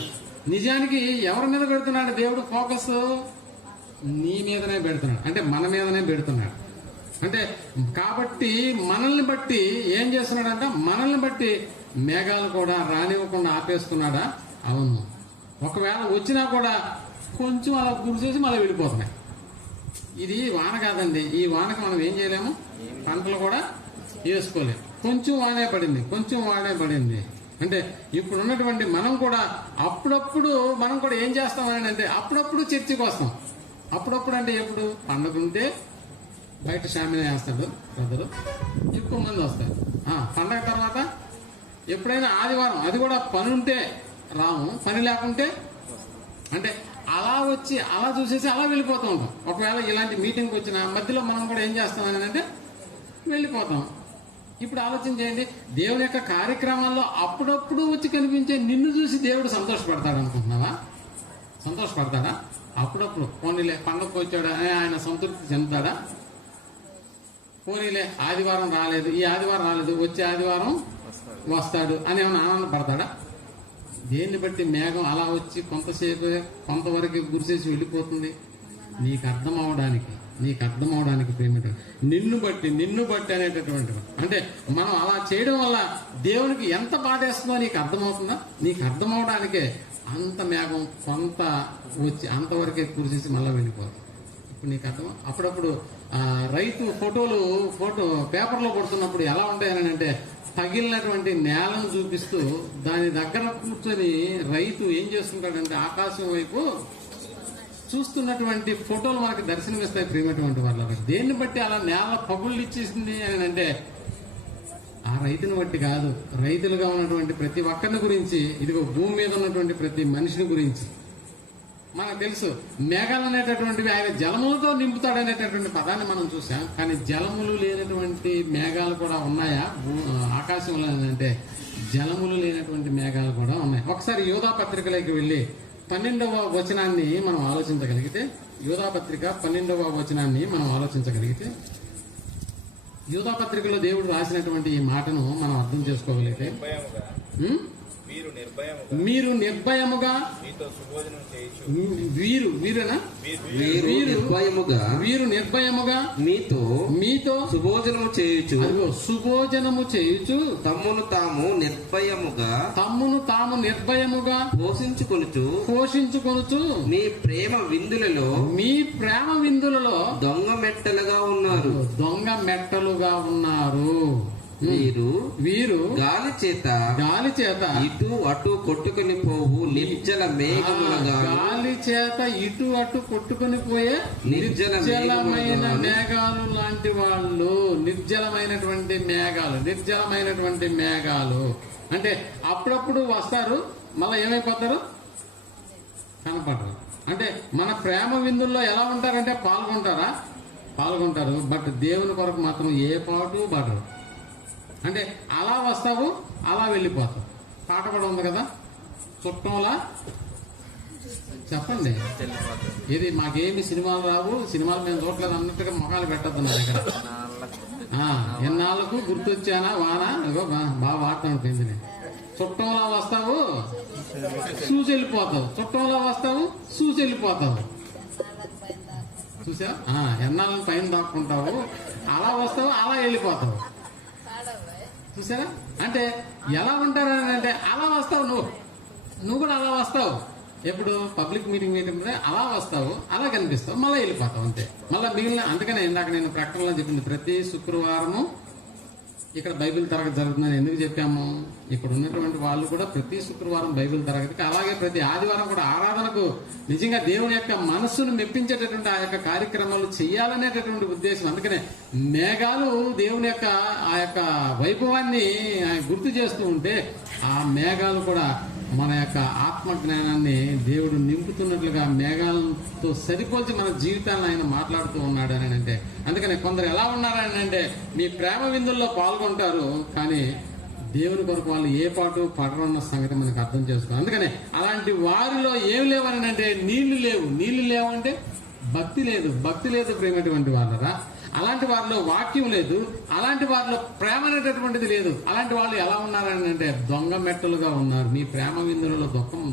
నిజానికి ఎవరి మీద పెడుతున్నాడు దేవుడు ఫోకస్? నీ మీదనే పెడుతున్నాడు, అంటే మన మీదనే పెడుతున్నాడు. అంటే కాబట్టి మనల్ని బట్టి ఏం చేస్తున్నాడంట, మనల్ని బట్టి మేఘాలు కూడా రానివ్వకుండా ఆపేస్తున్నాడా? అవును. ఒకవేళ వచ్చినా కూడా కొంచెం అలా గురిచేసి మళ్ళీ వెళ్ళిపోతున్నాయి. ఇది వాన కాదండి, ఈ వానకు మనం ఏం చేయలేము, పంటలు కూడా వేసుకోలేము. కొంచెం వానే పడింది అంటే ఇప్పుడు ఉన్నటువంటి మనం కూడా అప్పుడప్పుడు మనం కూడా ఏం చేస్తామని అంటే అప్పుడప్పుడు చర్చికి వస్తాం. అప్పుడప్పుడు అంటే ఎప్పుడు పండగ ఉంటే బయట షామినా వేస్తాడు బ్రదరు, ఎక్కువ మంది వస్తారు. పండగ తర్వాత ఎప్పుడైనా ఆదివారం, అది కూడా పని ఉంటే రాము, పని లేకుంటే అంటే అలా వచ్చి అలా చూసేసి అలా వెళ్ళిపోతూ ఉంటాం. ఒకవేళ ఇలాంటి మీటింగ్కి వచ్చిన మధ్యలో మనం కూడా ఏం చేస్తామని అంటే వెళ్ళిపోతాం. ఇప్పుడు ఆలోచన చేయండి, దేవుని యొక్క కార్యక్రమాల్లో అప్పుడప్పుడు వచ్చి కనిపించే నిన్ను చూసి దేవుడు సంతోషపడతాడు అనుకుంటున్నావా? సంతోషపడతాడా? అప్పుడప్పుడు పోనీలే పండగకు వచ్చాడా ఆయన సంతృప్తి చెందుతాడా? పోనీలే ఆదివారం రాలేదు, ఈ ఆదివారం రాలేదు, వచ్చే ఆదివారం వస్తాడు అని ఏమైనా ఆనందపడతాడా? దేన్ని బట్టి మేఘం అలా వచ్చి కొంతవరకు గురిసేసి వెళ్ళిపోతుంది? నీకు అర్థం అవడానికి ప్రేమిట నిన్ను బట్టి అనేటటువంటి అంటే మనం అలా చేయడం వల్ల దేవునికి ఎంత బాధేస్తుందో నీకు అర్థమవుతుందా? నీకు అర్థం అవడానికే అంత మేఘం కొంత వచ్చి అంతవరకే కురిసేసి మళ్ళీ వెళ్ళిపోతుంది. ఇప్పుడు నీకు అర్థం. అప్పుడప్పుడు రైతు ఫోటో పేపర్లో పడుతున్నప్పుడు ఎలా ఉంటాయని అంటే తగిలినటువంటి నేలను చూపిస్తూ దాని దగ్గర కూర్చొని రైతు ఏం చేస్తుంటాడంటే ఆకాశం వైపు చూస్తున్నటువంటి ఫోటోలు మనకి దర్శనమిస్తాయి ప్రియమైనటువంటి వాళ్ళకి. దేన్ని బట్టి అలా నేల పగుళ్ళు ఇచ్చేసింది అని అంటే ఆ రైతుని బట్టి కాదు, రైతులుగా ఉన్నటువంటి ప్రతి ఒక్కరిని గురించి, ఇదిగో భూమి మీద ఉన్నటువంటి ప్రతి మనిషిని గురించి మనకు తెలుసు. మేఘాలు అనేటటువంటివి ఆయన జలములతో నింపుతాడనేటటువంటి పదాన్ని మనం చూసాం. కానీ జలములు లేనటువంటి మేఘాలు కూడా ఉన్నాయా ఆకాశంలో అంటే? జలములు లేనటువంటి మేఘాలు కూడా ఉన్నాయి. ఒకసారి యోధా పత్రికలోకి వెళ్ళి 12వ వచనాన్ని మనం ఆలోచించగలిగితే, యోధా పత్రిక 12వ వచనాన్ని మనం ఆలోచించగలిగితే, యోధా పత్రికలో దేవుడు రాసినటువంటి ఈ మాటను మనం అర్థం చేసుకోగలిగితే, మీరు మీరు నిర్భయముగా మీరు నిర్భయముగా మీతో సుభోజనం చేయొచ్చు. వీరేనా వీరు నిర్భయముగా వీరు నిర్భయముగా మీతో మీతో సుభోజనము చేయుచు అదిగో సుభోజనము చేయుచు తమ్మును తాము నిర్భయముగా తమ్మును తాము నిర్భయముగా పోషించుకొనుచు మీ ప్రేమ విందులలో మీ ప్రేమ విందులలో దొంగ మెట్టలుగా ఉన్నారు. దొంగ మెట్టలుగా ఉన్నారు. వీరు గాలి చేత ఇటు అటు కొట్టుకుని పోవు నిర్జల మేఘములుగా గాలి చేత ఇటు అటు కొట్టుకుని పోయే నిర్జలమైన మేఘాలు లాంటి వాళ్ళు. నిర్జలమైనటువంటి మేఘాలు అంటే అప్పుడప్పుడు వస్తారు, మళ్ళీ ఏమైపోతారు, కనపడరు. అంటే మన ప్రేమ విందుల్లో ఎలా ఉంటారంటే పాల్గొంటారు, బట్ దేవుని కొరకు మాత్రం ఏ పాటు పడరు. అంటే అలా వస్తావు, అలా వెళ్ళిపోతావు. పాట కూడా ఉంది కదా, చుట్టంలా చెప్పండి. ఇది మాకేమి సినిమాలు రావు, సినిమాలు మేము చూడలేదు అన్నట్టుగా మొహాలు పెట్టద్దు నా దగ్గర. ఎన్నాళ్ళకు గుర్తొచ్చానా వాన, ఇగో బాగా వాడుతూ ఉంటుంది. చుట్టంలా వస్తావు, చూసి వెళ్ళిపోతావు. చుట్టంలా వస్తావు, చూసి వెళ్ళిపోతావు. చూసా, ఎన్నాళ్ళని పైన దాక్కుంటావు, అలా వస్తావు, అలా వెళ్ళిపోతావు. చూసారా, అంటే ఎలా ఉంటారని అంటే అలా వస్తావు, నువ్వు కూడా అలా వస్తావు. ఎప్పుడు పబ్లిక్ మీటింగ్ అలా వస్తావు, అలా కనిపిస్తావు, మళ్ళీ వెళ్ళిపోతావు అంతే. మళ్ళీ మిగిలిన అందుకనే ఇందాక నేను ప్రకటనలో చెప్పింది, ప్రతి శుక్రవారము ఇక్కడ బైబిల్ తరగతి జరుగుతుందని ఎందుకు చెప్పాము. ఇక్కడ ఉన్నటువంటి వాళ్ళు కూడా ప్రతి శుక్రవారం బైబిల్ తరగతికి, అలాగే ప్రతి ఆదివారం కూడా ఆరాధనకు నిజంగా దేవుని యొక్క మనస్సును మెప్పించేటటువంటి ఆ యొక్క కార్యక్రమాలు చేయాలనేటటువంటి ఉద్దేశం. అందుకనే మేఘాలు దేవుని యొక్క ఆ యొక్క వైభవాన్ని గుర్తు చేస్తూ ఉంటే, ఆ మేఘాలు కూడా మన యొక్క ఆత్మ జ్ఞానాన్ని దేవుడు నింపుతున్నట్లుగా మేఘాలతో సరిపోల్చి మన జీవితాలను ఆయన మాట్లాడుతూ ఉన్నాడు అని అంటే. అందుకని కొందరు ఎలా ఉన్నారని అంటే మీ ప్రేమ విందుల్లో పాల్గొంటారు, కానీ దేవుని కొరకు వాళ్ళు ఏ పాటు పడరన్న సంగతి మనకు అర్థం చేసుకోవాలి. అందుకని అలాంటి వారిలో ఏం లేవని అంటే నీళ్లు లేవు అంటే భక్తి లేదు ప్రేమటువంటి వాళ్ళరా. అలాంటి వారిలో వాక్యం లేదు, అలాంటి వారిలో ప్రేమ అనేటటువంటిది లేదు. అలాంటి వాళ్ళు ఎలా ఉన్నారని అంటే దొంగ మెట్టలుగా ఉన్నారు. మీ ప్రేమ విందులలో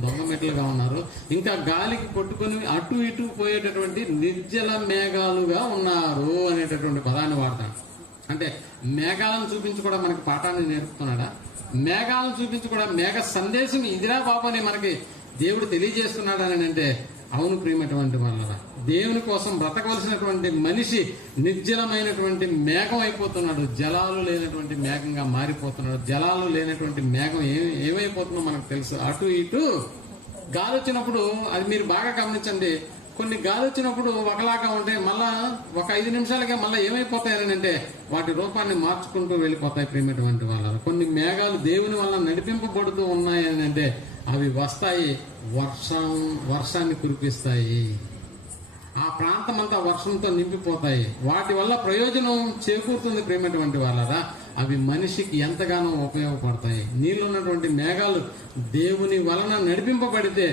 దొంగ మెట్టలుగా ఉన్నారు. ఇంకా గాలికి కొట్టుకొని అటు ఇటు పోయేటటువంటి నిర్జల మేఘాలుగా ఉన్నారు అనేటటువంటి పదాన్ని వాడతాడు. అంటే మేఘాలను చూపించి కూడా మనకి పాఠాన్ని నేర్పుతున్నాడా? మేఘాలను చూపించి కూడా మేఘ సందేశం ఇదిరా బాబు అని మనకి దేవుడు తెలియజేస్తున్నాడు అని అంటే అవును ప్రియమైనటువంటి వాళ్ళ, దేవుని కోసం బ్రతకవలసినటువంటి మనిషి నిర్జలమైనటువంటి మేఘం అయిపోతున్నాడు. జలాలు లేనటువంటి మేఘంగా మారిపోతున్నాడు. జలాలు లేనటువంటి మేఘం ఏమైపోతుందో మనకు తెలుసు. అటు ఇటు గాలి వచ్చినప్పుడు అది మీరు బాగా గమనించండి. కొన్ని గాలి వచ్చినప్పుడు ఒకలాగా ఉంటే మళ్ళా ఒక 5 నిమిషాలకే మళ్ళీ ఏమైపోతాయని అంటే వాటి రూపాన్ని మార్చుకుంటూ వెళ్ళిపోతాయి ప్రియమైనటువంటి వాళ్ళ. కొన్ని మేఘాలు దేవుని వల్ల నడిపింపబడుతూ ఉన్నాయి అని అంటే అవి వస్తాయి, వర్షాన్ని కురిపిస్తాయి. ఆ ప్రాంతం అంతా వర్షంతో నింపిపోతాయి. వాటి వల్ల ప్రయోజనం చేకూరుతుంది ప్రేమటువంటి వాళ్ళరా. అవి మనిషికి ఎంతగానో ఉపయోగపడతాయి. నీళ్లున్నటువంటి మేఘాలు దేవుని వలన నడిపింపబడితే,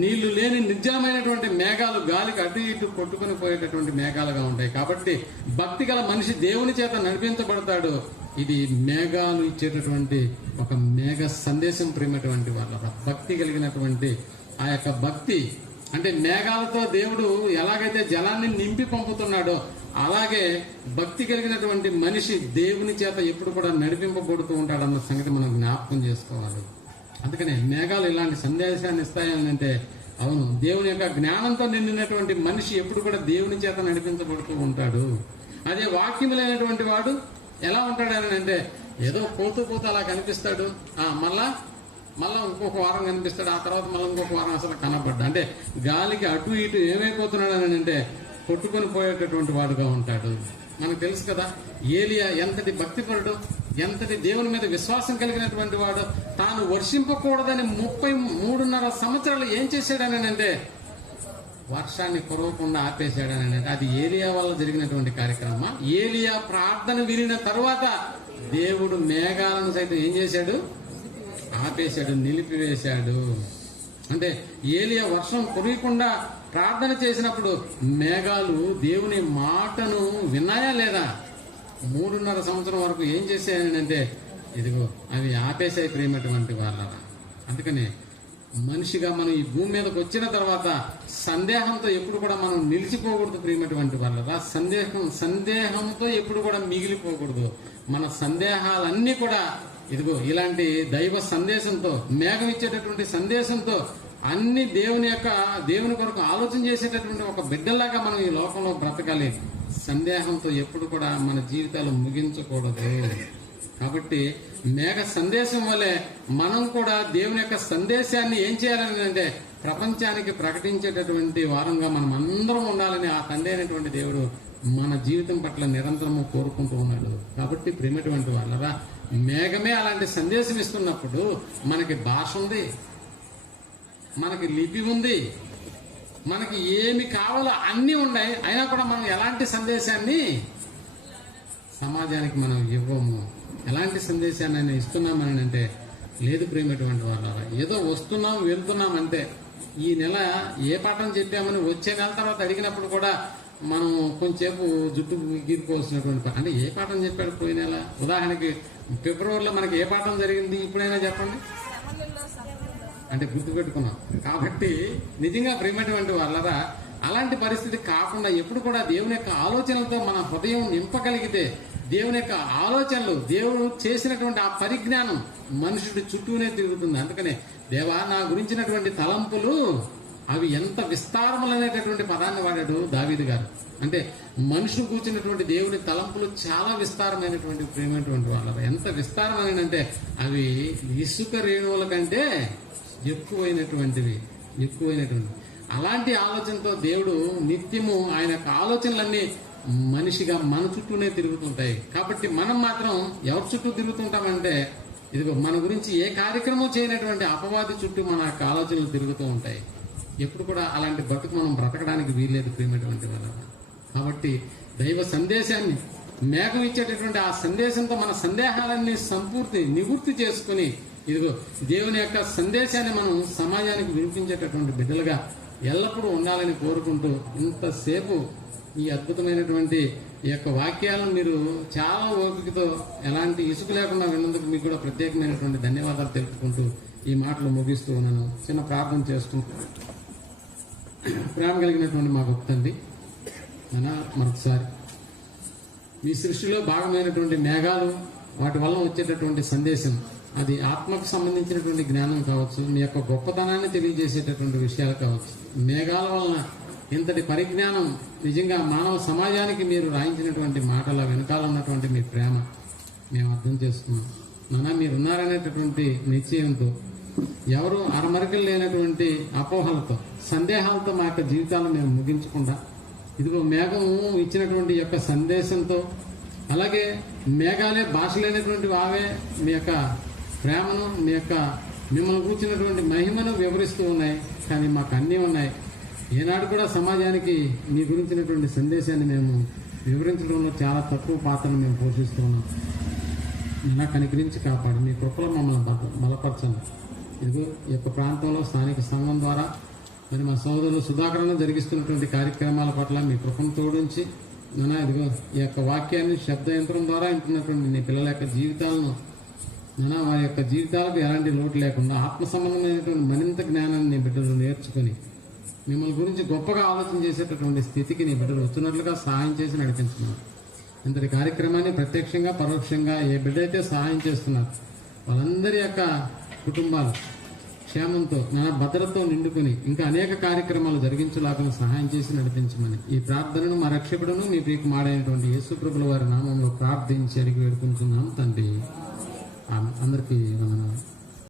నీళ్లు లేని నిర్జలమైనటువంటి మేఘాలు గాలికి అటు ఇటు కొట్టుకుని పోయేటటువంటి మేఘాలుగా ఉంటాయి. కాబట్టి భక్తి గల మనిషి దేవుని చేత నడిపించబడతాడు. ఇది మేఘాలు ఇచ్చేటటువంటి ఒక మేఘ సందేశం ప్రేమటువంటి వాళ్ళ. భక్తి కలిగినటువంటి ఆ యొక్క భక్తి అంటే మేఘాలతో దేవుడు ఎలాగైతే జలాన్ని నింపి పంపుతున్నాడో అలాగే భక్తి కలిగినటువంటి మనిషి దేవుని చేత ఎప్పుడు కూడా నడిపింపబడుతూ ఉంటాడన్న సంగతి మనం జ్ఞాపకం చేసుకోవాలి. అందుకనే మేఘాలు ఇలాంటి సందేశాన్ని ఇస్తాయని అంటే అవును, దేవుని యొక్క జ్ఞానంతో నిండినటువంటి మనిషి ఎప్పుడు కూడా దేవుని చేత నడిపించబడుతూ ఉంటాడు. అదే వాక్యం లేనటువంటి వాడు ఎలా ఉంటాడని అంటే ఏదో పోతూ అలా కనిపిస్తాడు, మళ్ళా ఇంకొక వారం కనిపిస్తాడు, ఆ తర్వాత మళ్ళీ ఇంకొక వారం అసలు కనపడ్డా. అంటే గాలికి అటు ఇటు ఏమైపోతున్నాడు అని అంటే కొట్టుకొని పోయేటటువంటి వాడుగా ఉంటాడు. మనకు తెలుసు కదా, ఏలియా ఎంతటి భక్తిపరుడు, ఎంతటి దేవుని మీద విశ్వాసం కలిగినటువంటి వాడు. తాను వర్షింపకూడదని 33.5 సంవత్సరాలు ఏం చేశాడని అంటే వర్షాన్ని కురవకుండా ఆపేశాడని అంటే అది ఏలియా వల్ల జరిగినటువంటి కార్యక్రమం. ఏలియా ప్రార్థన వినిన తర్వాత దేవుడు మేఘాలను సైతం ఏం చేశాడు? ఆపేశాడు, నిలిపివేశాడు. అంటే ఏలియా వర్షం కురియకుండా ప్రార్థన చేసినప్పుడు మేఘాలు దేవుని మాటను విన్నాయా లేదా? 3.5 సంవత్సరం వరకు ఏం చేశాయని అంటే ఇదిగో అవి ఆపేశాయి ప్రేమటువంటి వాళ్ళ. అందుకనే మనిషిగా మనం ఈ భూమి మీదకి వచ్చిన తర్వాత సందేహంతో ఎప్పుడు కూడా మనం నిలిచిపోకూడదు ప్రియమైనటువంటి వాళ్ళ సందేహంతో ఎప్పుడు కూడా మిగిలిపోకూడదు. మన సందేహాలన్నీ కూడా ఇదిగో ఇలాంటి దైవ సందేశంతో, మేఘం ఇచ్చేటటువంటి సందేశంతో అన్ని దేవుని కొరకు ఆలోచన చేసేటటువంటి ఒక బిడ్డలాగా మనం ఈ లోకంలో బ్రతకాలి. సందేహంతో ఎప్పుడు కూడా మన జీవితాలు ముగించకూడదు. కాబట్టి మేఘ సందేశం వల్లే మనం కూడా దేవుని యొక్క సందేశాన్ని ఏం చేయాలని అంటే ప్రపంచానికి ప్రకటించేటటువంటి వారంగా మనం అందరం ఉండాలని ఆ తండ్రి అయినటువంటి దేవుడు మన జీవితం పట్ల నిరంతరము కోరుకుంటూ ఉన్నాడు. కాబట్టి ప్రేమటువంటి వాళ్ళరా, మేఘమే అలాంటి సందేశం ఇస్తున్నప్పుడు మనకి భాష ఉంది, మనకి లిపి ఉంది, మనకి ఏమి కావాలో అన్నీ ఉన్నాయి. అయినా కూడా మనం ఎలాంటి సందేశాన్ని సమాజానికి మనం ఇవ్వము. ఎలాంటి సందేశాన్ని అయినా ఇస్తున్నామని అంటే లేదు ప్రేమటువంటి వాళ్ళ. ఏదో వస్తున్నాం వెళ్తున్నాం అంటే ఈ నెల ఏ పాఠం చెప్పామని వచ్చే నెల తర్వాత అడిగినప్పుడు కూడా మనం కొంచెంసేపు జుట్టు గీరుకోవాల్సినటువంటి అంటే ఏ పాఠం చెప్పాడు పోయిన నెల. ఉదాహరణకి ఫిబ్రవరిలో మనకి ఏ పాఠం జరిగింది ఇప్పుడైనా చెప్పండి అంటే గుర్తుపెట్టుకున్నాం. కాబట్టి నిజంగా ప్రేమటువంటి వాళ్ళరా అలాంటి పరిస్థితి కాకుండా ఎప్పుడు కూడా దేవుని యొక్క ఆలోచనలతో మన హృదయం నింపగలిగితే దేవుని యొక్క ఆలోచనలు, దేవుడు చేసినటువంటి ఆ పరిజ్ఞానం మనుషుడి చుట్టూనే తిరుగుతుంది. అందుకనే దేవా నా గురించినటువంటి తలంపులు అవి ఎంత విస్తారములనేటటువంటి పదాన్ని వాడాడు దావీదు గారు. అంటే మనుషులు కూర్చున్నటువంటి దేవుని తలంపులు చాలా విస్తారమైనటువంటి ప్రేమైనటువంటి వాళ్ళ. ఎంత విస్తారమైనంటే అవి ఇసుక రేణువుల కంటే ఎక్కువైనటువంటివి. అలాంటి ఆలోచనతో దేవుడు నిత్యము ఆయన యొక్క ఆలోచనలన్నీ మనిషిగా మన చుట్టూనే తిరుగుతుంటాయి. కాబట్టి మనం మాత్రం ఎవరి చుట్టూ తిరుగుతుంటామంటే ఇదిగో మన గురించి ఏ కార్యక్రమం చేయనటువంటి అపవాది చుట్టూ మన యొక్క ఆలోచనలు తిరుగుతూ ఉంటాయి. ఎప్పుడు కూడా అలాంటి బతుకు మనం బ్రతకడానికి వీల్లేదు ప్రియమైనటువంటి వాళ్ళ. కాబట్టి దైవ సందేశాన్ని మేఘం ఇచ్చేటటువంటి ఆ సందేశంతో మన సందేహాలన్నీ నివృత్తి చేసుకుని ఇదిగో దేవుని యొక్క సందేశాన్ని మనం సమాజానికి వినిపించేటటువంటి బిడ్డలుగా ఎల్లప్పుడూ ఉండాలని కోరుకుంటూ ఇంతసేపు ఈ అద్భుతమైనటువంటి ఈ యొక్క వాక్యాలను మీరు చాలా ఓపికతో ఎలాంటి ఇసుక లేకుండా విన్నందుకు మీకు కూడా ప్రత్యేకమైనటువంటి ధన్యవాదాలు తెలుపుకుంటూ ఈ మాటలు ముగిస్తూ ఉన్నాను. చిన్న ప్రార్థన చేసుకుంటూ ప్రేమ కలిగినటువంటి మా గొప్ప తండ్రి మరొకసారి మీ సృష్టిలో భాగమైనటువంటి మేఘాలు, వాటి వల్ల వచ్చేటటువంటి సందేశం, అది ఆత్మకు సంబంధించినటువంటి జ్ఞానం కావచ్చు, మీ యొక్క గొప్పతనాన్ని తెలియజేసేటటువంటి విషయాలు కావచ్చు. మేఘాల వలన ఇంతటి పరిజ్ఞానం నిజంగా మానవ సమాజానికి మీరు రాయించినటువంటి మాటల వెనకాల ఉన్నటువంటి మీ ప్రేమ మేము అర్థం చేసుకున్నాం. మీరున్నారనేటటువంటి నిశ్చయంతో, ఎవరు అరమరికలు లేనటువంటి అపోహలతో, సందేహాలతో మా యొక్క జీవితాలను మేము ముగించకుండా ఇదిగో మేఘము ఇచ్చినటువంటి యొక్క సందేశంతో, అలాగే మేఘాలే భాష లేనటువంటి వావే మీ యొక్క ప్రేమను, మీ యొక్క మిమ్మల్ని కూర్చున్నటువంటి మహిమను వివరిస్తూ ఉన్నాయి. కానీ మాకు అన్నీ ఉన్నాయి. ఏనాడు కూడా సమాజానికి మీ గురించినటువంటి సందేశాన్ని మేము వివరించడంలో చాలా తక్కువ పాత్రను మేము పోషిస్తూ ఉన్నాం. నా కనికరించి కాపాడు, మీ కృపలో మమ్మల్ని బలపరచండి. ఇదిగో ఈ యొక్క ప్రాంతంలో స్థానిక సంఘం ద్వారా మరి మా సోదరులు సుధాకరణ జరిగిస్తున్నటువంటి కార్యక్రమాల పట్ల మీ కృపను తోడించి ఇదిగో ఈ యొక్క వాక్యాన్ని శబ్ద యంత్రం ద్వారా వింటున్నటువంటి నీ పిల్లల యొక్క జీవితాలను వారి యొక్క జీవితాలకు ఎలాంటి లోటు లేకుండా ఆత్మ సంబంధమైనటువంటి మరింత జ్ఞానాన్ని నీ బిడ్డలు నేర్చుకుని మిమ్మల్ని గురించి గొప్పగా ఆలోచన చేసేటటువంటి స్థితికి నీ బిడ్డలు వచ్చినట్లుగా సహాయం చేసి నడిపించుకున్నారు. ఇంతటి కార్యక్రమాన్ని ప్రత్యక్షంగా పరోక్షంగా ఏ బిడ్డ అయితే సహాయం చేస్తున్నారు వాళ్ళందరి యొక్క కుటుంబాలు క్షేమంతో భద్రతతో నిండుకుని ఇంకా అనేక కార్యక్రమాలు జరిగించలాగా సహాయం చేసి నడిపించమని ఈ ప్రార్థనను మా రక్షకుడును మీ ప్రియకు మాడైనటువంటి యేసుప్రభుల వారి నామంలో ప్రార్థించి అడిగి వేడుకుంటున్నాం తండ్రి. అందరికీ వందనాలు.